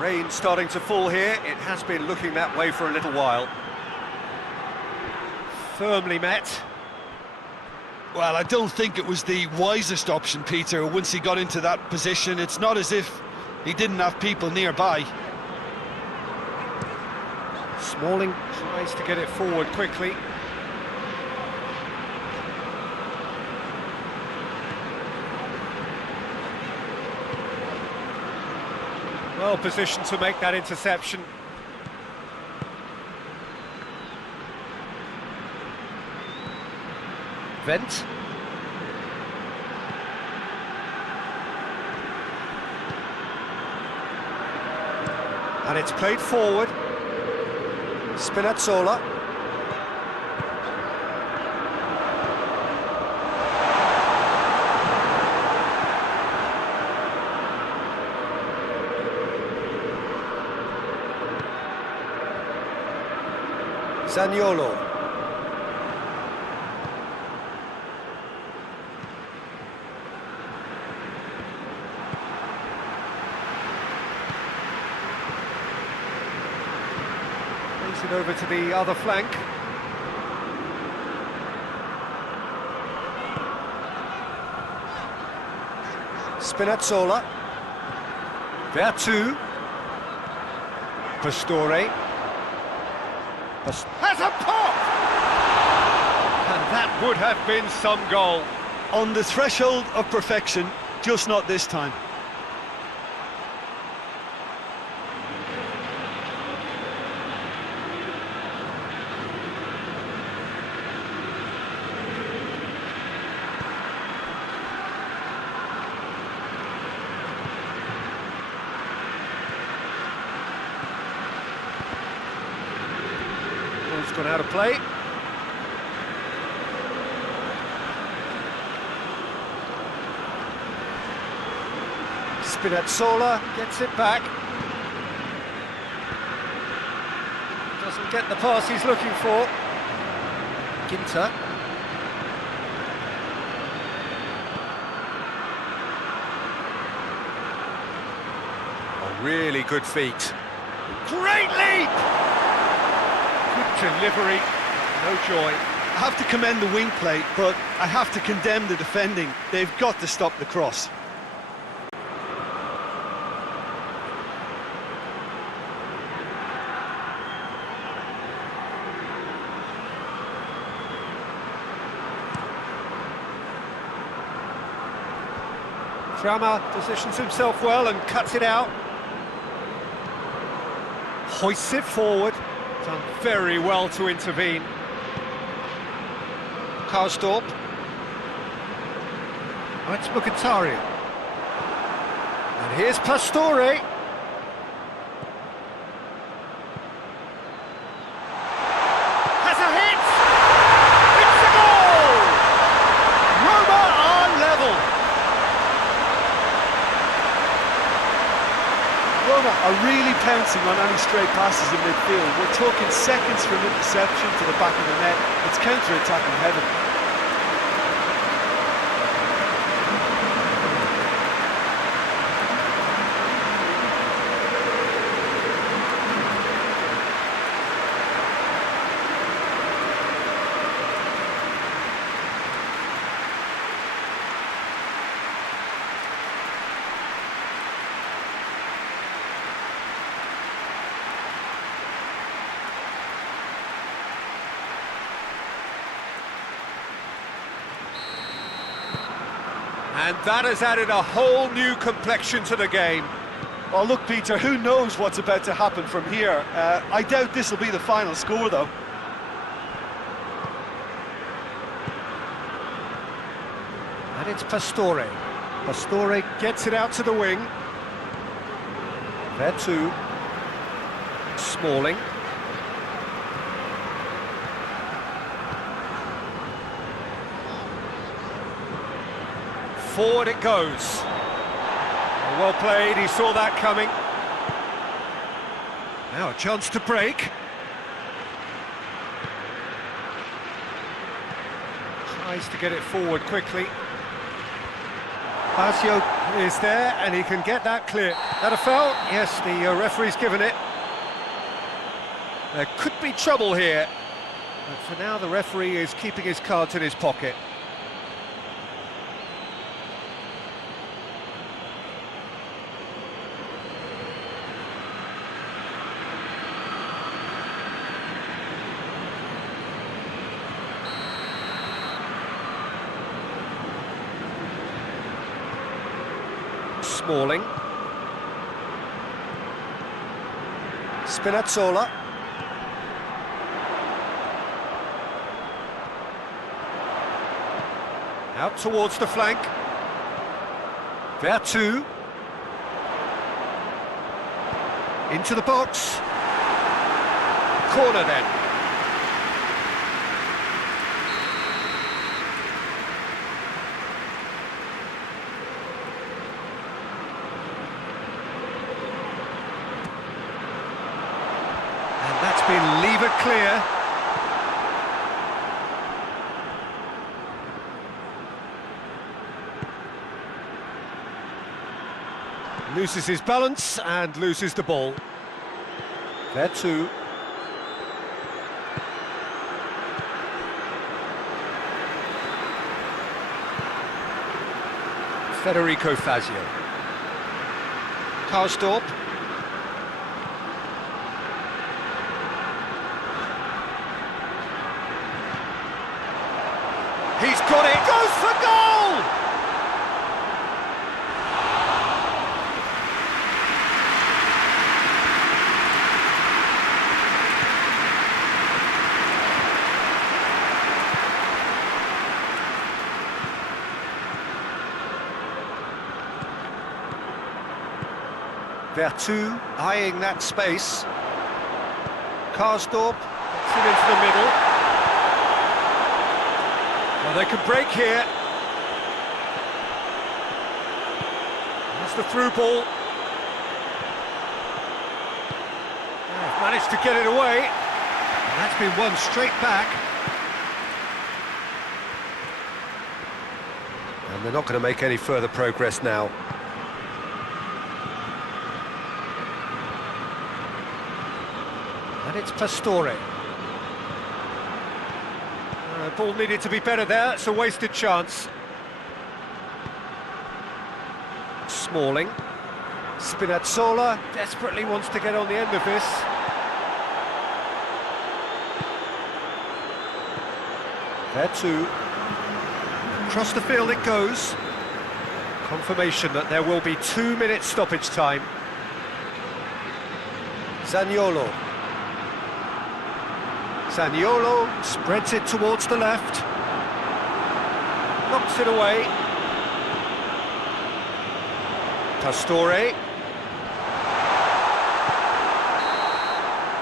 Rain starting to fall here. It has been looking that way for a little while. Firmly met. Well, I don't think it was the wisest option, Peter. Once he got into that position, it's not as if he didn't have people nearby. Smalling tries to get it forward quickly. Well positioned to make that interception. Vent. And it's played forward. Spinazzola. Zaniolo. It over to the other flank. Spinazzola. Vertu. Pastore. Has a pop! And that would have been some goal. On the threshold of perfection, just not this time. Ball's gone out of play. Spinazzola gets it back. Doesn't get the pass he's looking for. Ginter. A really good feat. Great leap! Good delivery, no joy. I have to commend the wing play, but I have to condemn the defending. They've got to stop the cross. Kramer positions himself well and cuts it out. Hoists it forward. Done very well to intervene. Karsdorp. Oh, it's Mkhitaryan. And here's Pastore. Has a hit! It's a goal! Roma are level. Roma are really pouncing on any stray passes in midfield. We're talking seconds from interception to the back of the net. It's counter-attacking heaven. And that has added a whole new complexion to the game. Well, look, Peter, who knows what's about to happen from here? I doubt this will be the final score, though. And it's Pastore. Pastore gets it out to the wing. There too. Smalling. Forward it goes. Well played, he saw that coming. Now a chance to break. Tries to get it forward quickly. Basio is there and he can get that clear. That a foul? Yes, the referee's given it. There could be trouble here. But for now the referee is keeping his cards in his pocket. Smalling. Spinazzola. Out towards the flank. Vertu. Into the box. Corner then. That's been levered clear. Loses his balance and loses the ball. There too. Federico Fazio. Karsdorp. He's got it, goes for goal! Vertu eyeing that space. Karsdorp gets it into the middle. Well, they can break here. That's the through ball. They've managed to get it away. And that's been won straight back. And they're not going to make any further progress now. And it's Pastore. Ball needed to be better there, it's a wasted chance. Smalling. Spinazzola desperately wants to get on the end of this. There too. Across the field it goes. Confirmation that there will be 2 minutes stoppage time. Zaniolo. Zaniolo spreads it towards the left. Knocks it away. Pastore.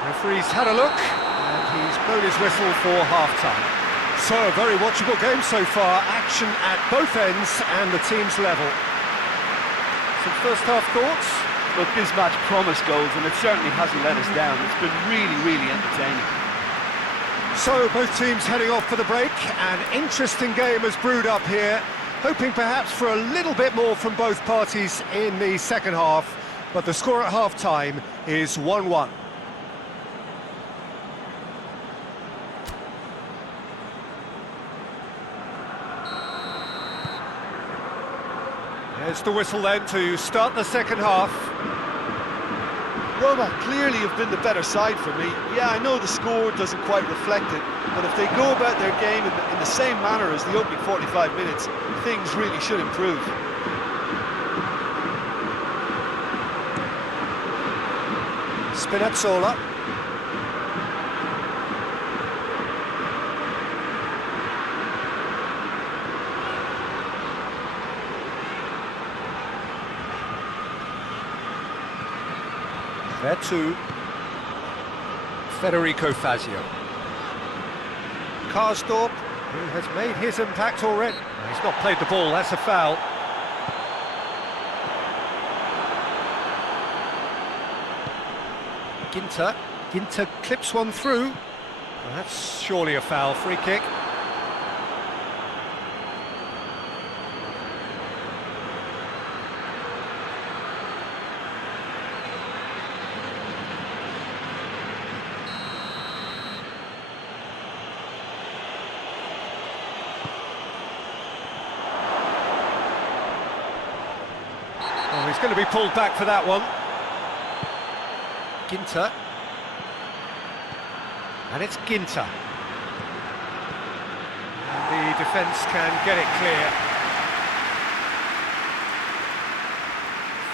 Referee's had a look, and he's blown his whistle for half-time. So, a very watchable game so far. Action at both ends, and the team's level. Some first-half thoughts? Look, this match promised goals, and it certainly hasn't let us down. It's been really, really entertaining. So, both teams heading off for the break. An interesting game has brewed up here, hoping perhaps for a little bit more from both parties in the second half, but the score at half-time is 1-1. There's the whistle then to start the second half. Roma clearly have been the better side for me. Yeah, I know the score doesn't quite reflect it, but if they go about their game in the same manner as the opening 45 minutes, things really should improve. Spinazzola. There too, Federico Fazio. Karsdorp, who has made his impact already. He's not played the ball, that's a foul. Ginter clips one through. Well, that's surely a foul, free kick. Oh, he's going to be pulled back for that one. Ginter. And it's Ginter. And the defence can get it clear.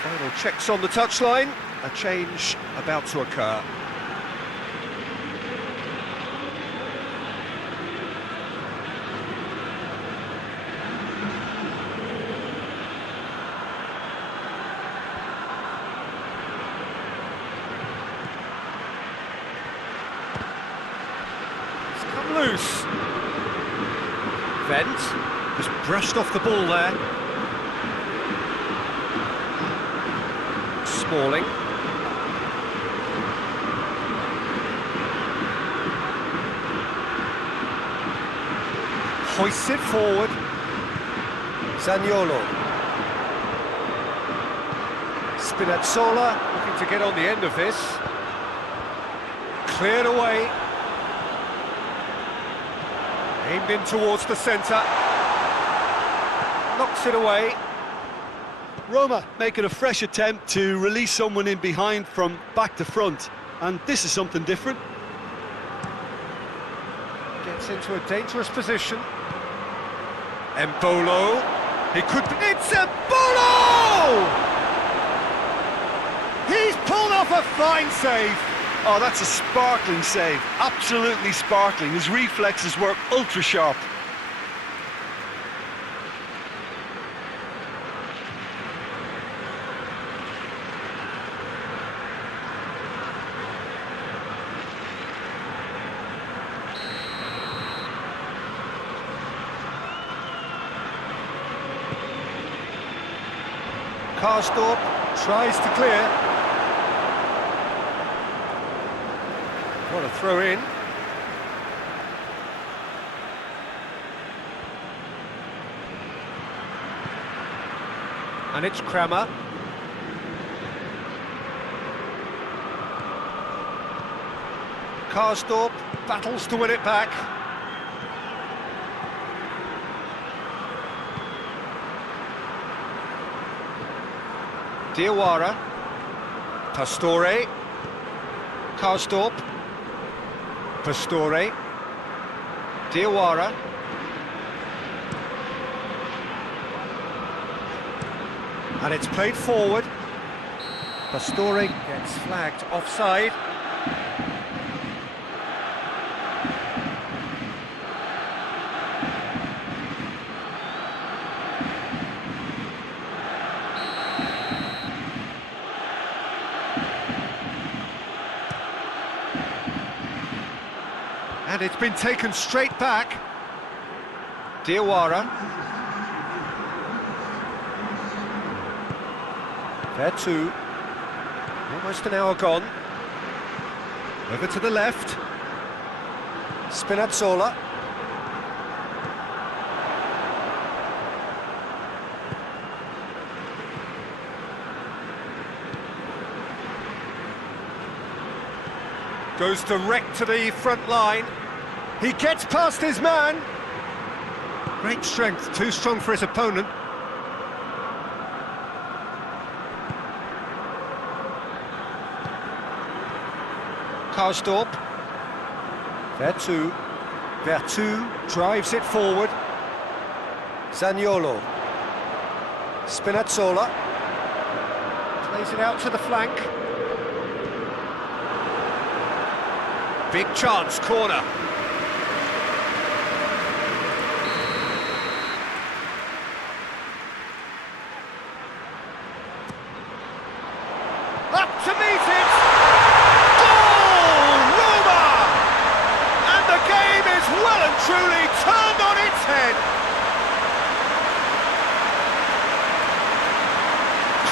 Final checks on the touchline. A change about to occur. Loose. Vent just brushed off the ball there. Smalling. Hoists it forward. Zaniolo. Spinazzola looking to get on the end of this. Cleared away. Aimed in towards the centre. Knocks it away. Roma making a fresh attempt to release someone in behind from back to front. And this is something different. Gets into a dangerous position. Embolo. He could be... It's Embolo! He's pulled off a fine save. Oh, that's a sparkling save, absolutely sparkling. His reflexes work ultra sharp. Karsdorp tries to clear. What a throw in. And it's Kramer. Karsdorp battles to win it back. Diawara. Pastore. Karsdorp. Pastore. Diawara. And it's played forward. Pastore gets flagged offside. And it's been taken straight back. Diawara. There too. Almost an hour gone. Over to the left. Spinazzola. Goes direct to the front line. He gets past his man. Great strength, too strong for his opponent. Karsdorp. Vertu drives it forward. Zaniolo. Spinazzola. Plays it out to the flank. Big chance, corner. Up to meet it! Goal! Roma! And the game is well and truly turned on its head.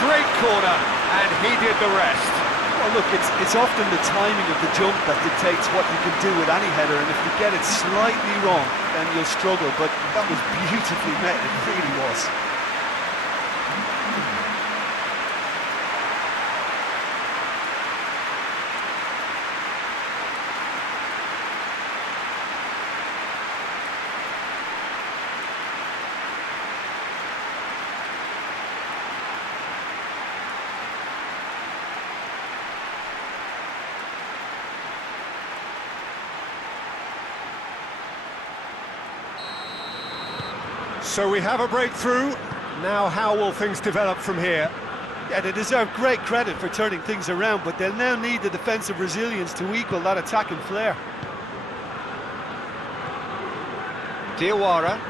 Great corner, and he did the rest. Well, look, it's often the timing of the jump that dictates what you can do with any header, and if you get it slightly wrong, then you'll struggle, but that was beautifully met, it really was. So we have a breakthrough. Now how will things develop from here? Yeah, they deserve great credit for turning things around, but they'll now need the defensive resilience to equal that attacking flair. Diawara.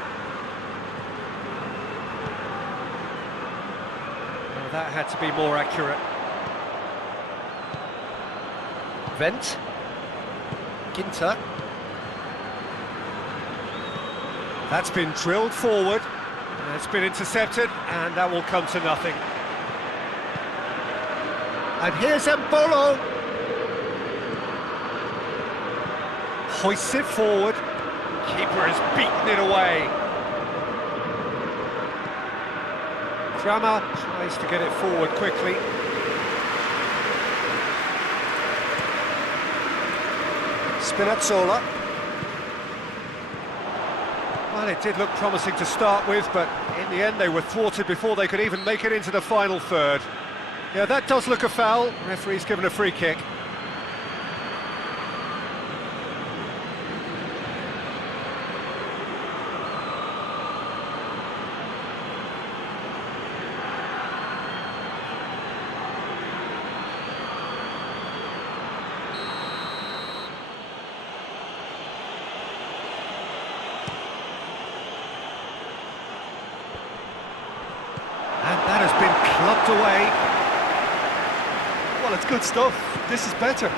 Well, that had to be more accurate. Vent. Ginter. That's been drilled forward. It's been intercepted, and that will come to nothing. And here's Embolo. Hoists it forward. Keeper has beaten it away. Kramer tries to get it forward quickly. Spinazzola. Well, it did look promising to start with, but in the end they were thwarted before they could even make it into the final third. Yeah, that does look a foul. Referee's given a free kick. And that has been clubbed away. Well, it's good stuff. This is better.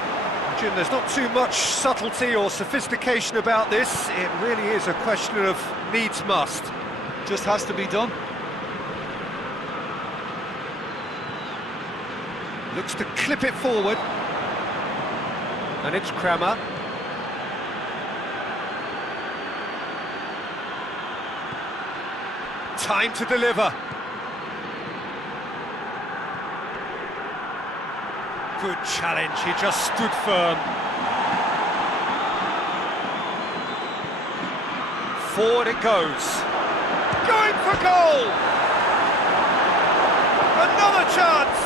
Jim, there's not too much subtlety or sophistication about this. It really is a question of needs must. Just has to be done. Looks to clip it forward. And it's Kramer. Time to deliver. Good challenge, he just stood firm. Forward it goes. Going for goal! Another chance!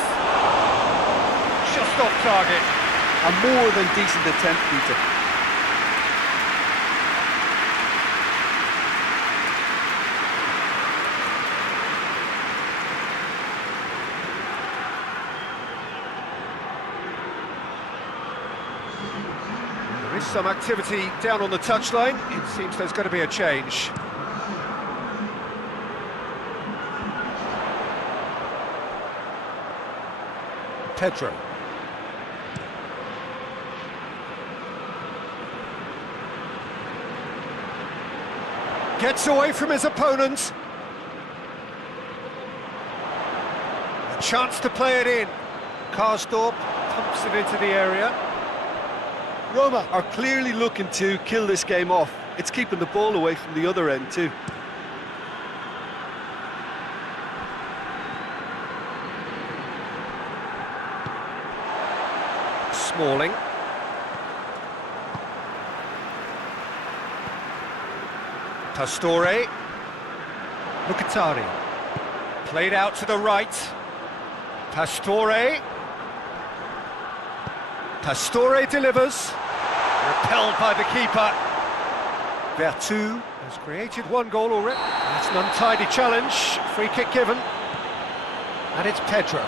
Just off target. A more than decent attempt, Peter. There is some activity down on the touchline. It seems there's going to be a change. Pedro. Gets away from his opponent. A chance to play it in. Karsdorp pumps it into the area. Roma are clearly looking to kill this game off. It's keeping the ball away from the other end too. Smalling. Pastore. Mkhitaryan. Played out to the right. Pastore. Pastore delivers. Repelled by the keeper. Vertu has created one goal already. That's an untidy challenge. Free kick given. And it's Pedro.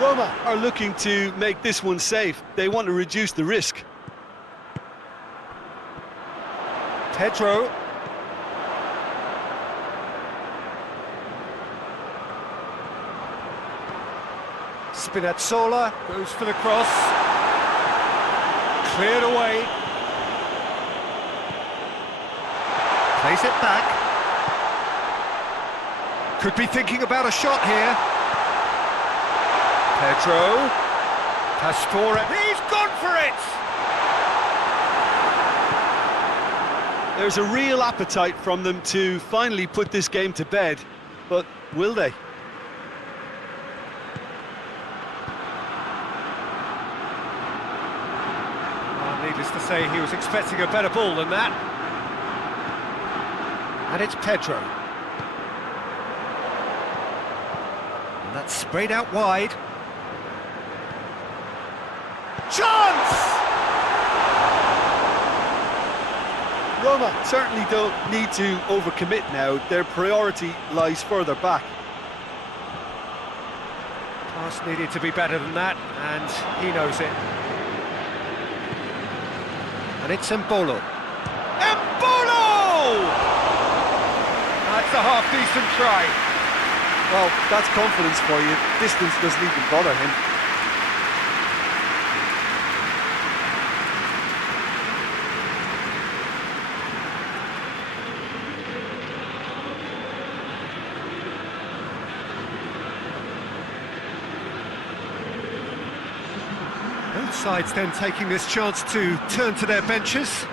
Roma are looking to make this one safe. They want to reduce the risk. Pedro. Spinazzola goes for the cross. Cleared away. Plays it back. Could be thinking about a shot here. Pedro. Pastore. He's gone for it! There's a real appetite from them to finally put this game to bed, but will they? Well, needless to say, he was expecting a better ball than that. And it's Pedro. And that's sprayed out wide. Chance! Roma certainly don't need to overcommit now. Their priority lies further back. Pass needed to be better than that, and he knows it. And it's Embolo. Embolo! That's a half-decent try. Well, that's confidence for you. Distance doesn't even bother him. Both sides then taking this chance to turn to their benches.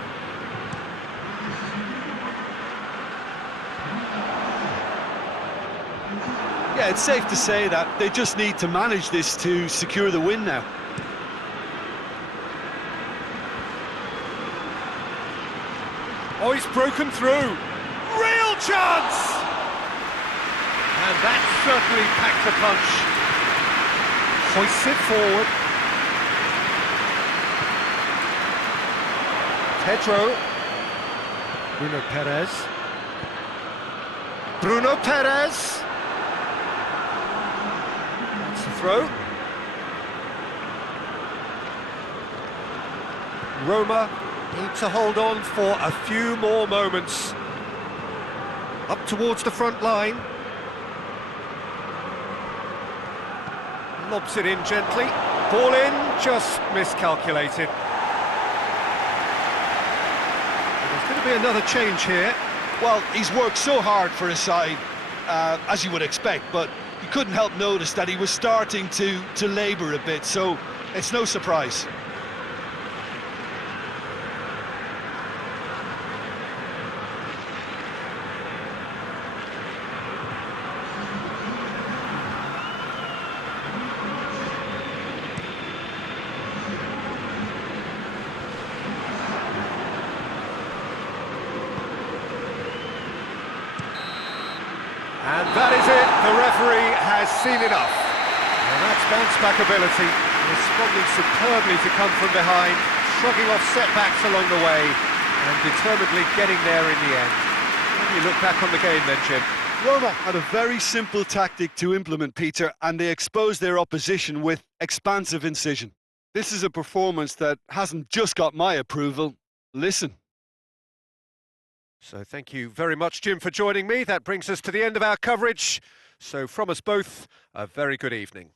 Yeah, it's safe to say that they just need to manage this to secure the win now. Oh, he's broken through. Real chance! And that certainly packed a punch. Hoists it forward. Pedro. Bruno Perez. Bruno Perez. That's the throw. Roma need to hold on for a few more moments. Up towards the front line. Lobs it in gently. Ball in, just miscalculated. There's going to be another change here. Well, he's worked so hard for his side, as you would expect, but you couldn't help notice that he was starting to labour a bit, so it's no surprise. And that is it, the referee has seen enough. And that's bounce-back ability, responding superbly to come from behind, shrugging off setbacks along the way, and determinedly getting there in the end. When you look back on the game then, Jim? Roma had a very simple tactic to implement, Peter, and they exposed their opposition with expansive incision. This is a performance that hasn't just got my approval. Listen. So thank you very much, Jim, for joining me. That brings us to the end of our coverage. So from us both, a very good evening.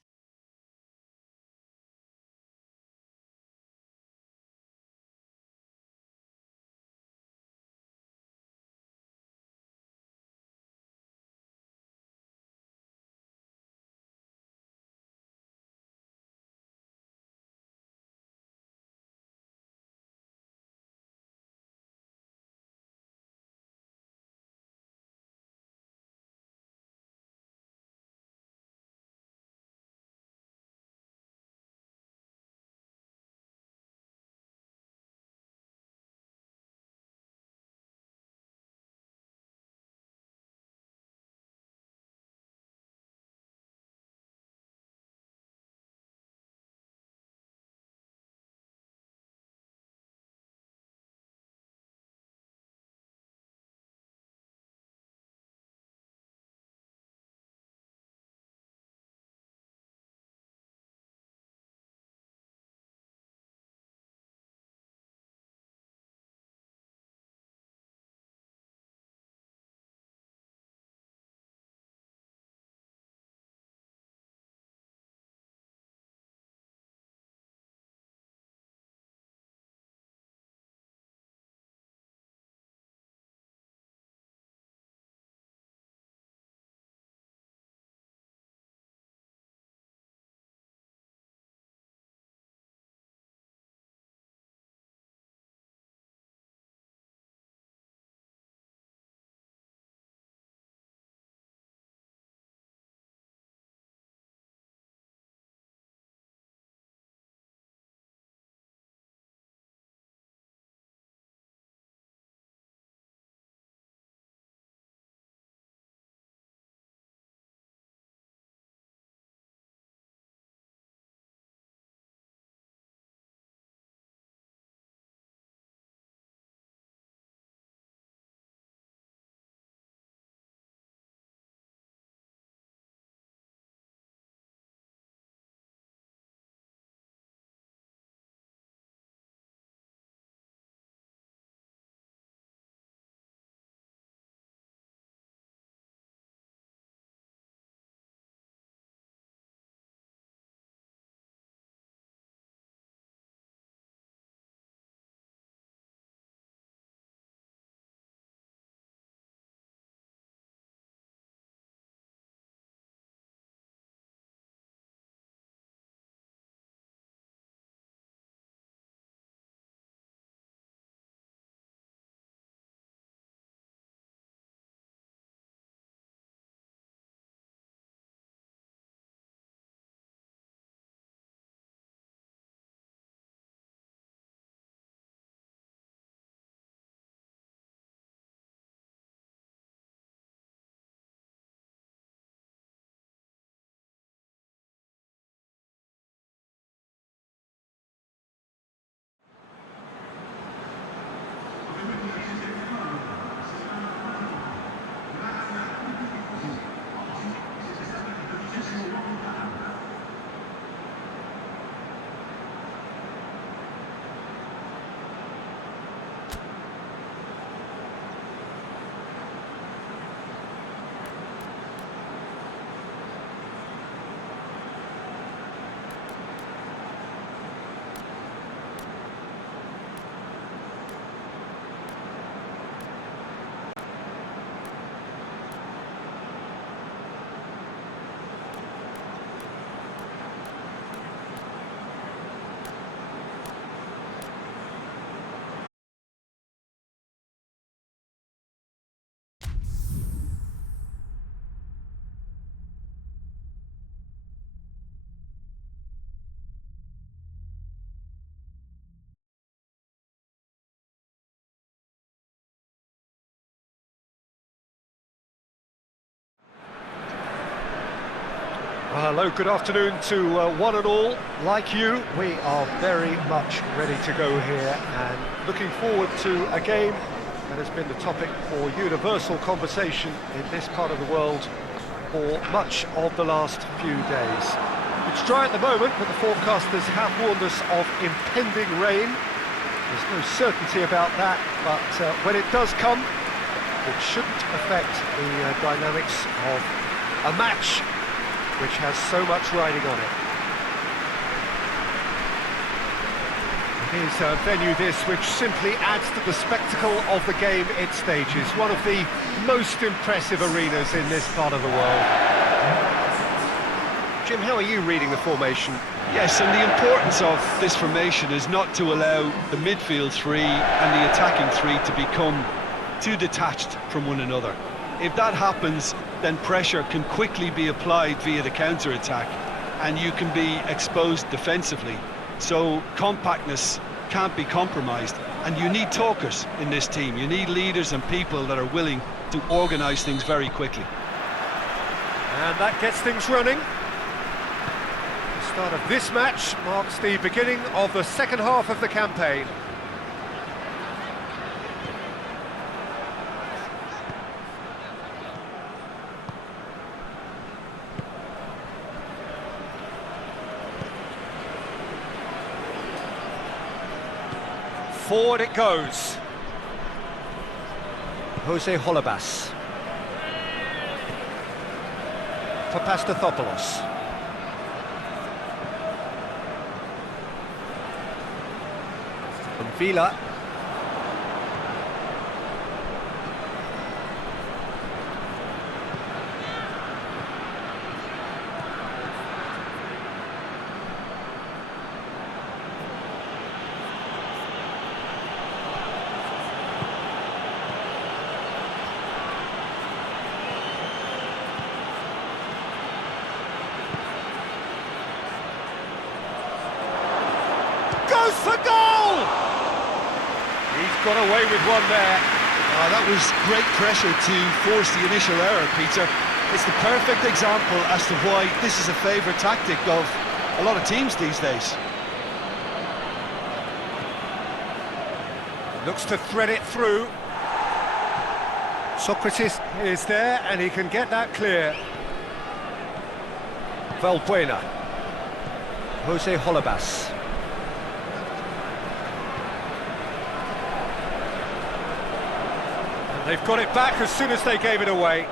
Well, hello, good afternoon to one and all. Like you, we are very much ready to go here and looking forward to a game that has been the topic for universal conversation in this part of the world for much of the last few days. It's dry at the moment, but the forecasters have warned us of impending rain. There's no certainty about that, but when it does come, it shouldn't affect the dynamics of a match which has so much riding on it. It is a venue this which simply adds to the spectacle of the game it stages. One of the most impressive arenas in this part of the world. Jim, how are you reading the formation? Yes, and the importance of this formation is not to allow the midfield three and the attacking three to become too detached from one another. If that happens, then pressure can quickly be applied via the counter-attack and you can be exposed defensively. So compactness can't be compromised, and you need talkers in this team. You need leaders and people that are willing to organise things very quickly. And that gets things running. The start of this match marks the beginning of the second half of the campaign. Forward it goes. Jose Holebas. For Pastathopoulos. From Villa. For goal! He's got away with one there. That was great pressure to force the initial error, Peter. It's the perfect example as to why this is a favourite tactic of a lot of teams these days. Looks to thread it through. Socrates is there and he can get that clear. Valbuena. Jose Holebas. They've got it back as soon as they gave it away.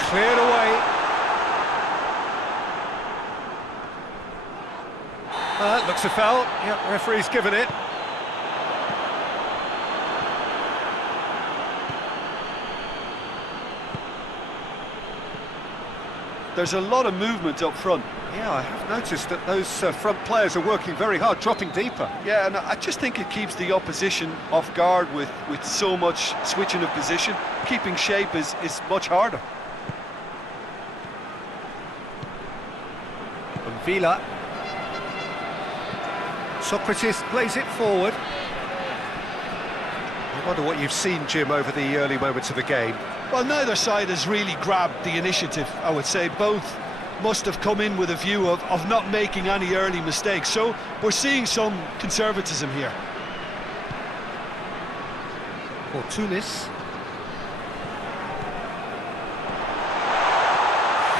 Cleared away. That looks a foul. Yep, referee's given it. There's a lot of movement up front. Yeah, I have noticed that those front players are working very hard, dropping deeper. Yeah, and I just think it keeps the opposition off guard with so much switching of position. Keeping shape is much harder. From Villa. Socrates plays it forward. I wonder what you've seen, Jim, over the early moments of the game. Well, neither side has really grabbed the initiative, I would say. Both must have come in with a view of not making any early mistakes. So we're seeing some conservatism here. For Tunis.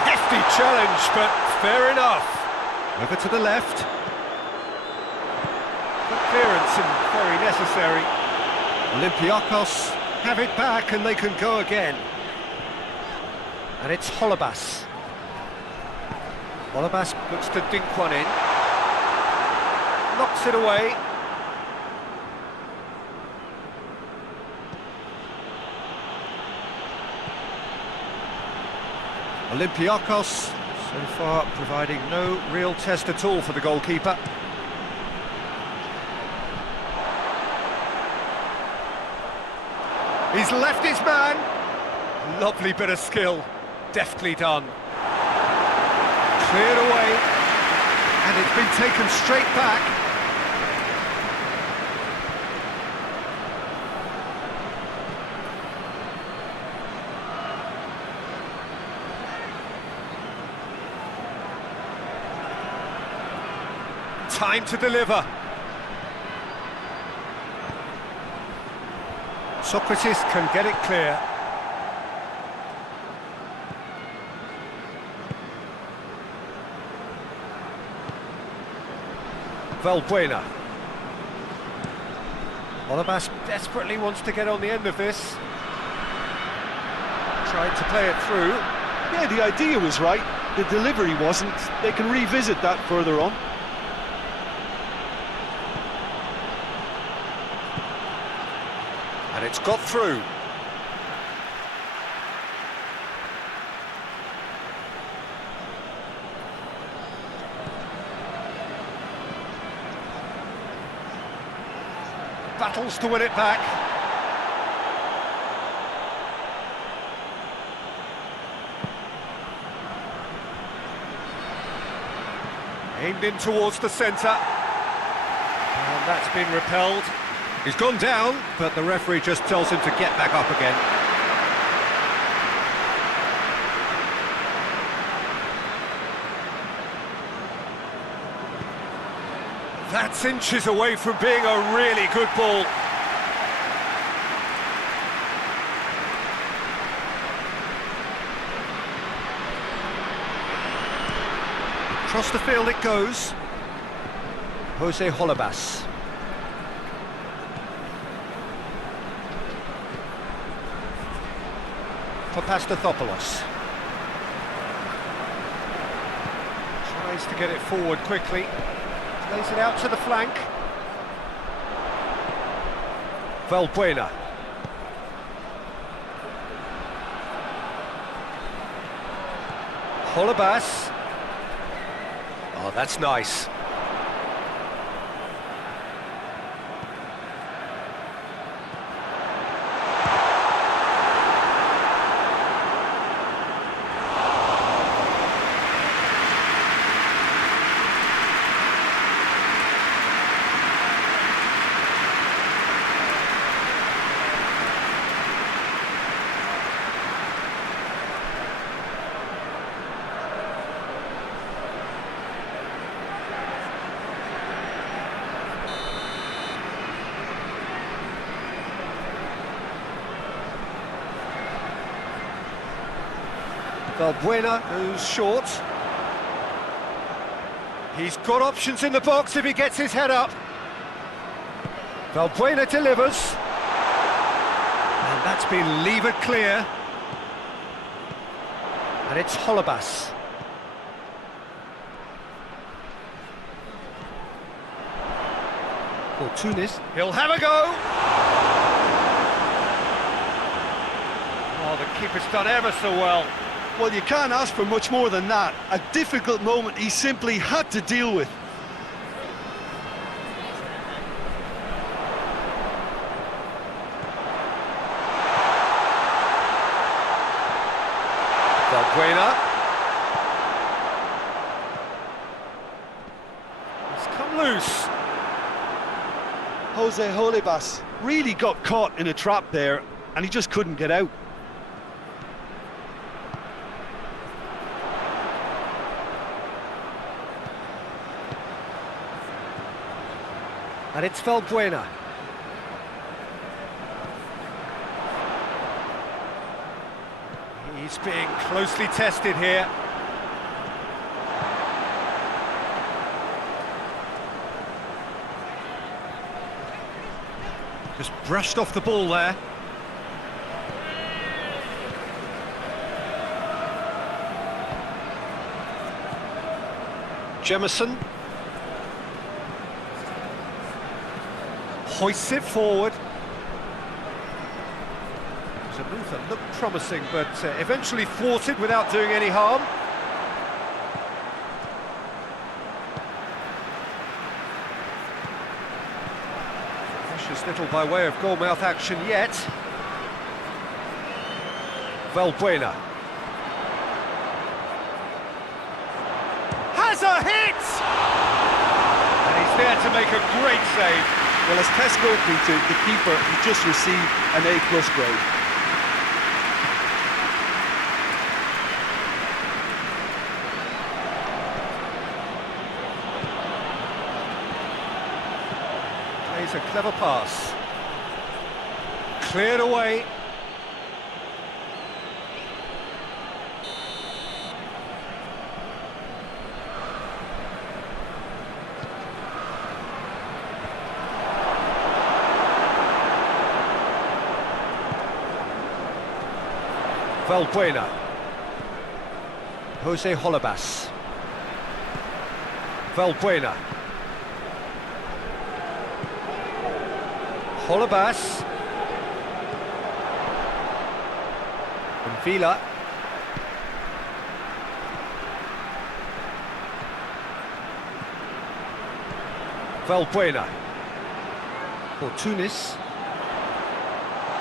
Hefty challenge, but fair enough. Over to the left. Good clearance and very necessary. Olympiakos have it back and they can go again. And it's Holebas. Holebas looks to dink one in. Knocks it away. Olympiakos so far providing no real test at all for the goalkeeper. He's left his man. Lovely bit of skill. Deftly done. Cleared away. And it's been taken straight back. Time to deliver. Socrates can get it clear. Valbuena. Olabas desperately wants to get on the end of this. Trying to play it through. Yeah, the idea was right, the delivery wasn't. They can revisit that further on. And it's got through. Battles to win it back. Aimed in towards the centre. And that's been repelled. He's gone down, but the referee just tells him to get back up again. That's inches away from being a really good ball. Across the field it goes. Jose Holebas. Papastathopoulos. Tries to get it forward quickly. Plays it out to the flank. Valbuena. Holebas. Oh, that's nice. Valbuena, who's short. He's got options in the box if he gets his head up. Valbuena delivers. And that's been levered clear. And it's Holebas. Fortunis. He'll have a go. Oh, the keeper's done ever so well. Well, you can't ask for much more than that. A difficult moment he simply had to deal with. Valbuena. It's come loose. Jose Holebas really got caught in a trap there, and he just couldn't get out. And it's Valbuena. He's being closely tested here. Just brushed off the ball there. Jemison. Hoists it forward. It was a move that looked promising, but eventually thwarted without doing any harm. Precious little by way of goal-mouth action yet. Valbuena. Has a hit! And he's there to make a great save. Well, as Tesco tweeted, the keeper has just received an A+ grade. Here's a clever pass. Cleared away. Valbuena. Jose Holebas. Valbuena. Holebas. And Vila. Valbuena. For Tunis.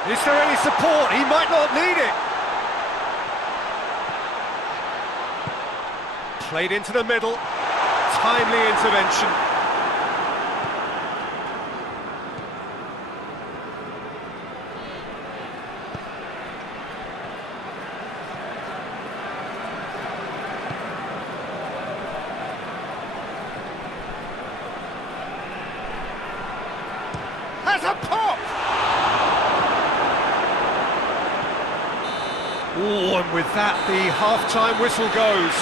Is there any support? He might not need it. Played into the middle, timely intervention. Has a pop! Oh, and with that, the half-time whistle goes.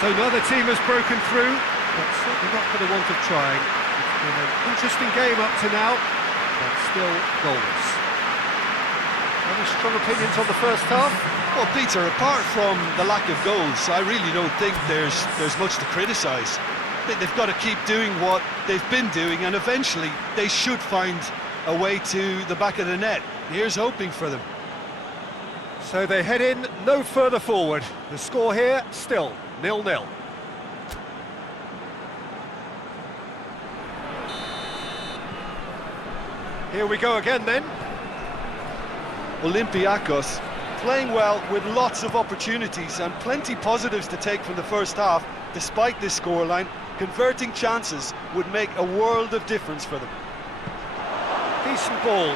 So neither team has broken through, but certainly not for the want of trying. It's been an interesting game up to now, but still goalless. Any strong opinions on the first half? Well, Peter, apart from the lack of goals, I really don't think there's much to criticise. They've got to keep doing what they've been doing, and eventually they should find a way to the back of the net. Here's hoping for them. So they head in no further forward. The score here, still 0-0. Here we go again then. Olympiakos playing well with lots of opportunities and plenty positives to take from the first half. Despite this scoreline, converting chances would make a world of difference for them. Decent ball.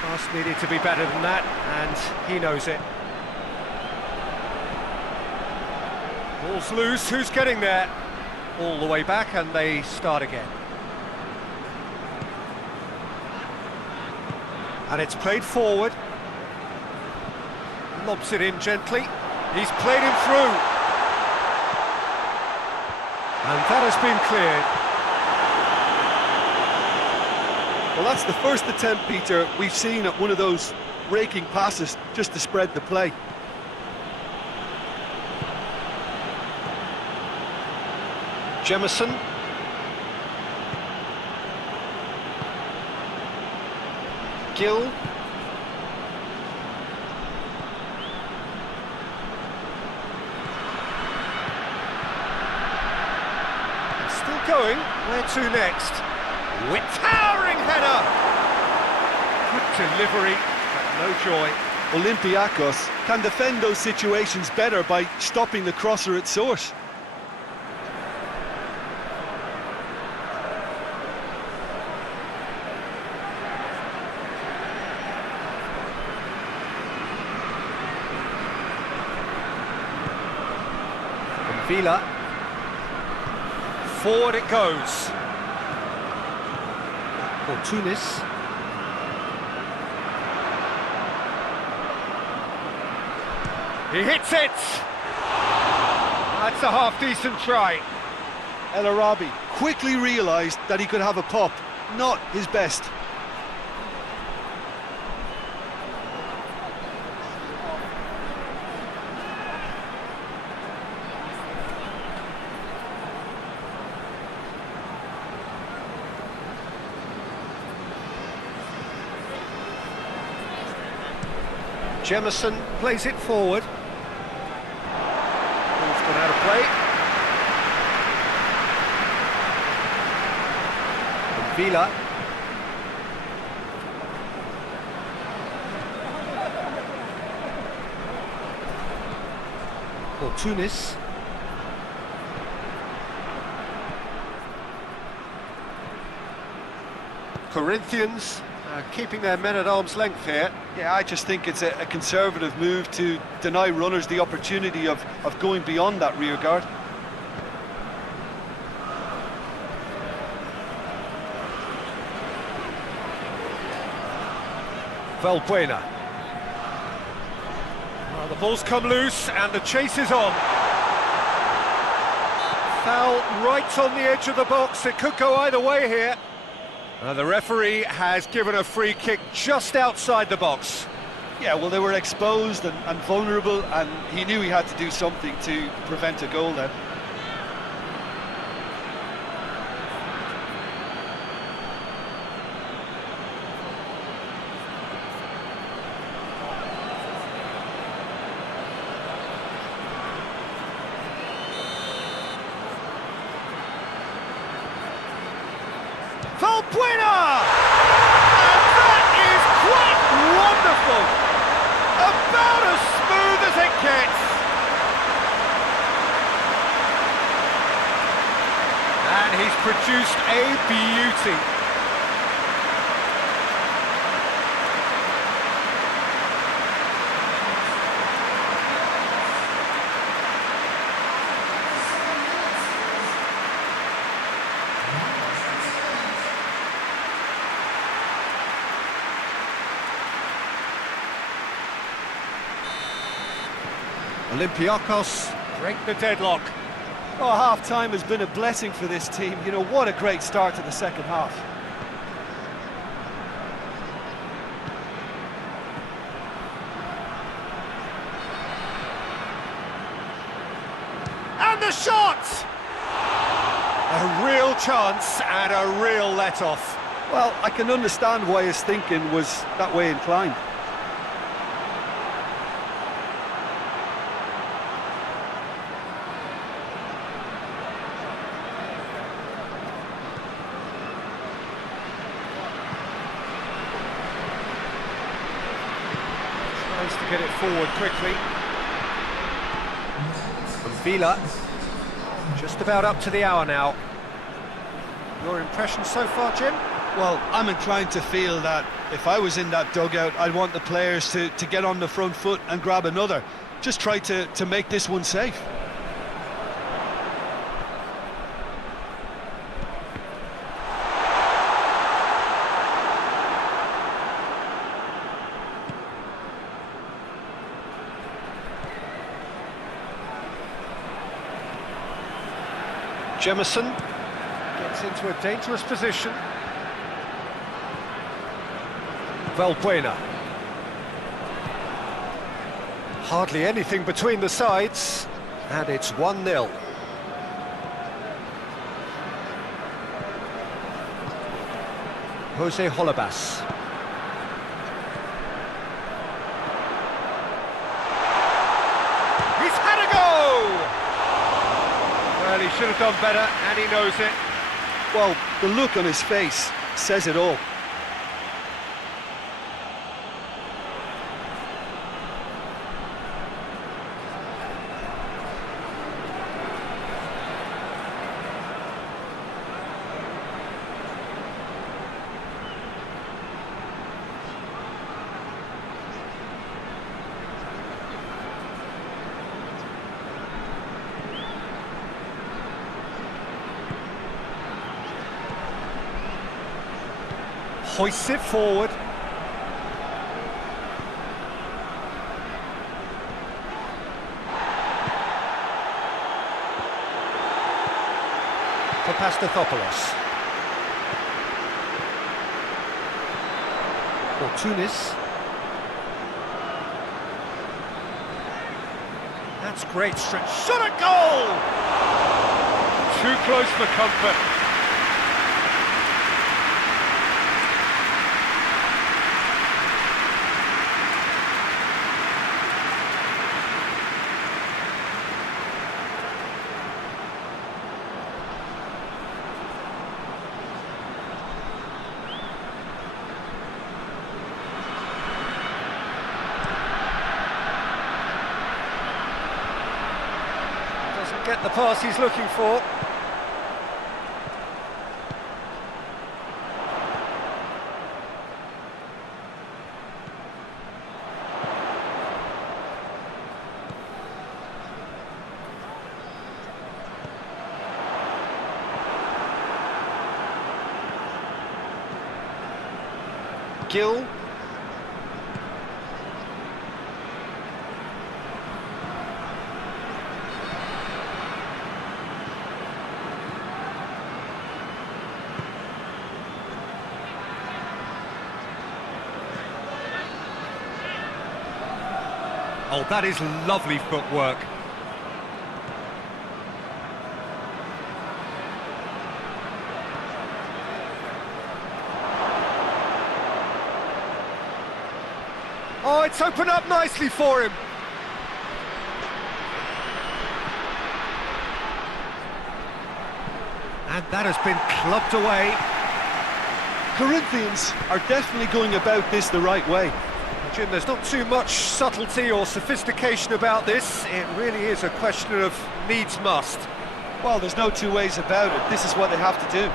Pass needed to be better than that, and he knows it. Ball's loose, who's getting there? All the way back, and they start again. And it's played forward. Lobs it in gently. He's played him through. And that has been cleared. Well, that's the first attempt, Peter, we've seen at one of those raking passes just to spread the play. Jemison. Gill. Still going. Where to next? With towering header! Good delivery, but no joy. Olympiakos can defend those situations better by stopping the crosser at source. And Vila. Forward it goes. For Tunis. He hits it! That's a half-decent try. El Arabi quickly realised that he could have a pop. Not his best. Jemison plays it forward. Ball's gone out of play. And Vila. For Tunis. Corinthians keeping their men at arm's length here. Yeah, I just think it's a conservative move to deny runners the opportunity of going beyond that rear guard. Valbuena. Well, the ball's come loose and the chase is on. Foul right on the edge of the box. It could go either way here. The referee has given a free kick just outside the box. Yeah, well, they were exposed and vulnerable, and he knew he had to do something to prevent a goal then. Valbuena! And that is quite wonderful! About as smooth as it gets! And he's produced a beauty. Olympiakos break the deadlock. Oh, half-time has been a blessing for this team. You know, what a great start to the second half. And the shot! A real chance and a real let-off. Well, I can understand why his thinking was that way inclined. Tries to get it forward quickly. And Villa, just about up to the hour now. Your impression so far, Jim? Well, I'm inclined to feel that if I was in that dugout, I'd want the players to get on the front foot and grab another. Just try to make this one safe. Jemison gets into a dangerous position. Valbuena. Hardly anything between the sides, and it's 1-0. Jose Holebas. He's had a go! Well, he should have done better, and he knows it. Well, the look on his face says it all. Hoists it forward. For Pastathopoulos. Fortunis. That's great stretch. Shot at goal! Too close for comfort. Get the pass he's looking for. Gill. Oh, that is lovely footwork. Oh, it's opened up nicely for him. And that has been clubbed away. Corinthians are definitely going about this the right way. Jim, there's not too much subtlety or sophistication about this. It really is a question of needs must. Well, there's no two ways about it. This is what they have to do.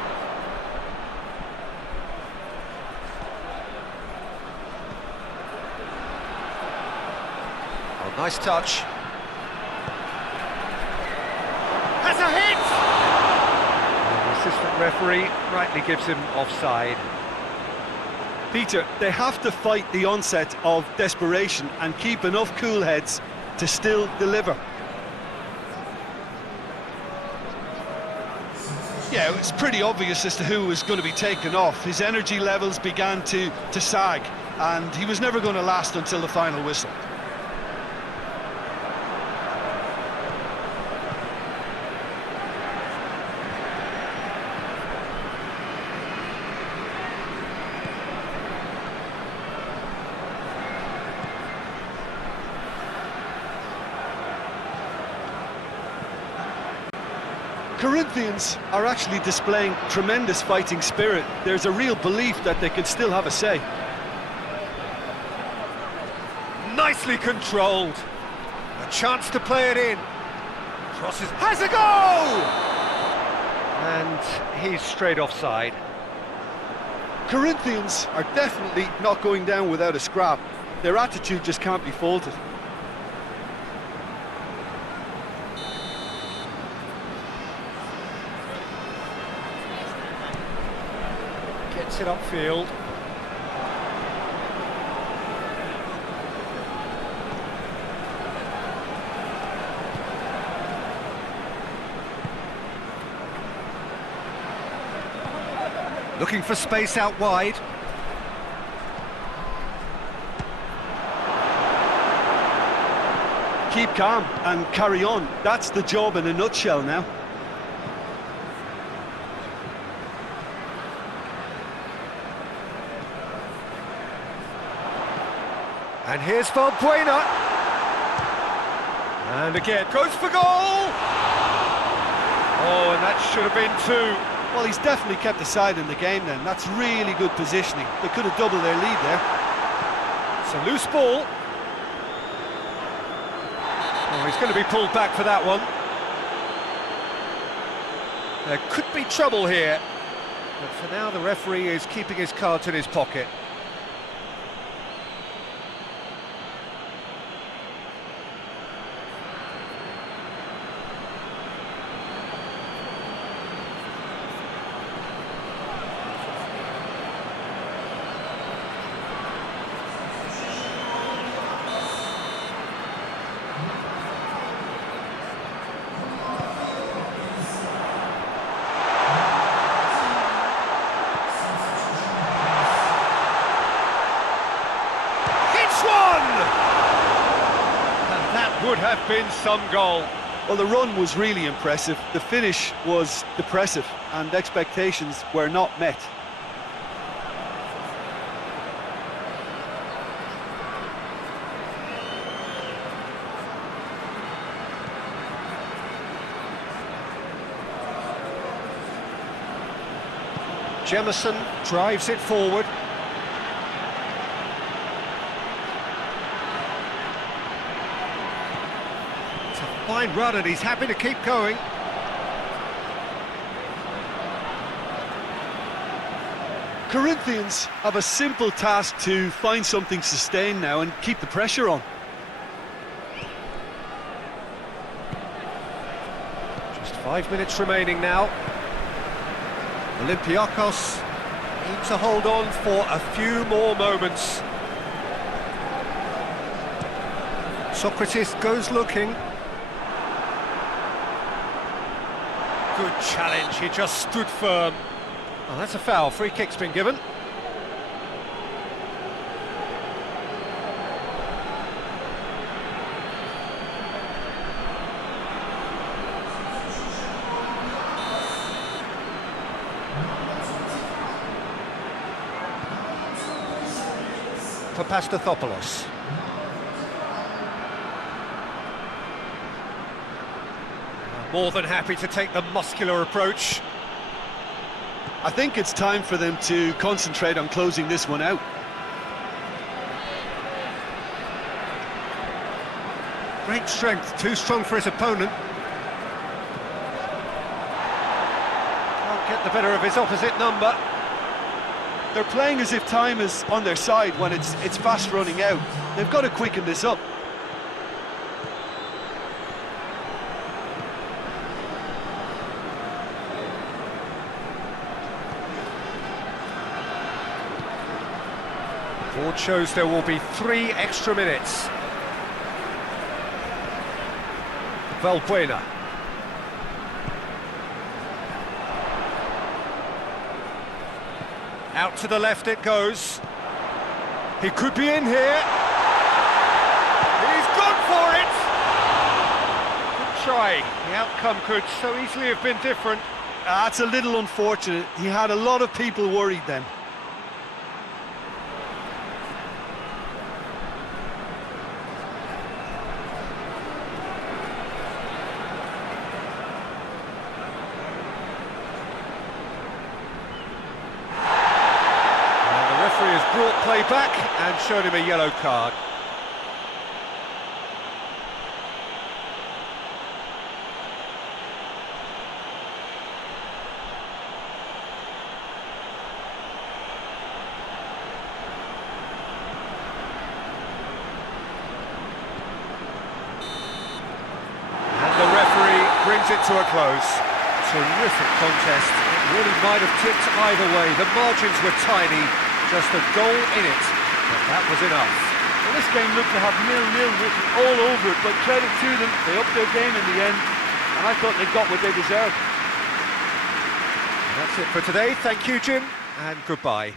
Oh, nice touch. Has a hit! The assistant referee rightly gives him offside. Peter, they have to fight the onset of desperation and keep enough cool heads to still deliver. Yeah, it's pretty obvious as to who was going to be taken off. His energy levels began to sag, and he was never going to last until the final whistle. Corinthians are actually displaying tremendous fighting spirit. There's a real belief that they could still have a say. Nicely controlled. A chance to play it in. Crosses, has a goal! And he's straight offside. Corinthians are definitely not going down without a scrap. Their attitude just can't be faulted. Gets it upfield. Looking for space out wide. Keep calm and carry on. That's the job in a nutshell now. And here's Valbuena. And again, goes for goal! Oh, and that should have been two. Well, he's definitely kept the side in the game then. That's really good positioning. They could have doubled their lead there. It's a loose ball. Oh, he's going to be pulled back for that one. There could be trouble here. But for now, the referee is keeping his cards in his pocket. Would have been some goal. Well, the run was really impressive. The finish was depressive, and expectations were not met. Jemison drives it forward. Fine run, and he's happy to keep going. Corinthians have a simple task to find something sustained now and keep the pressure on. Just 5 minutes remaining now. Olympiakos need to hold on for a few more moments. Socrates goes looking. Good challenge, he just stood firm. Oh, that's a foul, free kick's been given. Papastathopoulos. More than happy to take the muscular approach. I think it's time for them to concentrate on closing this one out. Great strength, too strong for his opponent. Can't get the better of his opposite number. They're playing as if time is on their side when it's fast running out. They've got to quicken this up. Board shows there will be 3 extra minutes. Valbuena. Out to the left it goes. He could be in here. He's gone for it! Good try. The outcome could so easily have been different. That's a little unfortunate. He had a lot of people worried then. Brought play back and showed him a yellow card. And the referee brings it to a close. Terrific contest. It really might have tipped either way. The margins were tiny. Just a goal in it, but that was enough. Well, this game looked to have 0-0 written all over it, but credit to them, they upped their game in the end, and I thought they got what they deserved. That's it for today. Thank you, Jim, and goodbye.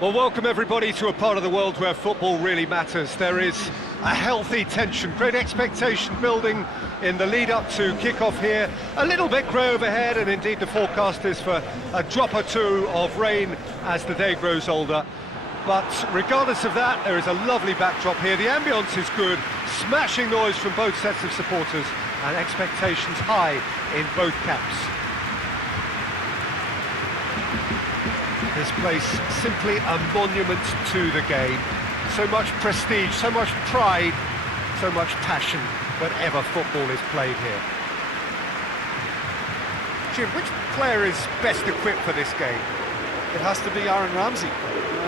Well, welcome everybody to a part of the world where football really matters. There is a healthy tension, great expectation building in the lead-up to kick-off here. A little bit grey overhead, and indeed the forecast is for a drop or two of rain as the day grows older. But regardless of that, there is a lovely backdrop here. The ambience is good, smashing noise from both sets of supporters, and expectations high in both camps. This place simply a monument to the game. So much prestige, so much pride, so much passion whenever football is played here. Jim, which player is best equipped for this game? It has to be Aaron Ramsey.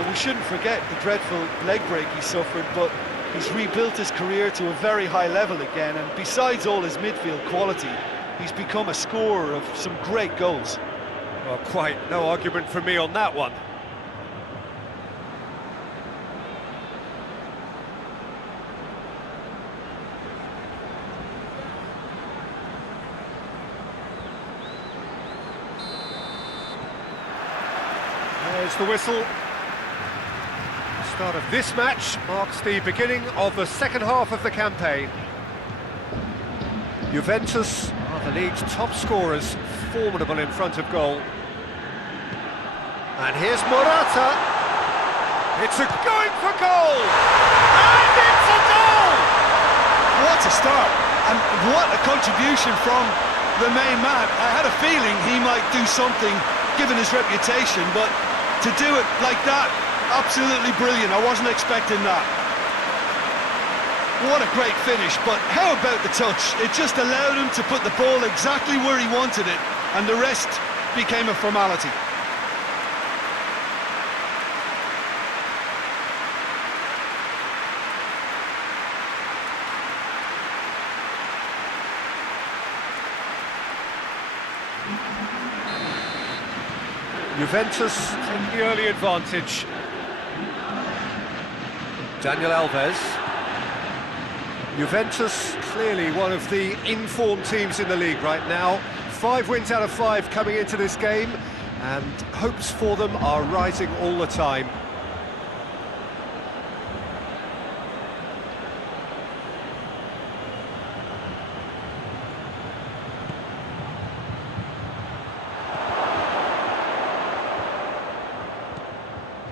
We shouldn't forget the dreadful leg break he suffered, but he's rebuilt his career to a very high level again, and besides all his midfield quality, he's become a scorer of some great goals. Well, quite no argument from me on that one. There's the whistle. The start of this match marks the beginning of the second half of the campaign. Juventus are the league's top scorers, formidable in front of goal. And here's Morata. It's going for goal! And it's a goal! What a start, and what a contribution from the main man. I had a feeling he might do something, given his reputation, but to do it like that, absolutely brilliant. I wasn't expecting that. What a great finish, but how about the touch? It just allowed him to put the ball exactly where he wanted it, and the rest became a formality. Juventus take the early advantage. Daniel Alves. Juventus clearly one of the informed teams in the league right now. 5 wins out of 5 coming into this game, and hopes for them are rising all the time.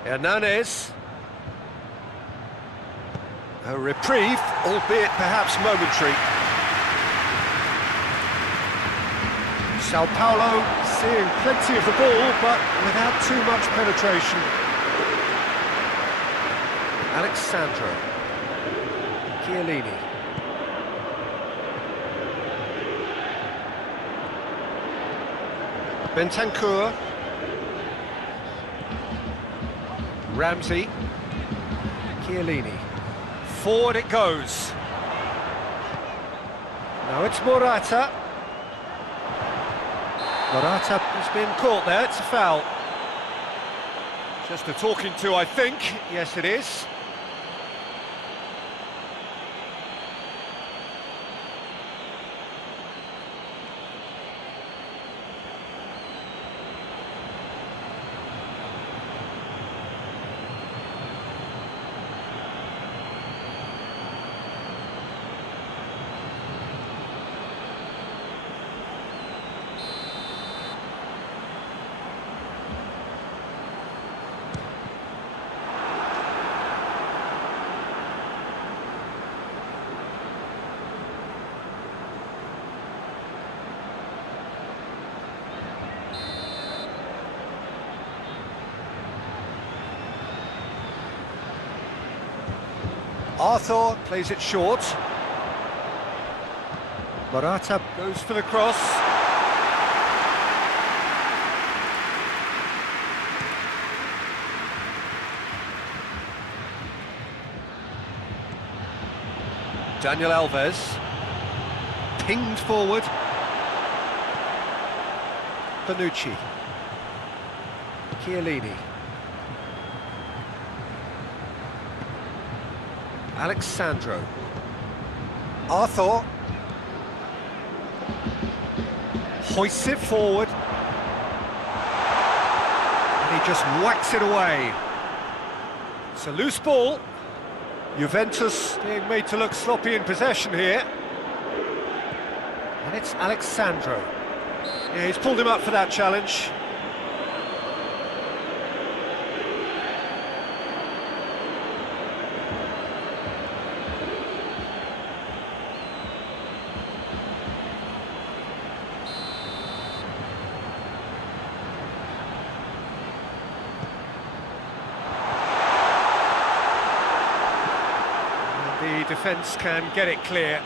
Hernandez. A reprieve, albeit perhaps momentary. Sao Paulo seeing plenty of the ball, but without too much penetration. Alexandro. Chiellini. Bentancur. Ramsey. Chiellini. Forward it goes. Now it's Morata. Morata has been caught there, it's a foul. Just a talking to, I think. Yes, it is. Arthur plays it short. Morata goes for the cross. Daniel Alves. Pinged forward. Bonucci. Chiellini. Alexandro. Arthur. Hoists it forward. And he just whacks it away. It's a loose ball. Juventus being made to look sloppy in possession here. And it's Alexandro. Yeah, he's pulled him up for that challenge. The defence can get it clear.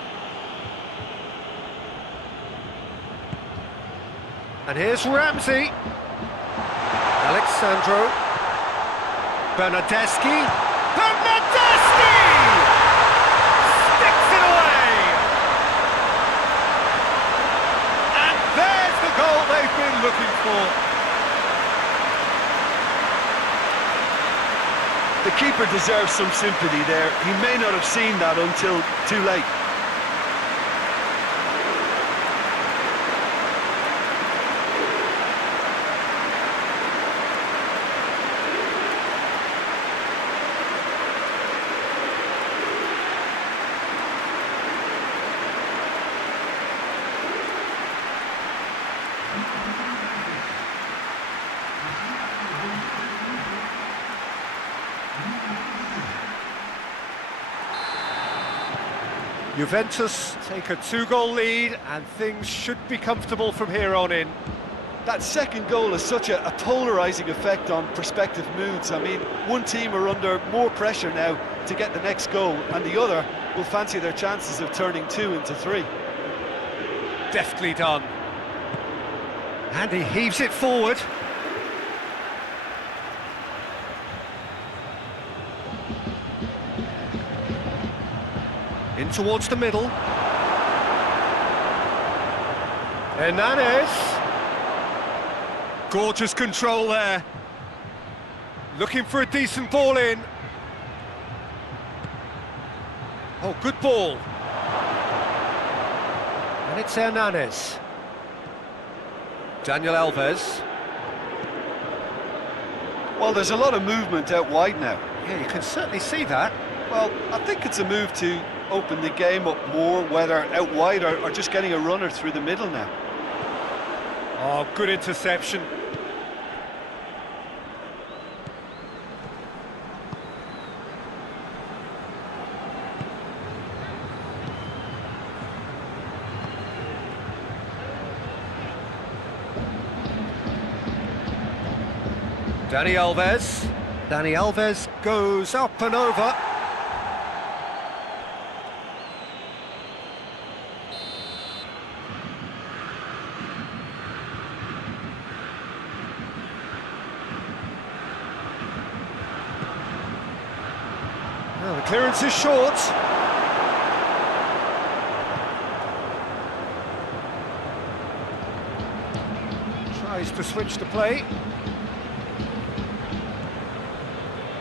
And here's Ramsey. Alexandro. Bernardeschi. Bernardeschi! Sticks it away! And there's the goal they've been looking for. The keeper deserves some sympathy there. He may not have seen that until too late. Juventus take a 2-goal lead and things should be comfortable from here on in. That second goal has such a polarising effect on prospective moods. I mean, one team are under more pressure now to get the next goal, and the other will fancy their chances of turning 2 into 3. Deftly done. And he heaves it forward. In towards the middle. Hernanes. Gorgeous control there. Looking for a decent ball in. Oh, good ball. And it's Hernanes. Daniel Alves. Well, there's a lot of movement out wide now. Yeah, you can certainly see that. Well, I think it's a move to open the game up more, whether out wide or just getting a runner through the middle now. Oh, good interception. Dani Alves. Dani Alves goes up and over. Well, the clearance is short. Tries to switch the play.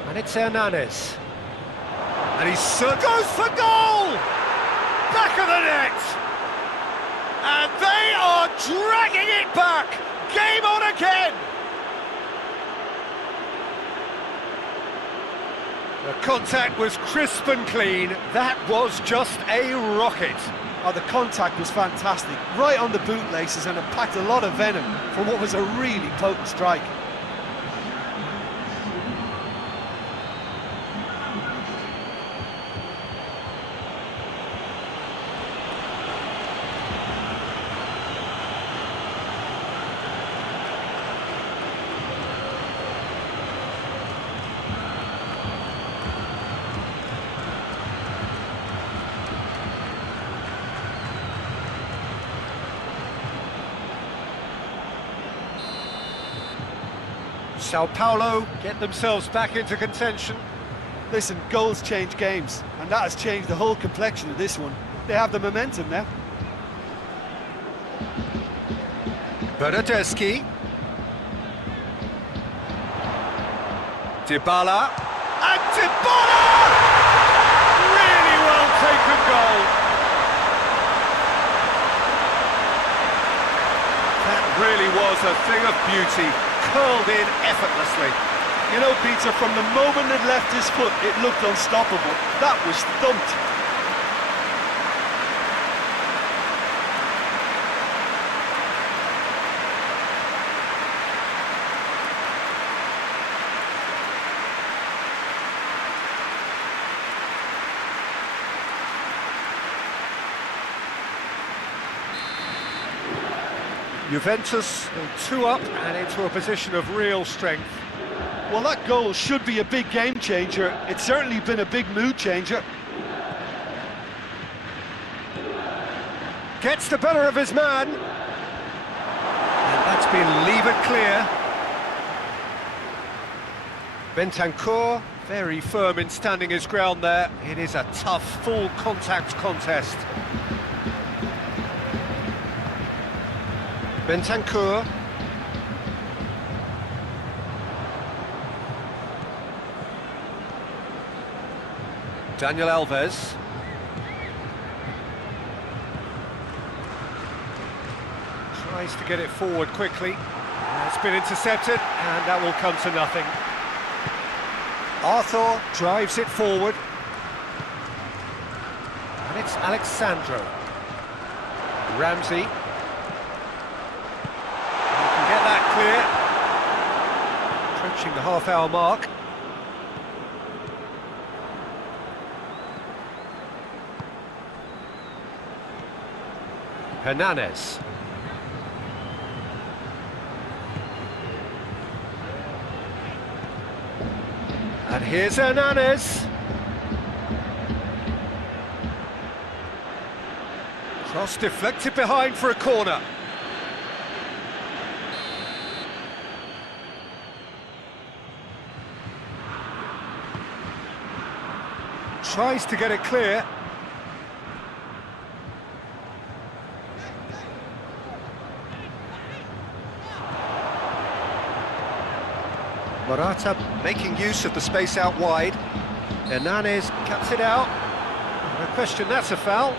And it's Hernanes. And he goes for goal! Back of the net! And they are dragging it back! Game on again! The contact was crisp and clean. That was just a rocket. Oh, the contact was fantastic. Right on the bootlaces, and it packed a lot of venom for what was a really potent strike. Sao Paulo get themselves back into contention. Listen, goals change games, and that has changed the whole complexion of this one. They have the momentum now. Bernardeschi. Dybala. And Dybala! Really well taken goal. That really was a thing of beauty, curled in effortlessly. You know, Peter, from the moment it left his foot, it looked unstoppable. That was thumped. Juventus 2 up and into a position of real strength. Well, that goal should be a big game changer. It's certainly been a big mood changer. Gets the better of his man. And that's been levered clear. Bentancur, very firm in standing his ground there. It is a tough, full contact contest. Bentancur. Daniel Alves. Tries to get it forward quickly. It's been intercepted, and that will come to nothing. Arthur drives it forward. And it's Alexandro. Ramsey. You can get that clear. Approaching the half-hour mark. Hernandez. And here's Hernandez. Cross deflected behind for a corner. Tries to get it clear. Morata making use of the space out wide. Hernandez cuts it out. No question, that's a foul.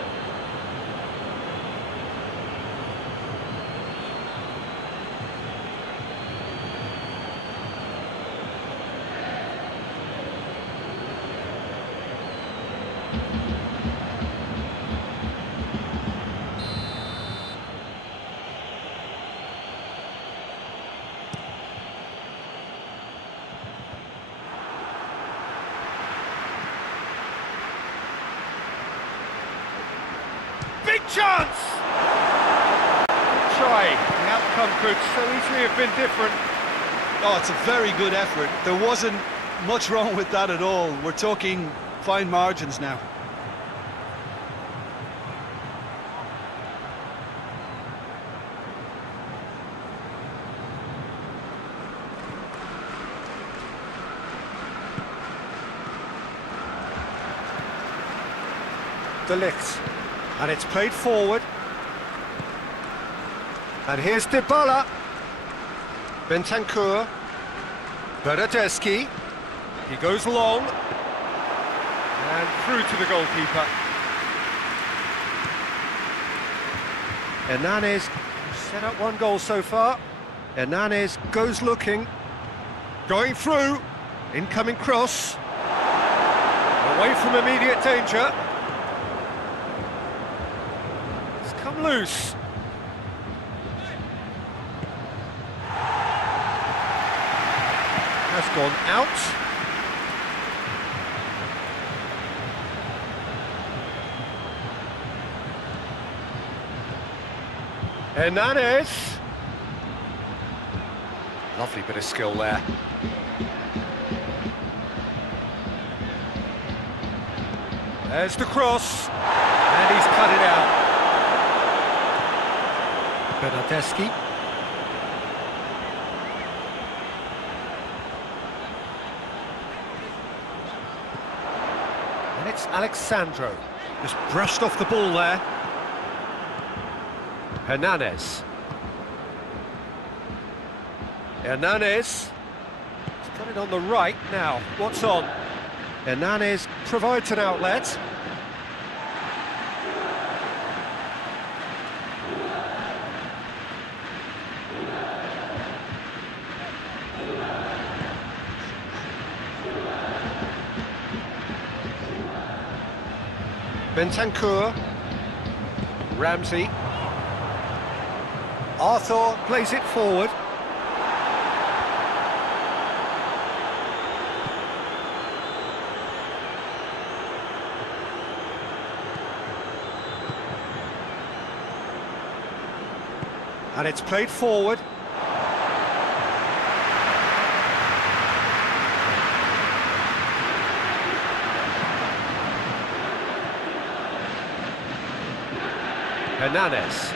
Big chance! Try. The outcome could so easily have been different. Oh, it's a very good effort. There wasn't much wrong with that at all. We're talking fine margins now. De Ligt. And it's played forward. And here's Dybala. Bentancur. Bernardeschi. He goes long. And through to the goalkeeper. Hernandez set up one goal so far. Hernandez goes looking. Going through. Incoming cross. Away from immediate danger. Come loose. Has gone out. Hernandez. Lovely bit of skill there. There's the cross. And he's cut it out. Bernardeschi. And it's Alexandro. Just brushed off the ball there. Hernandez. Hernandez. He's got it on the right now. What's on? Hernandez provides an outlet. Bentancur. Ramsey. Arthur plays it forward. And it's played forward. Hernandez.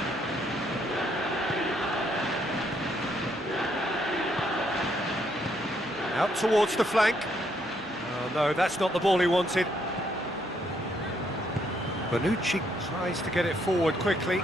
Out towards the flank. Oh no, that's not the ball he wanted. Bonucci tries to get it forward quickly.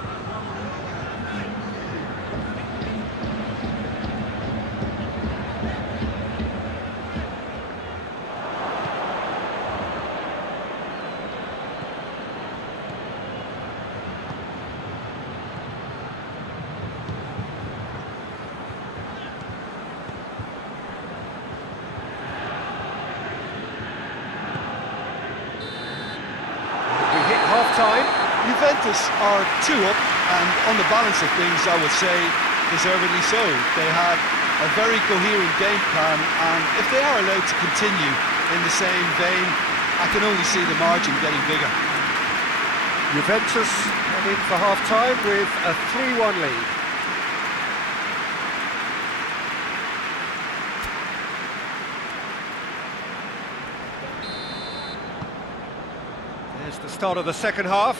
Time. Juventus are 2 up, and on the balance of things, I would say deservedly so. They had a very coherent game plan, and if they are allowed to continue in the same vein, I can only see the margin getting bigger. Juventus come in for half-time with a 3-1 lead. There's the start of the second half.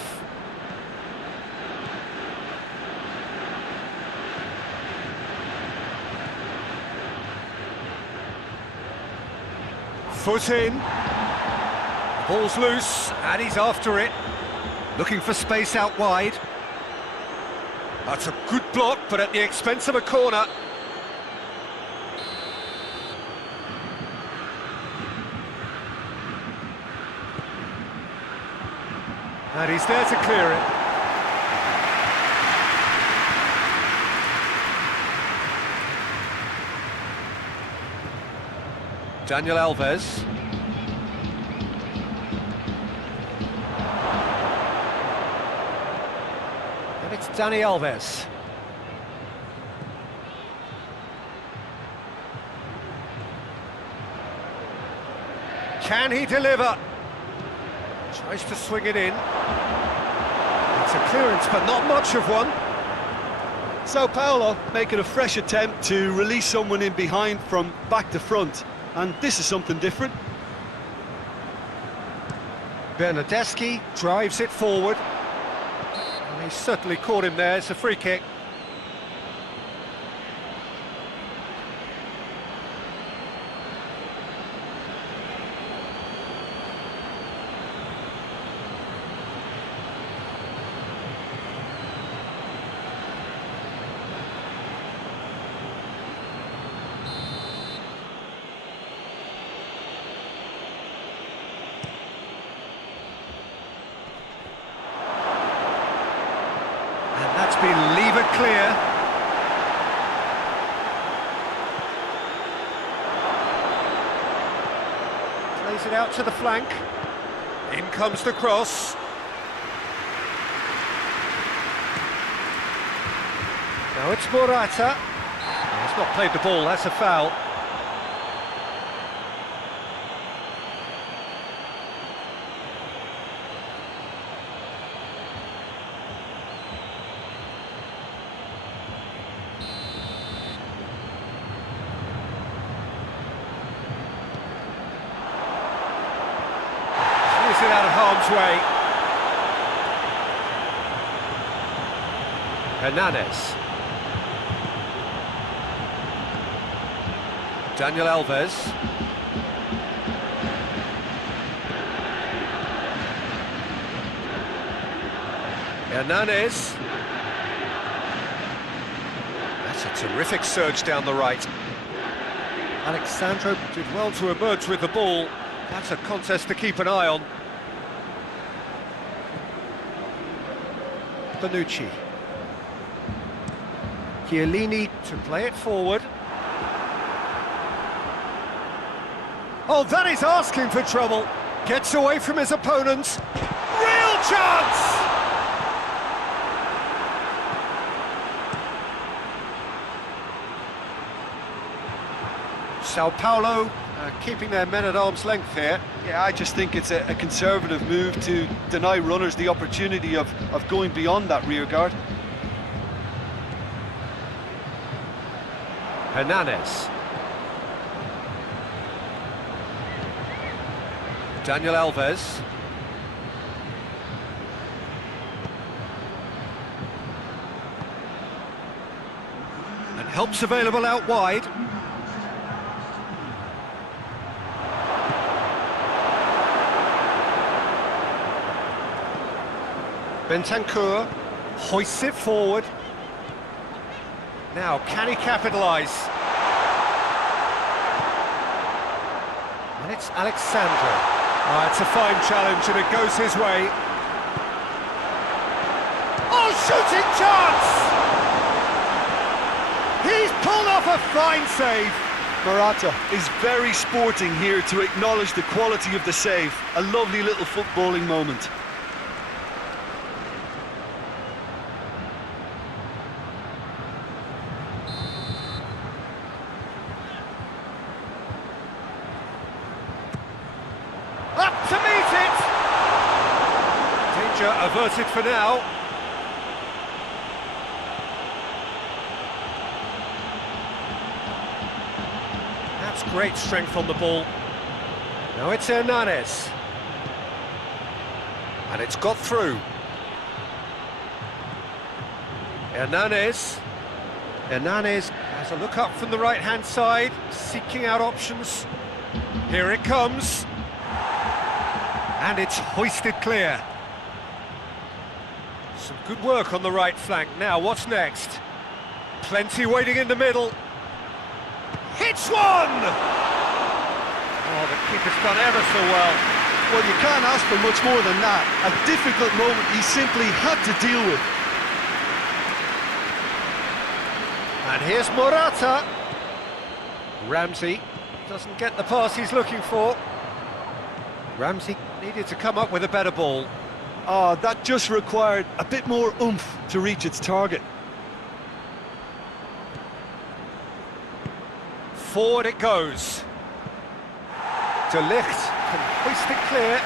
Foot in. The ball's loose, and he's after it. Looking for space out wide. That's a good block, but at the expense of a corner. And he's there to clear it. Daniel Alves. And it's Dani Alves. Can he deliver? Tries to swing it in. It's a clearance, but not much of one. Sao Paulo making a fresh attempt to release someone in behind from back to front, and this is something different. Bernardeschi drives it forward. And he certainly caught him there. It's a free kick. That's been levered clear. Plays it out to the flank. In comes the cross. Now it's Morata. He's not played the ball, that's a foul. It out of harm's way. Hernandez. Daniel Alves. Hernandez. That's a terrific surge down the right. Alexandro did well to emerge with the ball. That's a contest to keep an eye on. Bonucci. Chiellini to play it forward. Oh, that is asking for trouble. Gets away from his opponents. Real chance! Sao Paulo keeping their men at arm's length here. Yeah, I just think it's a conservative move to deny runners the opportunity of going beyond that rear guard. Hernandez. Daniel Alves. And help's available out wide. Bentancur hoists it forward. Now, can he capitalise? And it's Alexander. It's a fine challenge and it goes his way. Oh, shooting chance! He's pulled off a fine save. Morata is very sporting here to acknowledge the quality of the save. A lovely little footballing moment. Up to meet it! Danger averted for now. That's great strength on the ball. Now it's Hernandez. And it's got through. Hernandez has a look up from the right-hand side, seeking out options. Here it comes. And it's hoisted clear. Some good work on the right flank. Now, what's next? Plenty waiting in the middle. Hits one! Oh, the keeper's done ever so well. Well, you can't ask for much more than that. A difficult moment he simply had to deal with. And here's Morata. Ramsey doesn't get the pass he's looking for. Ramsey needed to come up with a better ball. Oh, that just required a bit more oomph to reach its target. Forward it goes. De Ligt can hoist it clear.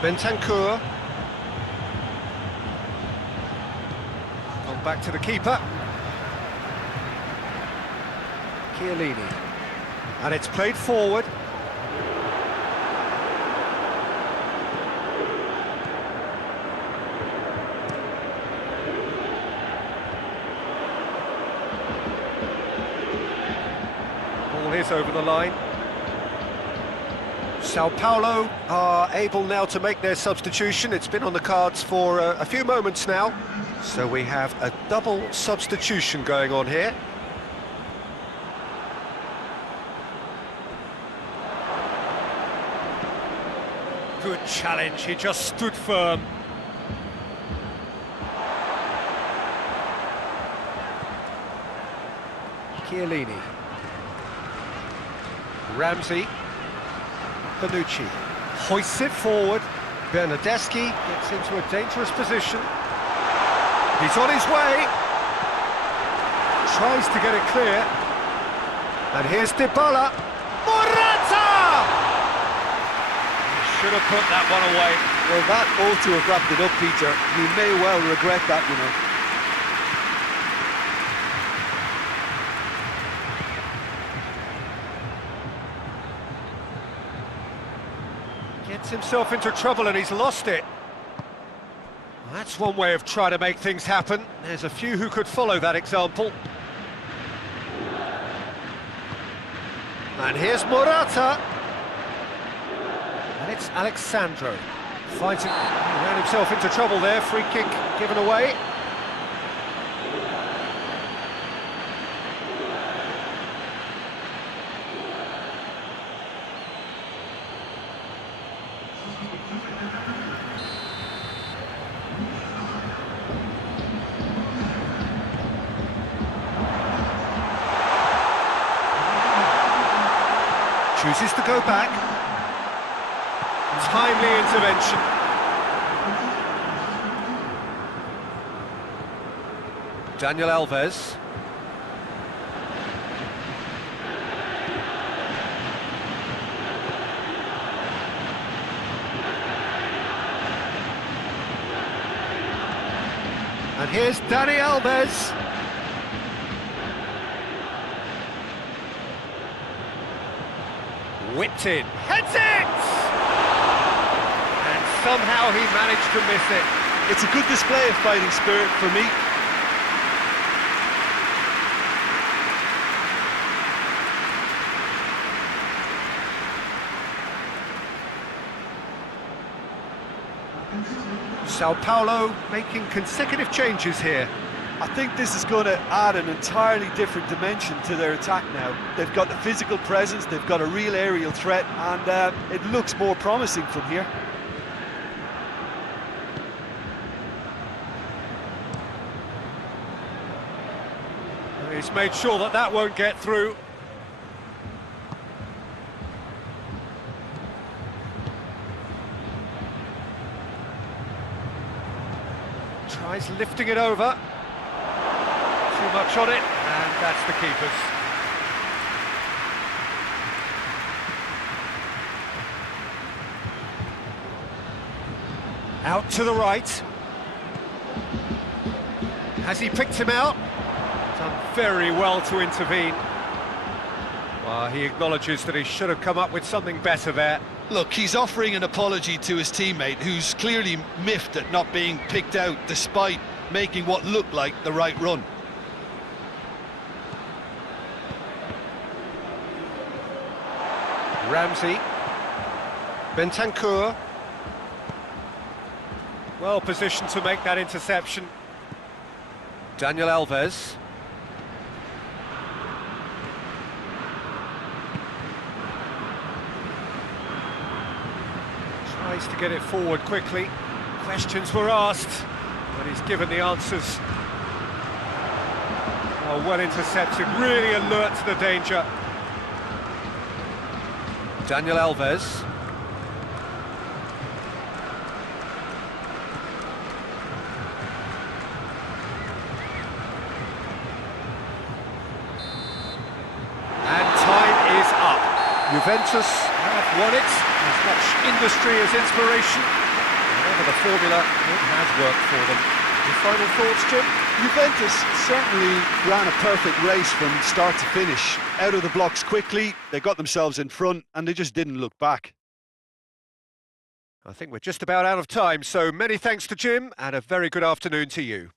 Bentancur. Gone back to the keeper. Chiellini. And it's played forward. Ball is over the line. Sao Paulo are able now to make their substitution. It's been on the cards for a few moments now. So we have a double substitution going on here. Good challenge, he just stood firm. Chiellini. Ramsey. Bonucci hoists it forward. Bernardeschi gets into a dangerous position. He's on his way. Tries to get it clear. And here's Dybala. Morata! He should have put that one away. Well, that ought to have wrapped it up, Peter. He may well regret that, you know. Gets himself into trouble and he's lost it. Well, that's one way of trying to make things happen. There's a few who could follow that example. And here's Morata. And it's Alexandro. Finds it, he ran himself into trouble there, free kick given away. Chooses to go back. Timely intervention. Daniel Alves. And here's Dani Alves. Whipped in, heads it! And somehow he managed to miss it. It's a good display of fighting spirit for me. Sao Paulo making consecutive changes here. I think this is going to add an entirely different dimension to their attack now. They've got the physical presence, they've got a real aerial threat, and it looks more promising from here. He's made sure that that won't get through. Tries lifting it over. Too much on it, and that's the keeper's. Out to the right. Has he picked him out? Done very well to intervene. Well, he acknowledges that he should have come up with something better there. Look, he's offering an apology to his teammate, who's clearly miffed at not being picked out despite making what looked like the right run. Ramsey. Bentancur. Well positioned to make that interception. Daniel Alves. Tries to get it forward quickly. Questions were asked, but he's given the answers. Oh, well intercepted, really alert to the danger. Daniel Alves. And time is up. Juventus have won it. As much industry as inspiration. Whatever the formula, it has worked for them. Your final thoughts, Jim? Juventus certainly ran a perfect race from start to finish. Out of the blocks quickly, they got themselves in front, and they just didn't look back. I think we're just about out of time, so many thanks to Jim, and a very good afternoon to you.